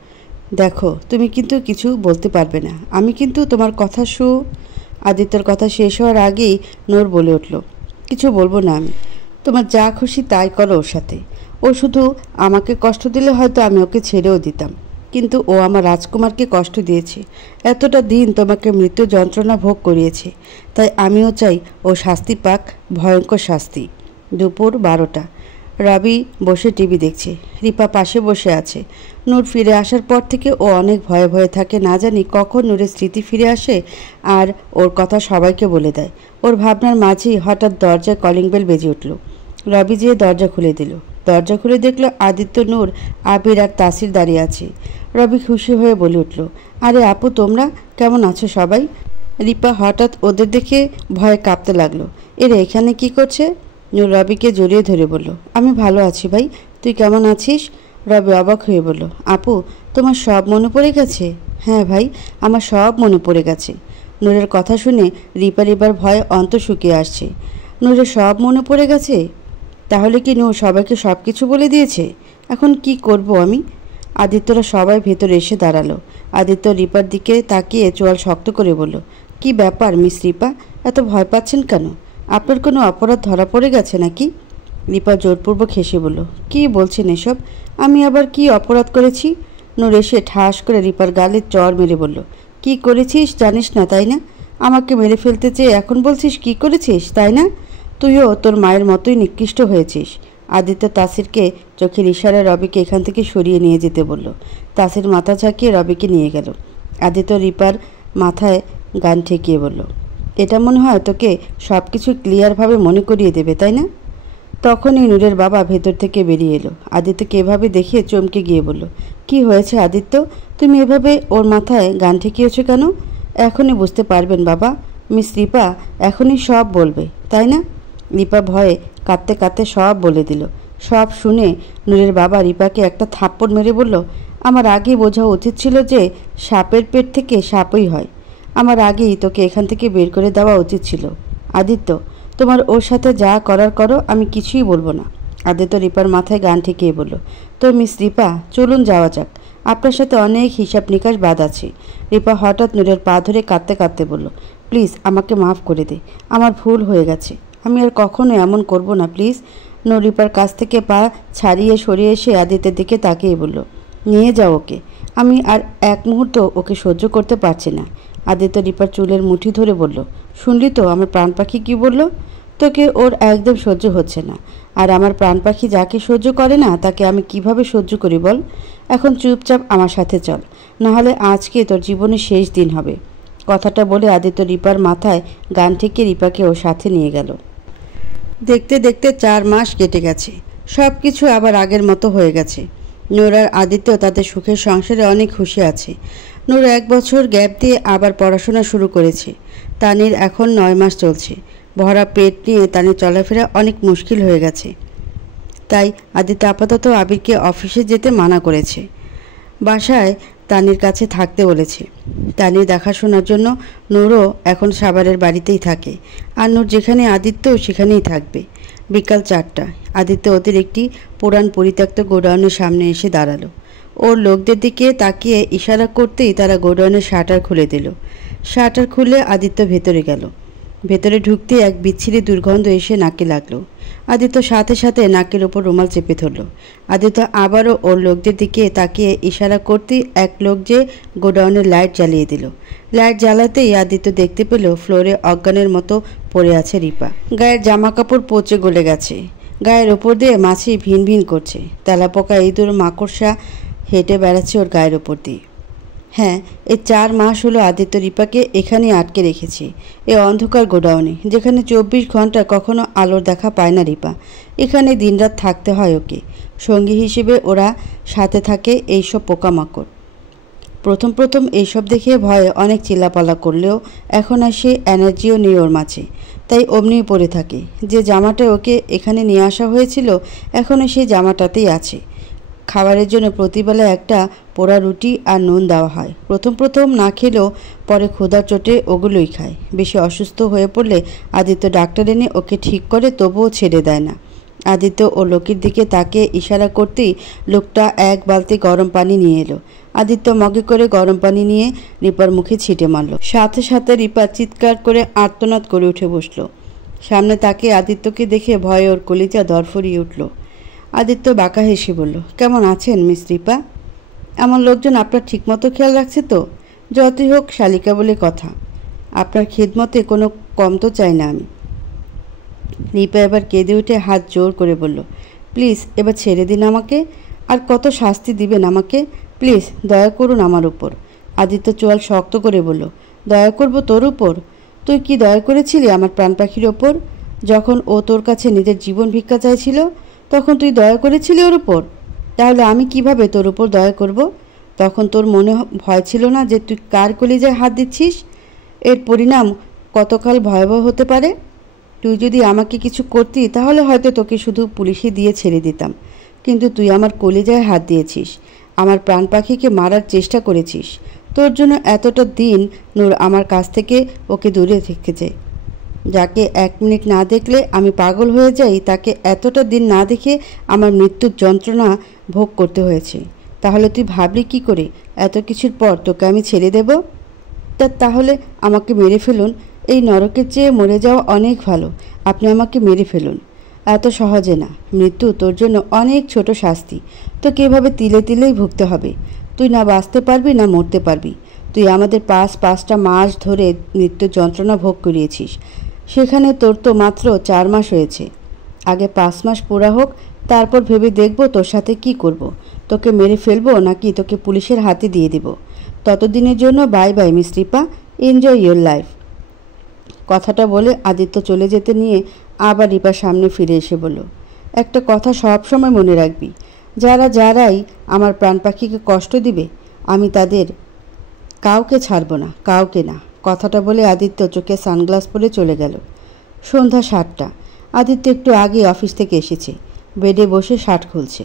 দেখো, তুমি কিন্তু কিছু বলতে পারবে না, আমি কিন্তু তোমার কথা আদিত্যর কথা শেষ হওয়ার আগেই নূর বলে উঠল, কিছু বলবো না আমি। তোমার যা খুশি তাই করো ওর সাথে। ও শুধু আমাকে কষ্ট দিলে হয়তো আমি ওকে ছেড়েও দিতাম, কিন্তু ও আমার রাজকুমারকে কষ্ট দিয়েছে। এতটা দিন তোমাকে মৃত্যু যন্ত্রণা ভোগ করিয়েছে, তাই আমিও চাই ও শাস্তি পাক, ভয়ঙ্কর শাস্তি। দুপুর 12টা। রবি বসে টিভি দেখছে, রিপা পাশে বসে আছে। নূর ফিরে আসার পর থেকে ও অনেক ভয়ে ভয়ে থাকে, না জানি কখন নূরের স্মৃতি ফিরে আসে আর ওর কথা সবাইকে বলে দেয়। ওর ভাবনার মাঝেই হঠাৎ দরজায় কলিং বেল বেজে উঠল। রবি যেয়ে দরজা খুলে দিল। দরজা খুলে দেখল আদিত্য, নূর, আবির আর তাসির দাঁড়িয়ে আছে। রবি খুশি হয়ে বলে উঠল, আরে আপু, তোমরা কেমন আছো সবাই? রিপা হঠাৎ ওদের দেখে ভয়ে কাঁপতে লাগলো। এরা এখানে কি করছে? নূর রবিকে জড়িয়ে ধরে বলল, আমি ভালো আছি ভাই, তুই কেমন আছিস? রবি অবাক হয়ে বলল, আপু, তোমার সব মনে পড়ে গেছে? হ্যাঁ ভাই, আমার সব মনে পড়ে গেছে। নূরের কথা শুনে রিপার এবার ভয়ে অন্ত শুকিয়ে আসছে। নূরের সব মনে পড়ে গেছে? তাহলে কি নূর সবাইকে সব কিছু বলে দিয়েছে? এখন কি করব আমি? আদিত্যরা সবাই ভেতরে এসে দাঁড়ালো। আদিত্য রিপার দিকে তাকিয়ে চোয়াল শক্ত করে বলল, কি ব্যাপার মিস রিপা, এত ভয় পাচ্ছেন কেন? আপনার কোনো অপরাধ ধরা পড়ে গেছে নাকি? রিপা জোরপূর্বক হেসে বলল, কি বলছেন এসব? আমি আবার কি অপরাধ করেছি? নূর এসে ঠাস করে রিপার গালে চড় মেরে বলল, কি করেছিস জানিস না তাই না? আমাকে মেরে ফেলতে চেয়ে এখন বলছিস কি করেছিস, তাই না? তুইও তোর মায়ের মতোই নিকৃষ্ট হয়েছিস। আদিত্য তাসিরকে চোখের ইশারায় রবিকে এখান থেকে সরিয়ে নিয়ে যেতে বলল। তাসির মাথা ঝাঁকিয়ে রবিকে নিয়ে গেল। আদিত্য রিপার মাথায় গান ঠেকিয়ে বলল, এটা মনে হয় তোকে সব কিছু ক্লিয়ারভাবে মনে করিয়ে দেবে, তাই না? তখনই নূরের বাবা ভেতর থেকে বেরিয়ে এলো। আদিত্যকে এভাবে দেখে চমকে গিয়ে বলল, কি হয়েছে আদিত্য, তুমি এভাবে ওর মাথায় গান ঠেকিয়েছ কেন? এখনই বুঝতে পারবেন বাবা, মিস রিপা এখনই সব বলবে, তাই না? রিপা ভয়ে কাঁদতে কাঁদতে সব বলে দিল। সব শুনে নূরের বাবা রিপাকে একটা থাপ্পড় মেরে বলল, আমার আগেই বোঝা উচিত ছিল যে সাপের পেট থেকে সাপই হয়। আমার আগেই তোকে এখান থেকে বের করে দেওয়া উচিত ছিল। আদিত্য, তোমার ওর সাথে যা করার করো, আমি কিছুই বলবো না। আদিত্য রিপার মাথায় গান ঠেকিয়ে বলল, তো মিস রিপা, চলুন যাওয়া যাক। আপনার সাথে অনেক হিসাব নিকাশ বাদ আছে। রিপা হঠাৎ নূরের পা ধরে কাঁদতে কাঁদতে বলল, প্লিজ আমাকে মাফ করে দে, আমার ভুল হয়ে গেছে, আমি আর কখনো এমন করব না প্লিজ। নূর রিপার কাছ থেকে পা ছাড়িয়ে সরিয়ে এসে আদিত্যের দিকে তাকিয়ে বলল, নিয়ে যাও ওকে, আমি আর এক মুহূর্ত ওকে সহ্য করতে পারছি না। আদিত্য রিপার চুলের মুঠি ধরে বলল, শুনলি তো আমার প্রাণ পাখি কী বলল? তোকে ওর একদম সহ্য হচ্ছে না, আর আমার প্রাণ পাখি যাকে সহ্য করে না তাকে আমি কিভাবে সহ্য করি বল? এখন চুপচাপ আমার সাথে চল, নাহলে আজকে তোর জীবনের শেষ দিন হবে। কথাটা বলে আদিত্য রিপার মাথায় গান ঠেকিয়ে রিপাকে ওর সাথে নিয়ে গেল। দেখতে দেখতে 4 মাস কেটে গেছে, সব কিছু আবার আগের মতো হয়ে গেছে। নূর আর আদিত্য তাদের সুখের সংসারে অনেক খুশি আছে। নূর 1 বছর গ্যাপ দিয়ে আবার পড়াশোনা শুরু করেছে। তানির এখন 9 মাস চলছে। ভরা পেট নিয়ে তানির চলাফেরা অনেক মুশকিল হয়ে গেছে, তাই আদিত্য আপাতত আবিরকে অফিসে যেতে মানা করেছে। বাসায় তানির কাছে থাকতে বলেছে। তানির দেখাশোনার জন্য নূরও এখন সাভারের বাড়িতেই থাকে, আর নূর যেখানে আদিত্য সেখানেই থাকবে। বিকাল 4টায় আদিত্য ওদের একটি পুরান পরিত্যক্ত গোডাউনের সামনে এসে দাঁড়ালো। ওর লোকদের দিকে তাকিয়ে ইশারা করতেই তারা গোডাউনের শাটার খুলে দিল। শাটার খুলে আদিত্য ভেতরে গেল। ভেতরে ঢুকতে এক বিচ্ছিরি দুর্গন্ধ এসে নাকে লাগলো। আদিত্য সাথে সাথে নাকের ওপর রুমাল চেপে ধরল। আদিত্য আবারও ওর লোকদের দিকে তাকিয়ে ইশারা করতেই এক লোক যে গোডাউনের লাইট জ্বালিয়ে দিল। লাইট জ্বালাতেই আদিত্য দেখতে পেল ফ্লোরে অজ্ঞানের মতো পড়ে আছে রিপা। গায়ের জামা কাপড় পচে গলে গেছে, গায়ের ওপর দিয়ে মাছি ভিন ভিন করছে, তেলাপোকা ইঁদুর মাকড়সা হেঁটে বেড়াচ্ছে ওর গায়ের ওপর দিয়ে। হ্যাঁ, এই 4 মাস হলো আদিত্য রিপাকে এখানেই আটকে রেখেছে, এ অন্ধকার গোডাউনে, যেখানে 24 ঘন্টা কখনো আলোর দেখা পায় না রিপা। এখানে দিনরাত থাকতে হয় ওকে। সঙ্গী হিসেবে ওরা সাথে থাকে এইসব পোকামাকড়। প্রথম প্রথম এইসব দেখে ভয়ে অনেক চিল্লাপালা করলেও এখন আর সে এনার্জিও নেই ওর মাঝে, তাই অমনিই পড়ে থাকে। যে জামাটা ওকে এখানে নিয়ে আসা হয়েছিল এখনও সেই জামাটাতেই আছে। খাবারের জন্য প্রতিবেলা একটা পোড়া রুটি আর নুন দেওয়া হয়। প্রথম প্রথম না খেলেও পরে ক্ষুধার চোটে ওগুলোই খায়। বেশি অসুস্থ হয়ে পড়লে আদিত্য ডাক্তার এনে ওকে ঠিক করে, তবুও ছেড়ে দেয় না। আদিত্য ও লোকের দিকে তাকে ইশারা করতেই লোকটা 1 বালতি গরম পানি নিয়ে এলো। আদিত্য মগে করে গরম পানি নিয়ে রিপার মুখে ছিটে মারল। সাথে সাথে রিপা চিৎকার করে আর্তনাদ করে উঠে বসল। সামনে তাকে আদিত্যকে দেখে ভয়ে ওর কলিজা দরফরিয়ে উঠল। আদিত্য বাঁকা হেসে বলল, কেমন আছেন মিস রিপা? আমার লোকজন আপনার ঠিকমতো খেয়াল রাখছে তো? যতই হোক শালিকা বলে কথা, আপনার খিদমতে কোনো কম তো চাই না আমি। রিপা এবার কেঁদে উঠে হাত জোর করে বলল, প্লিজ এবার ছেড়ে দিন আমাকে, আর কত শাস্তি দিবেন আমাকে? প্লিজ দয়া করুন আমার উপর। আদিত্য চোয়াল শক্ত করে বলল, দয়া করব তোর উপর? তুই কি দয়া করেছিলি আমার প্রাণ পাখির ওপর? যখন ও তোর কাছে নিজের জীবন ভিক্ষা চাইছিল তখন তুই দয়া করেছিলি ওর উপর? তাহলে আমি কিভাবে তোর উপর দয়া করব? তখন তোর মনে ভয় ছিল না যে তুই কার কলিজায় হাত দিচ্ছিস? এর পরিণাম কতকাল ভয়াবহ হতে পারে। তুই যদি আমাকে কিছু করতি তাহলে হয়তো তোকে শুধু পুলিশে দিয়ে ছেড়ে দিতাম, কিন্তু তুই আমার কলিজায় হাত দিয়েছিস, আমার প্রাণ পাখিকে মারার চেষ্টা করেছিস। তোর জন্য এতটা দিন নূর আমার কাছ থেকে ওকে দূরে থেকেছে। যাকে 1 মিনিট না দেখলে আমি পাগল হয়ে যাই, তাকে এতটা দিন না দেখে আমার মৃত্যুর যন্ত্রণা ভোগ করতে হয়েছে। তাহলে তুই ভাবলি কি করে এত কিছুর পর তোকে আমি ছেড়ে দেব? তাহলে আমাকে মেরে ফেলুন, এই নরকের চেয়ে মরে যাওয়া অনেক ভালো। আপনি আমাকে মেরে ফেলুন, এত সহজে না। মৃত্যু তোর জন্য অনেক ছোট শাস্তি, তোকে এভাবে তিলে তিলেই ভুগতে হবে। তুই না বাঁচতে পারবি না মরতে পারবি। তুই আমাদের 5টা মাস ধরে মৃত্যুর যন্ত্রণা ভোগ করিয়েছিস, সেখানে তোর তো মাত্র 4 মাস হয়েছে। আগে 5 মাস পুরা হোক, তারপর ভেবে দেখব তোর সাথে কি করব। তোকে মেরে ফেলবো নাকি তোকে পুলিশের হাতে দিয়ে দেব। ততদিনের জন্য bye bye miss Ripa, enjoy your life. কথাটা বলে আদিত্য চলে যেতে নিয়ে আবার রিপার সামনে ফিরে এসে বলল, একটা কথা সব সময় মনে রাখবি, যারাই আমার প্রাণ পাখিকে কষ্ট দিবে আমি তাদের কাউকে ছাড়ব না, কাউকে না। কথাটা বলে আদিত্য চোখে সানগ্লাস পরে চলে গেল। সন্ধ্যা 7টা। আদিত্য একটু আগে অফিস থেকে এসেছে। বেডে বসে শার্ট খুলছে।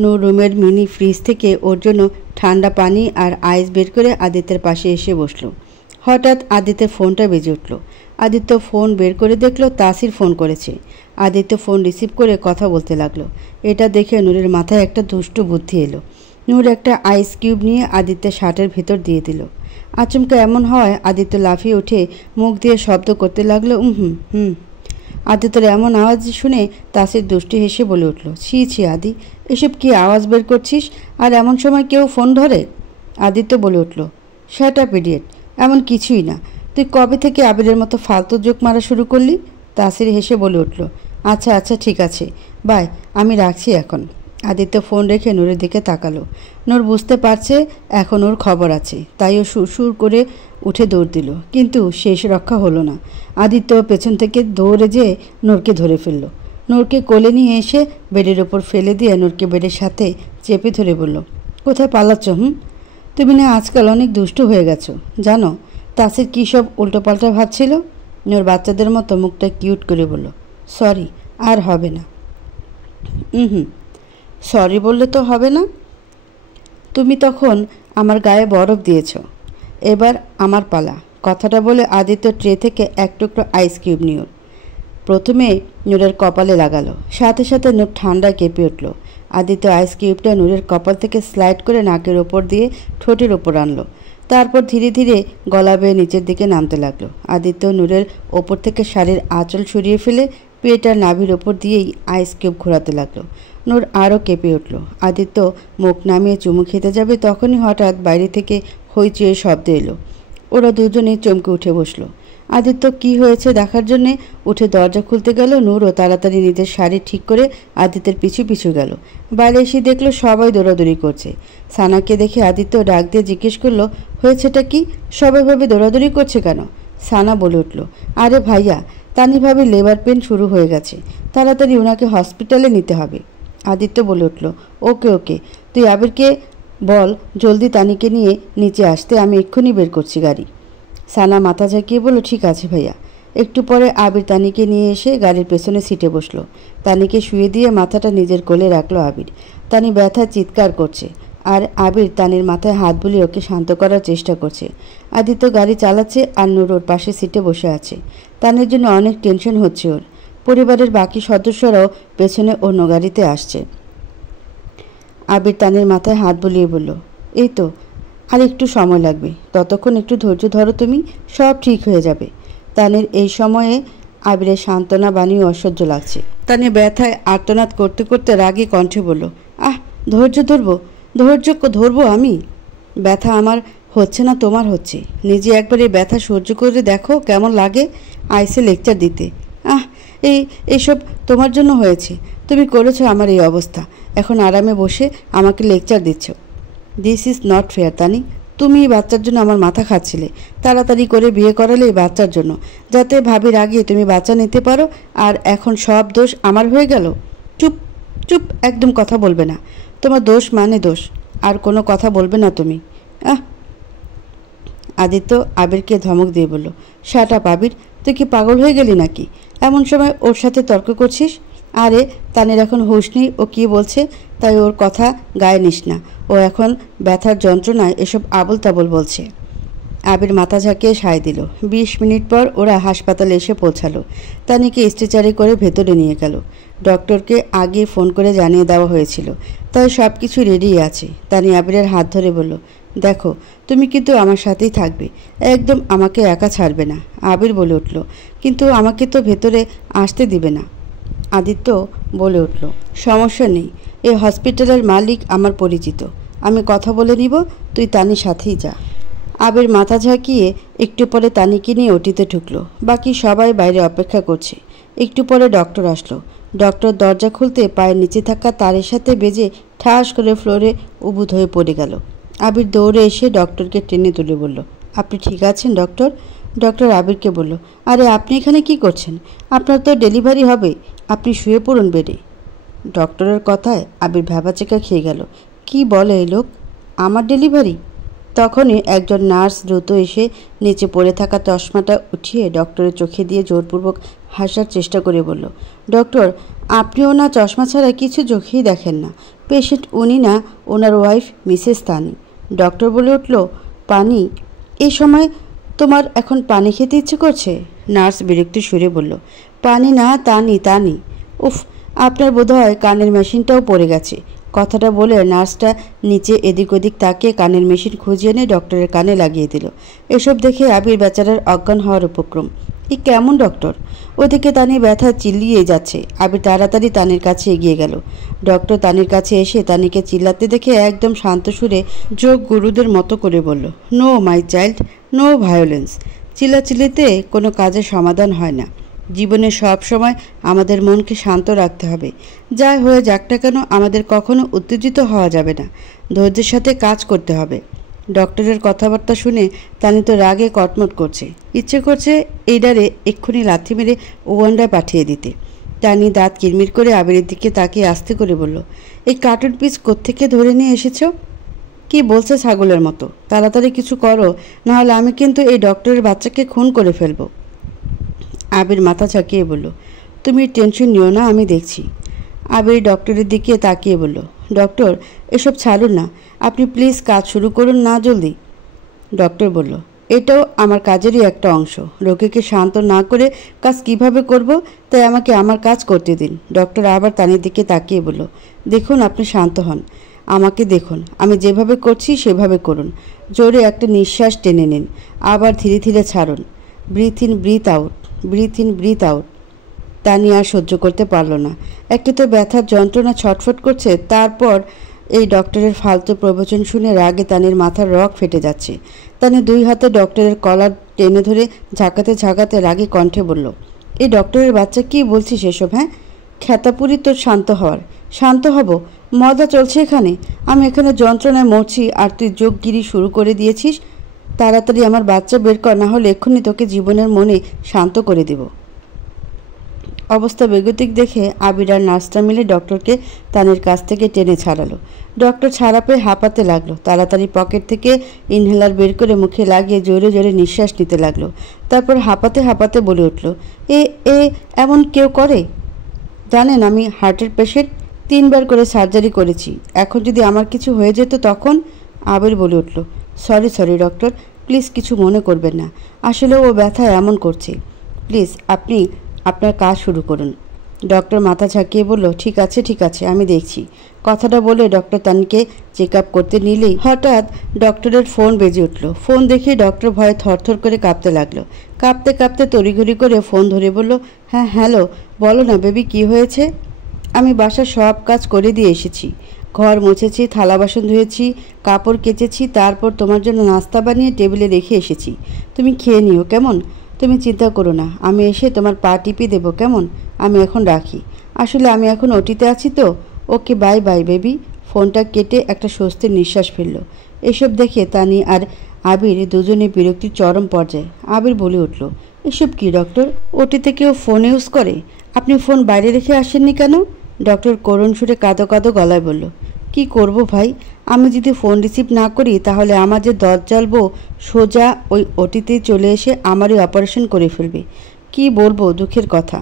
নূর রুমের মিনি ফ্রিজ থেকে ওর জন্য ঠান্ডা পানি আর আইস বের করে আদিত্যের পাশে এসে বসল। হঠাৎ আদিত্যের ফোনটা বেজে উঠল। আদিত্য ফোন বের করে দেখলো তাসির ফোন করেছে। আদিত্য ফোন রিসিভ করে কথা বলতে লাগলো। এটা দেখে নূরের মাথায় একটা দুষ্টু বুদ্ধি এলো। নূর একটা আইস কিউব নিয়ে আদিত্যের শার্টের ভেতর দিয়ে দিল। আচমকা এমন হয় আদিত্য লাফিয়ে উঠে মুখ দিয়ে শব্দ করতে লাগলো, হুম হুম। আদিত্যর এমন আওয়াজ শুনে তাসির দুষ্টু হেসে বলে উঠল, ছি ছি আদি, এসব কি আওয়াজ বের করছিস? আর এমন সময় কেউ ফোন ধরে? আদিত্য বলে উঠল, শ্যাট আপ ইডিয়েট, এমন কিছুই না। তুই কবে থেকে আবিরের মতো ফালতু জোক মারা শুরু করলি? তাসির হেসে বলে উঠল, আচ্ছা আচ্ছা ঠিক আছে, বাই, আমি রাখছি এখন। আদিত্য ফোন রেখে নূরের দিকে তাকালো। নূর বুঝতে পারছে এখন ওর খবর আছে, তাই ও সুর করে উঠে দৌড় দিল, কিন্তু শেষ রক্ষা হলো না। আদিত্য পেছন থেকে দৌড়ে যেয়ে নূরকে ধরে ফেলল। নূরকে কোলে নিয়ে এসে বেডের ওপর ফেলে দিয়ে নূরকে বেডের সাথে চেপে ধরে বলল, কোথায় পালাচ্ছ? তুমি না আজকাল অনেক দুষ্টু হয়ে গেছো, জানো তাসির কী সব উল্টোপাল্টা ভাবছিল? নূর বাচ্চাদের মতো মুখটা কিউট করে বলল, সরি, আর হবে না। সরি বললে তো হবে না। তুমি তখন আমার গায়ে বরফ দিয়েছ, এবার আমার পালা। কথাটা বলে আদিত্য ট্রে থেকে এক টুকরো আইস কিউব নিল। প্রথমে নূরের কপালে লাগালো, সাথে সাথে নূর ঠান্ডায় কেঁপে উঠল। আদিত্য আইস কিউবটা নূরের কপাল থেকে স্লাইড করে নাকের ওপর দিয়ে ঠোঁটের ওপর আনলো। তারপর ধীরে ধীরে গলা বেয়ে নিচের দিকে নামতে লাগলো। আদিত্য নূরের ওপর থেকে শাড়ির আঁচল সরিয়ে ফেলে পেট আর নাভির ওপর দিয়েই আইস কিউব ঘোরাতে লাগলো। নূর আরও কেঁপে উঠল। আদিত্য মুখ নামিয়ে চুমু খেতে যাবে, তখনই হঠাৎ বাইরে থেকে হইচইয়ের শব্দ এলো। ওরা দুজনেই চমকে উঠে বসলো। আদিত্য কি হয়েছে দেখার জন্যে উঠে দরজা খুলতে গেল। নূরও তাড়াতাড়ি নিজের শাড়ি ঠিক করে আদিত্যের পিছু পিছু গেল। বাইরে এসে দেখলো সবাই দৌড়াদৌড়ি করছে। সানাকে দেখে আদিত্য ডাক দিয়ে জিজ্ঞেস করলো, হয়েছেটা কি? সবাই ভাবে দৌড়াদৌড়ি করছে কেন? সানা বলে উঠল, আরে ভাইয়া, তানি ভাবে লেবার পেন শুরু হয়ে গেছে, তাড়াতাড়ি ওনাকে হসপিটালে নিতে হবে। আদিত্য বলে উঠল, ওকে ওকে, তুই আবিরকে বল জলদি তানিকে নিয়ে নিচে আসতে, আমি এক্ষুনি বের করছি গাড়ি। সানা মাথা ঝাঁকিয়ে বলল, ঠিক আছে ভাইয়া। একটু পরে আবির তানিকে নিয়ে এসে গাড়ির পেছনে সিটে বসলো। তানিকে শুয়ে দিয়ে মাথাটা নিজের কোলে রাখলো আবির। তানি ব্যথায় চিৎকার করছে, আর আবির তানির মাথায় হাত বুলিয়ে ওকে শান্ত করার চেষ্টা করছে। আদিত্য গাড়ি চালাচ্ছে আর নূর ওর পাশে সিটে বসে আছে। তানির জন্য অনেক টেনশন হচ্ছে ওর। পরিবারের বাকি সদস্যরাও পেছনে অন্য গাড়িতে আসছে। আবির তানির মাথায় হাত বুলিয়ে বলল, এই তো, আর একটু সময় লাগবে, ততক্ষণ একটু ধৈর্য ধরো তুমি, সব ঠিক হয়ে যাবে। তানির এই সময়ে আবিরের সান্ত্বনা বাণী অসহ্য লাগছে। তানি ব্যথায় আর্তনাদ করতে করতে রাগী কণ্ঠে বলল, আহ, ধৈর্য ধরবো আমি? ব্যথা আমার হচ্ছে না, তোমার হচ্ছে। নিজে একবার এই ব্যথা সহ্য করে দেখো কেমন লাগে আইসে লেকচার দিতে। এইসব তোমার জন্য হয়েছে, তুমি করেছো আমার এই অবস্থা, এখন আরামে বসে আমাকে লেকচার দিচ্ছ। দিস ইজ নট ফেয়ার তানি, তুমি এই বাচ্চার জন্য আমার মাথা খাচ্ছিলে। তাড়াতাড়ি করে বিয়ে করালে এই বাচ্চার জন্য, যাতে ভাবির আগে তুমি বাচ্চা নিতে পারো, আর এখন সব দোষ আমার হয়ে গেল। চুপ চুপ, একদম কথা বলবে না। তোমার দোষ মানে দোষ, আর কোনো কথা বলবে না তুমি। আদিত্য আবিরকে ধমক দিয়ে বলল, শাট আপ আবির, তুই কি পাগল হয়ে গেলি নাকি? এমন সময় ওর সাথে তর্ক করছিস? আরে তানের এখন হুঁশ নেই, ও কী বলছে তাই ওর কথা গায়ে নিস না। ও এখন ব্যথার যন্ত্রণায় এসব আবল তাবল বলছে। আবির মাথা ঝাঁকিয়ে সায় দিল। 20 মিনিট পর ওরা হাসপাতালে এসে পৌঁছালো। তানিকে স্ট্রেচারে করে ভেতরে নিয়ে গেল। ডক্টরকে আগে ফোন করে জানিয়ে দেওয়া হয়েছিল, তাই সব কিছু রেডি আছে। তানি আবিরের হাত ধরে বলল, দেখো তুমি কিন্তু আমার সাথেই থাকবে, একদম আমাকে একা ছাড়বে না। আবির বলে উঠল, কিন্তু আমাকে তো ভেতরে আসতে দিবে না। আদিত্য বলে উঠল, সমস্যা নেই, এই হসপিটালের মালিক আমার পরিচিত, আমি কথা বলে নিব, তুই তানির সাথেই যা। আবির মাথা ঝাঁকিয়ে একটু পরে তানিকে নিয়ে ওটিতে ঢুকলো। বাকি সবাই বাইরে অপেক্ষা করছে। একটু পরে ডক্টর আসলো। ডক্টর দরজা খুলতে পায়ের নিচে থাকা তারের সাথে বেজে ঠাস করে ফ্লোরে উবুধ হয়ে পড়ে গেল। আবির দৌড়ে এসে ডক্টরকে টেনে তুলে বলল, আপনি ঠিক আছেন ডক্টর? ডক্টর আবিরকে বলল, আরে আপনি এখানে কি করছেন? আপনার তো ডেলিভারি হবে, আপনি শুয়ে পড়ুন বেডে। ডক্টরের কথায় আবির ভ্যাবাচেকা খেয়ে গেল। কি বলে এই লোক, আমার ডেলিভারি? তখনই একজন নার্স দ্রুত এসে নিচে পড়ে থাকা চশমাটা উঠিয়ে ডক্টরের চোখে দিয়ে জোরপূর্বক হাসার চেষ্টা করে বলল, ডক্টর, আপনিও না চশমা ছাড়া কিছু চোখেই দেখেন না। পেশেন্ট উনি না, ওনার ওয়াইফ মিসেস তানি। ডক্টর বলে উঠল, পানি? এই সময় তোমার এখন পানি খেতে ইচ্ছে করছে? নার্স বিরক্তি সুরে বলল, পানি না, তা নি। উফ, আপনার বোধহয় কানের মেশিনটাও পড়ে গেছে। কথাটা বলে নার্সটা নিচে এদিক ওদিক তাকিয়ে কানের মেশিন খুঁজে এনে ডক্টরের কানে লাগিয়ে দিল। এসব দেখে আবির বেচারার অজ্ঞান হওয়ার উপক্রম। এই কেমন ডক্টর? ওদিকে তানি ব্যথা চিল্লিয়ে যাচ্ছে। আবির তাড়াতাড়ি তানির কাছে এগিয়ে গেল। ডক্টর তানির কাছে এসে তানিকে চিল্লাতে দেখে একদম শান্ত সুরে যোগ গুরুদের মতো করে বলল, no my child, no violence. চিল্লাচিল্লিতে কোনো কাজের সমাধান হয় না। জীবনে সব সময় আমাদের মনকে শান্ত রাখতে হবে। যাই হয়ে যাক না কেন, আমাদের কখনো উত্তেজিত হওয়া যাবে না। ধৈর্যের সাথে কাজ করতে হবে। ডক্টরের কথাবার্তা শুনে তানি তো রাগে কটমট করছে। ইচ্ছে করছে এইডারে এক্ষুনি লাথি মেরে ওয়ান্ডায় পাঠিয়ে দিতে। তানি দাঁত কিরমির করে আবিরের দিকে তাকিয়ে আস্তে করে বলল, এই কার্টুন পিস কোত্থেকে ধরে নিয়ে এসেছ? কি বলছে ছাগলের মতো? তাড়াতাড়ি কিছু করো, নাহলে আমি কিন্তু এই ডক্টরের বাচ্চাকে খুন করে ফেলবো। আবির মাথা ঝাঁকিয়ে বলল, তুমি টেনশন নিও না, আমি দেখছি। আবির ডক্টরের দিকে তাকিয়ে বলল, ডক্টর এসব ছাড়ুন না, আপনি প্লিজ কাজ শুরু করুন না জলদি। ডক্টর বলল, এটাও আমার কাজেরই একটা অংশ। রোগীকে শান্ত না করে কাজ কিভাবে করব, তাই আমাকে আমার কাজ করতে দিন। ডক্টর আবার তানির দিকে তাকিয়ে বলল, দেখুন আপনি শান্ত হন, আমাকে দেখুন, আমি যেভাবে করছি সেভাবে করুন। জোরে একটা নিঃশ্বাস টেনে নিন, আবার ধীরে ধীরে ছাড়ুন। Breathe in breathe out, breathe in breathe out. Tani আর সহ্য করতে পারল না। একে তো ব্যথার যন্ত্রণা ছটফট করছে, তারপর এই ডক্টরের ফালতু প্রবচন শুনে রাগে তানির মাথার রগ ফেটে যাচ্ছে। তানি দুই হাতে ডক্টরের কলার টেনে ধরে ঝাঁকাতে ঝাঁকাতে রাগে কণ্ঠে বলল, এই ডক্টরের বাচ্চা কি বলছিস এসব? হ্যাঁ, খ্যাতাপুরি তোর শান্ত হওয়ার। শান্ত হব? মজা চলছে এখানে। আমি এখানে যন্ত্রণায় মরছি আর তুই যোগগিরি শুরু করে দিয়েছিস। তাড়াতাড়ি আমার বাচ্চা বের কর, না হলে এক্ষুনি তোকে জীবনের মনে শান্ত করে দেব। অবস্থা বেগতিক দেখে আবির আর নার্সটা মিলে ডক্টরকে তানির কাছ থেকে টেনে ছাড়ালো। ডক্টর ছাড়া পেয়ে হাঁপাতে লাগলো। তাড়াতাড়ি পকেট থেকে ইনহেলার বের করে মুখে লাগিয়ে জোরে জোরে নিঃশ্বাস নিতে লাগলো। তারপর হাঁপাতে হাঁপাতে বলে উঠল, এ এ এমন কেউ করে? জানেন আমি হার্টের পেশেন্ট, 3 বার করে সার্জারি করেছি। এখন যদি আমার কিছু হয়ে যেত তখন? আবির বলে উঠল, সরি ডক্টর, প্লিজ কিছু মনে করবেন না। আসলে ও ব্যথা এমন করছে। প্লিজ আপনি আপনার কাজ শুরু করুন। ডক্টর মাথা ঝাঁকিয়ে বলল, ঠিক আছে, আমি দেখছি। কথাটা বলে ডক্টর তানিকে চেক আপ করতে নিলেই হঠাৎ ডক্টরের ফোন বেজে উঠল। ফোন দেখে ডক্টর ভয়ে থরথর করে কাঁপতে লাগলো। কাঁপতে কাঁপতে তড়িঘড়ি করে ফোন ধরে বলল, হ্যাঁ হ্যালো, বলো না বেবি, কি হয়েছে? আমি বাসার সব কাজ করে দিয়ে এসেছি। ঘর মুছেছি, থালা বাসন ধুয়েছি, কাপড় কেচেছি, তারপর তোমার জন্য নাস্তা বানিয়ে টেবিলে রেখে এসেছি। তুমি খেয়ে নিও কেমন? তুমি চিন্তা করো না, আমি এসে তোমার পা টিপে দেবো কেমন? আমি এখন রাখি। আসলে আমি এখন ওটিতে আছি তো। Okay bye bye baby. ফোনটা কেটে একটা স্বস্তির নিঃশ্বাস ফেলল। এসব দেখে তানি আর আবির দুজনে বিরক্তির চরম পর্যায়ে। আবির বলে উঠল, এসব কি ডক্টর? ওটিতে কেউ ফোন ইউজ করে? আপনি ফোন বাইরে রেখে আসেননি কেন? ডক্টর করুণ সুরে কাঁদো কাঁদো গলায় বলল, কি করব ভাই, আমি যদি ফোন রিসিভ না করি তাহলে আমার যে দজ্জাল বউ সোজা ওই ওটিতেই চলে এসে আমারই অপারেশন করে ফেলবে। কি বলবো দুঃখের কথা,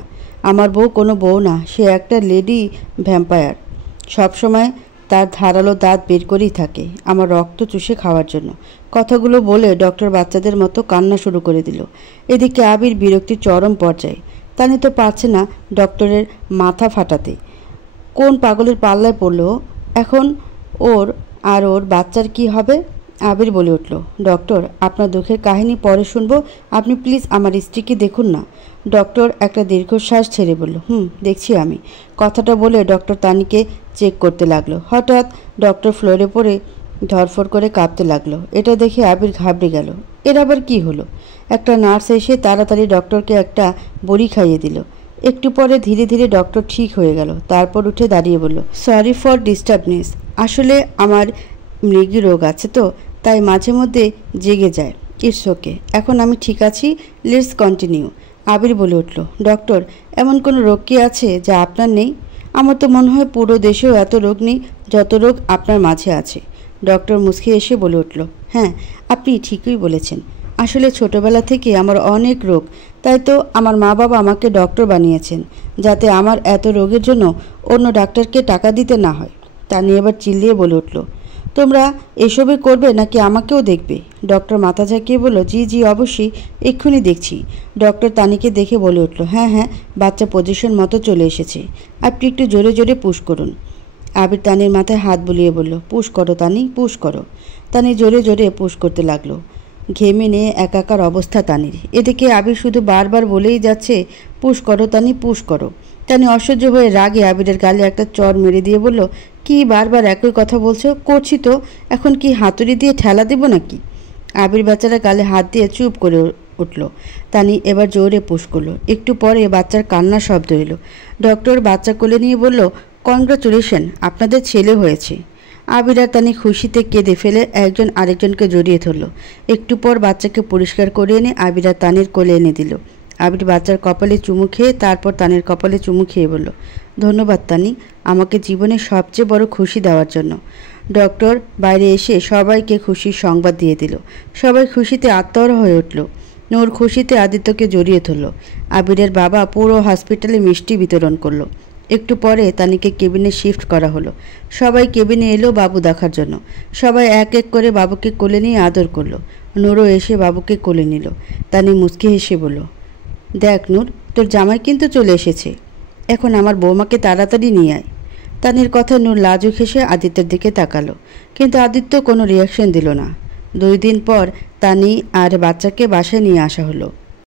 আমার বউ কোনো বউ না, সে একটা লেডি ভ্যাম্পায়ার। সবসময় তার ধারালো দাঁত বের করেই থাকে আমার রক্ত চুষে খাওয়ার জন্য। কথাগুলো বলে ডক্টর বাচ্চাদের মতো কান্না শুরু করে দিল। এদিকে আবির বিরক্তির চরম পর্যায়ে। তানি তো পারছে না ডক্টরের মাথা ফাটাতে। কোন পাগলের পাল্লায় পড়লো এখন ওর বাচ্চার কি হবে? আবির বলে উঠল, ডক্টর আপনার দুঃখের কাহিনী পরে শুনবো, আপনি প্লিজ আমার স্ত্রীকে দেখুন না। ডক্টর একটা দীর্ঘশ্বাস ছেড়ে বলল, দেখছি আমি। কথাটা বলে ডক্টর তানিকে চেক করতে লাগলো। হঠাৎ ডক্টর ফ্লোরে পড়ে ধরফর করে কাঁপতে লাগলো। এটা দেখে আবির ঘাবড়ে গেল। এর আবার কি হলো? একটা নার্স এসে তাড়াতাড়ি ডক্টরকে একটা বড়ি খাইয়ে দিল। একটু পরে ধীরে ধীরে ডক্টর ঠিক হয়ে গেল। তারপর উঠে দাঁড়িয়ে বলল, সরি ফর ডিস্টার্বনেস, আসলে আমার মৃগী রোগ আছে তো, তাই মাঝে মধ্যে জেগে যায়। ইটস ওকে, এখন আমি ঠিক আছি, লেটস কন্টিনিউ। আবির বলে উঠল, ডক্টর এমন কোনো রোগ কি আছে যা আপনার নেই? আমার তো মনে হয় পুরো দেশেও এত রোগ নেই যত রোগ আপনার মাঝে আছে। ডক্টর মুচকি এসে বলে উঠল, হ্যাঁ আপনি ঠিকই বলেছেন। আসলে ছোটবেলা থেকে আমার অনেক রোগ, তাই তো আমার মা বাবা আমাকে ডক্টর বানিয়েছেন, যাতে আমার এত রোগের জন্য অন্য ডাক্তারকে টাকা দিতে না হয়। তা নিয়ে এবার চিল্লিয়ে বলে উঠল, তোমরা এসবই করবে নাকি আমাকেও দেখবে? ডক্টর মাথা ঝাঁকিয়ে বলল, জি জি অবশ্যই, এক্ষুনি দেখছি। ডক্টর তানিকে দেখে বলে উঠল, হ্যাঁ হ্যাঁ, বাচ্চা পজিশন মতো চলে এসেছে, আপনি একটু জোরে জোরে পুশ করুন। আবির তানির মাথায় হাত বুলিয়ে বলল, পুশ করো তানি, পুশ করো। তানি জোরে জোরে পুশ করতে লাগলো। ঘেমে নিয়ে একাকার অবস্থা তানির। এদিকে আবির শুধু বারবার বলেই যাচ্ছে, পুশ করো তানি, পুশ করো। তানি অসহ্য হয়ে রাগে আবিরের গালে একটা চড় মেরে দিয়ে বলল, কি বারবার একই কথা বলছো? করছি তো, এখন কি হাতুড়ি দিয়ে ঠেলা দেব নাকি? আবির বাচ্চারা গালে হাত দিয়ে চুপ করে উঠল। তানি এবার জোরে পুশ করলো। একটু পরে বাচ্চার কান্নার শব্দ এলো। ডক্টর বাচ্চা কোলে নিয়ে বলল, কংগ্রাচুলেশন, আপনাদের ছেলে হয়েছে। আবির আর তানি খুশিতে কেঁদে ফেলে একজন আরেকজনকে জড়িয়ে ধরল। একটু পর বাচ্চাকে পরিষ্কার করে এনে আবির আর তানির কোলে এনে দিল। আবির বাচ্চার কপালে চুমু খেয়ে তারপর তানির কপালে চুমু খেয়ে বলল, ধন্যবাদ তানি, আমাকে জীবনের সবচেয়ে বড় খুশি দেওয়ার জন্য। ডক্টর বাইরে এসে সবাইকে খুশির সংবাদ দিয়ে দিল। সবাই খুশিতে আত্মহরা হয়ে উঠল। নূর খুশিতে আদিত্যকে জড়িয়ে ধরল। আবিরের বাবা পুরো হসপিটালে মিষ্টি বিতরণ করলো। একটু পরে তানিকে কেবিনে শিফট করা হলো। সবাই কেবিনে এলো বাবু দেখার জন্য। সবাই এক এক করে বাবুকে কোলে নিয়ে আদর করলো। নূরও এসে বাবুকে কোলে নিল। তানি মুচকি হেসে বলল, দেখ নূর, তোর জামাই কিন্তু চলে এসেছে, এখন আমার বৌমাকে তাড়াতাড়ি নিয়ে আয়। তানির কথা নূর লাজুক হেসে আদিত্যের দিকে তাকালো, কিন্তু আদিত্য কোনো রিয়াকশন দিল না। 2 দিন পর তানি আর বাচ্চাকে বাসায় নিয়ে আসা হলো।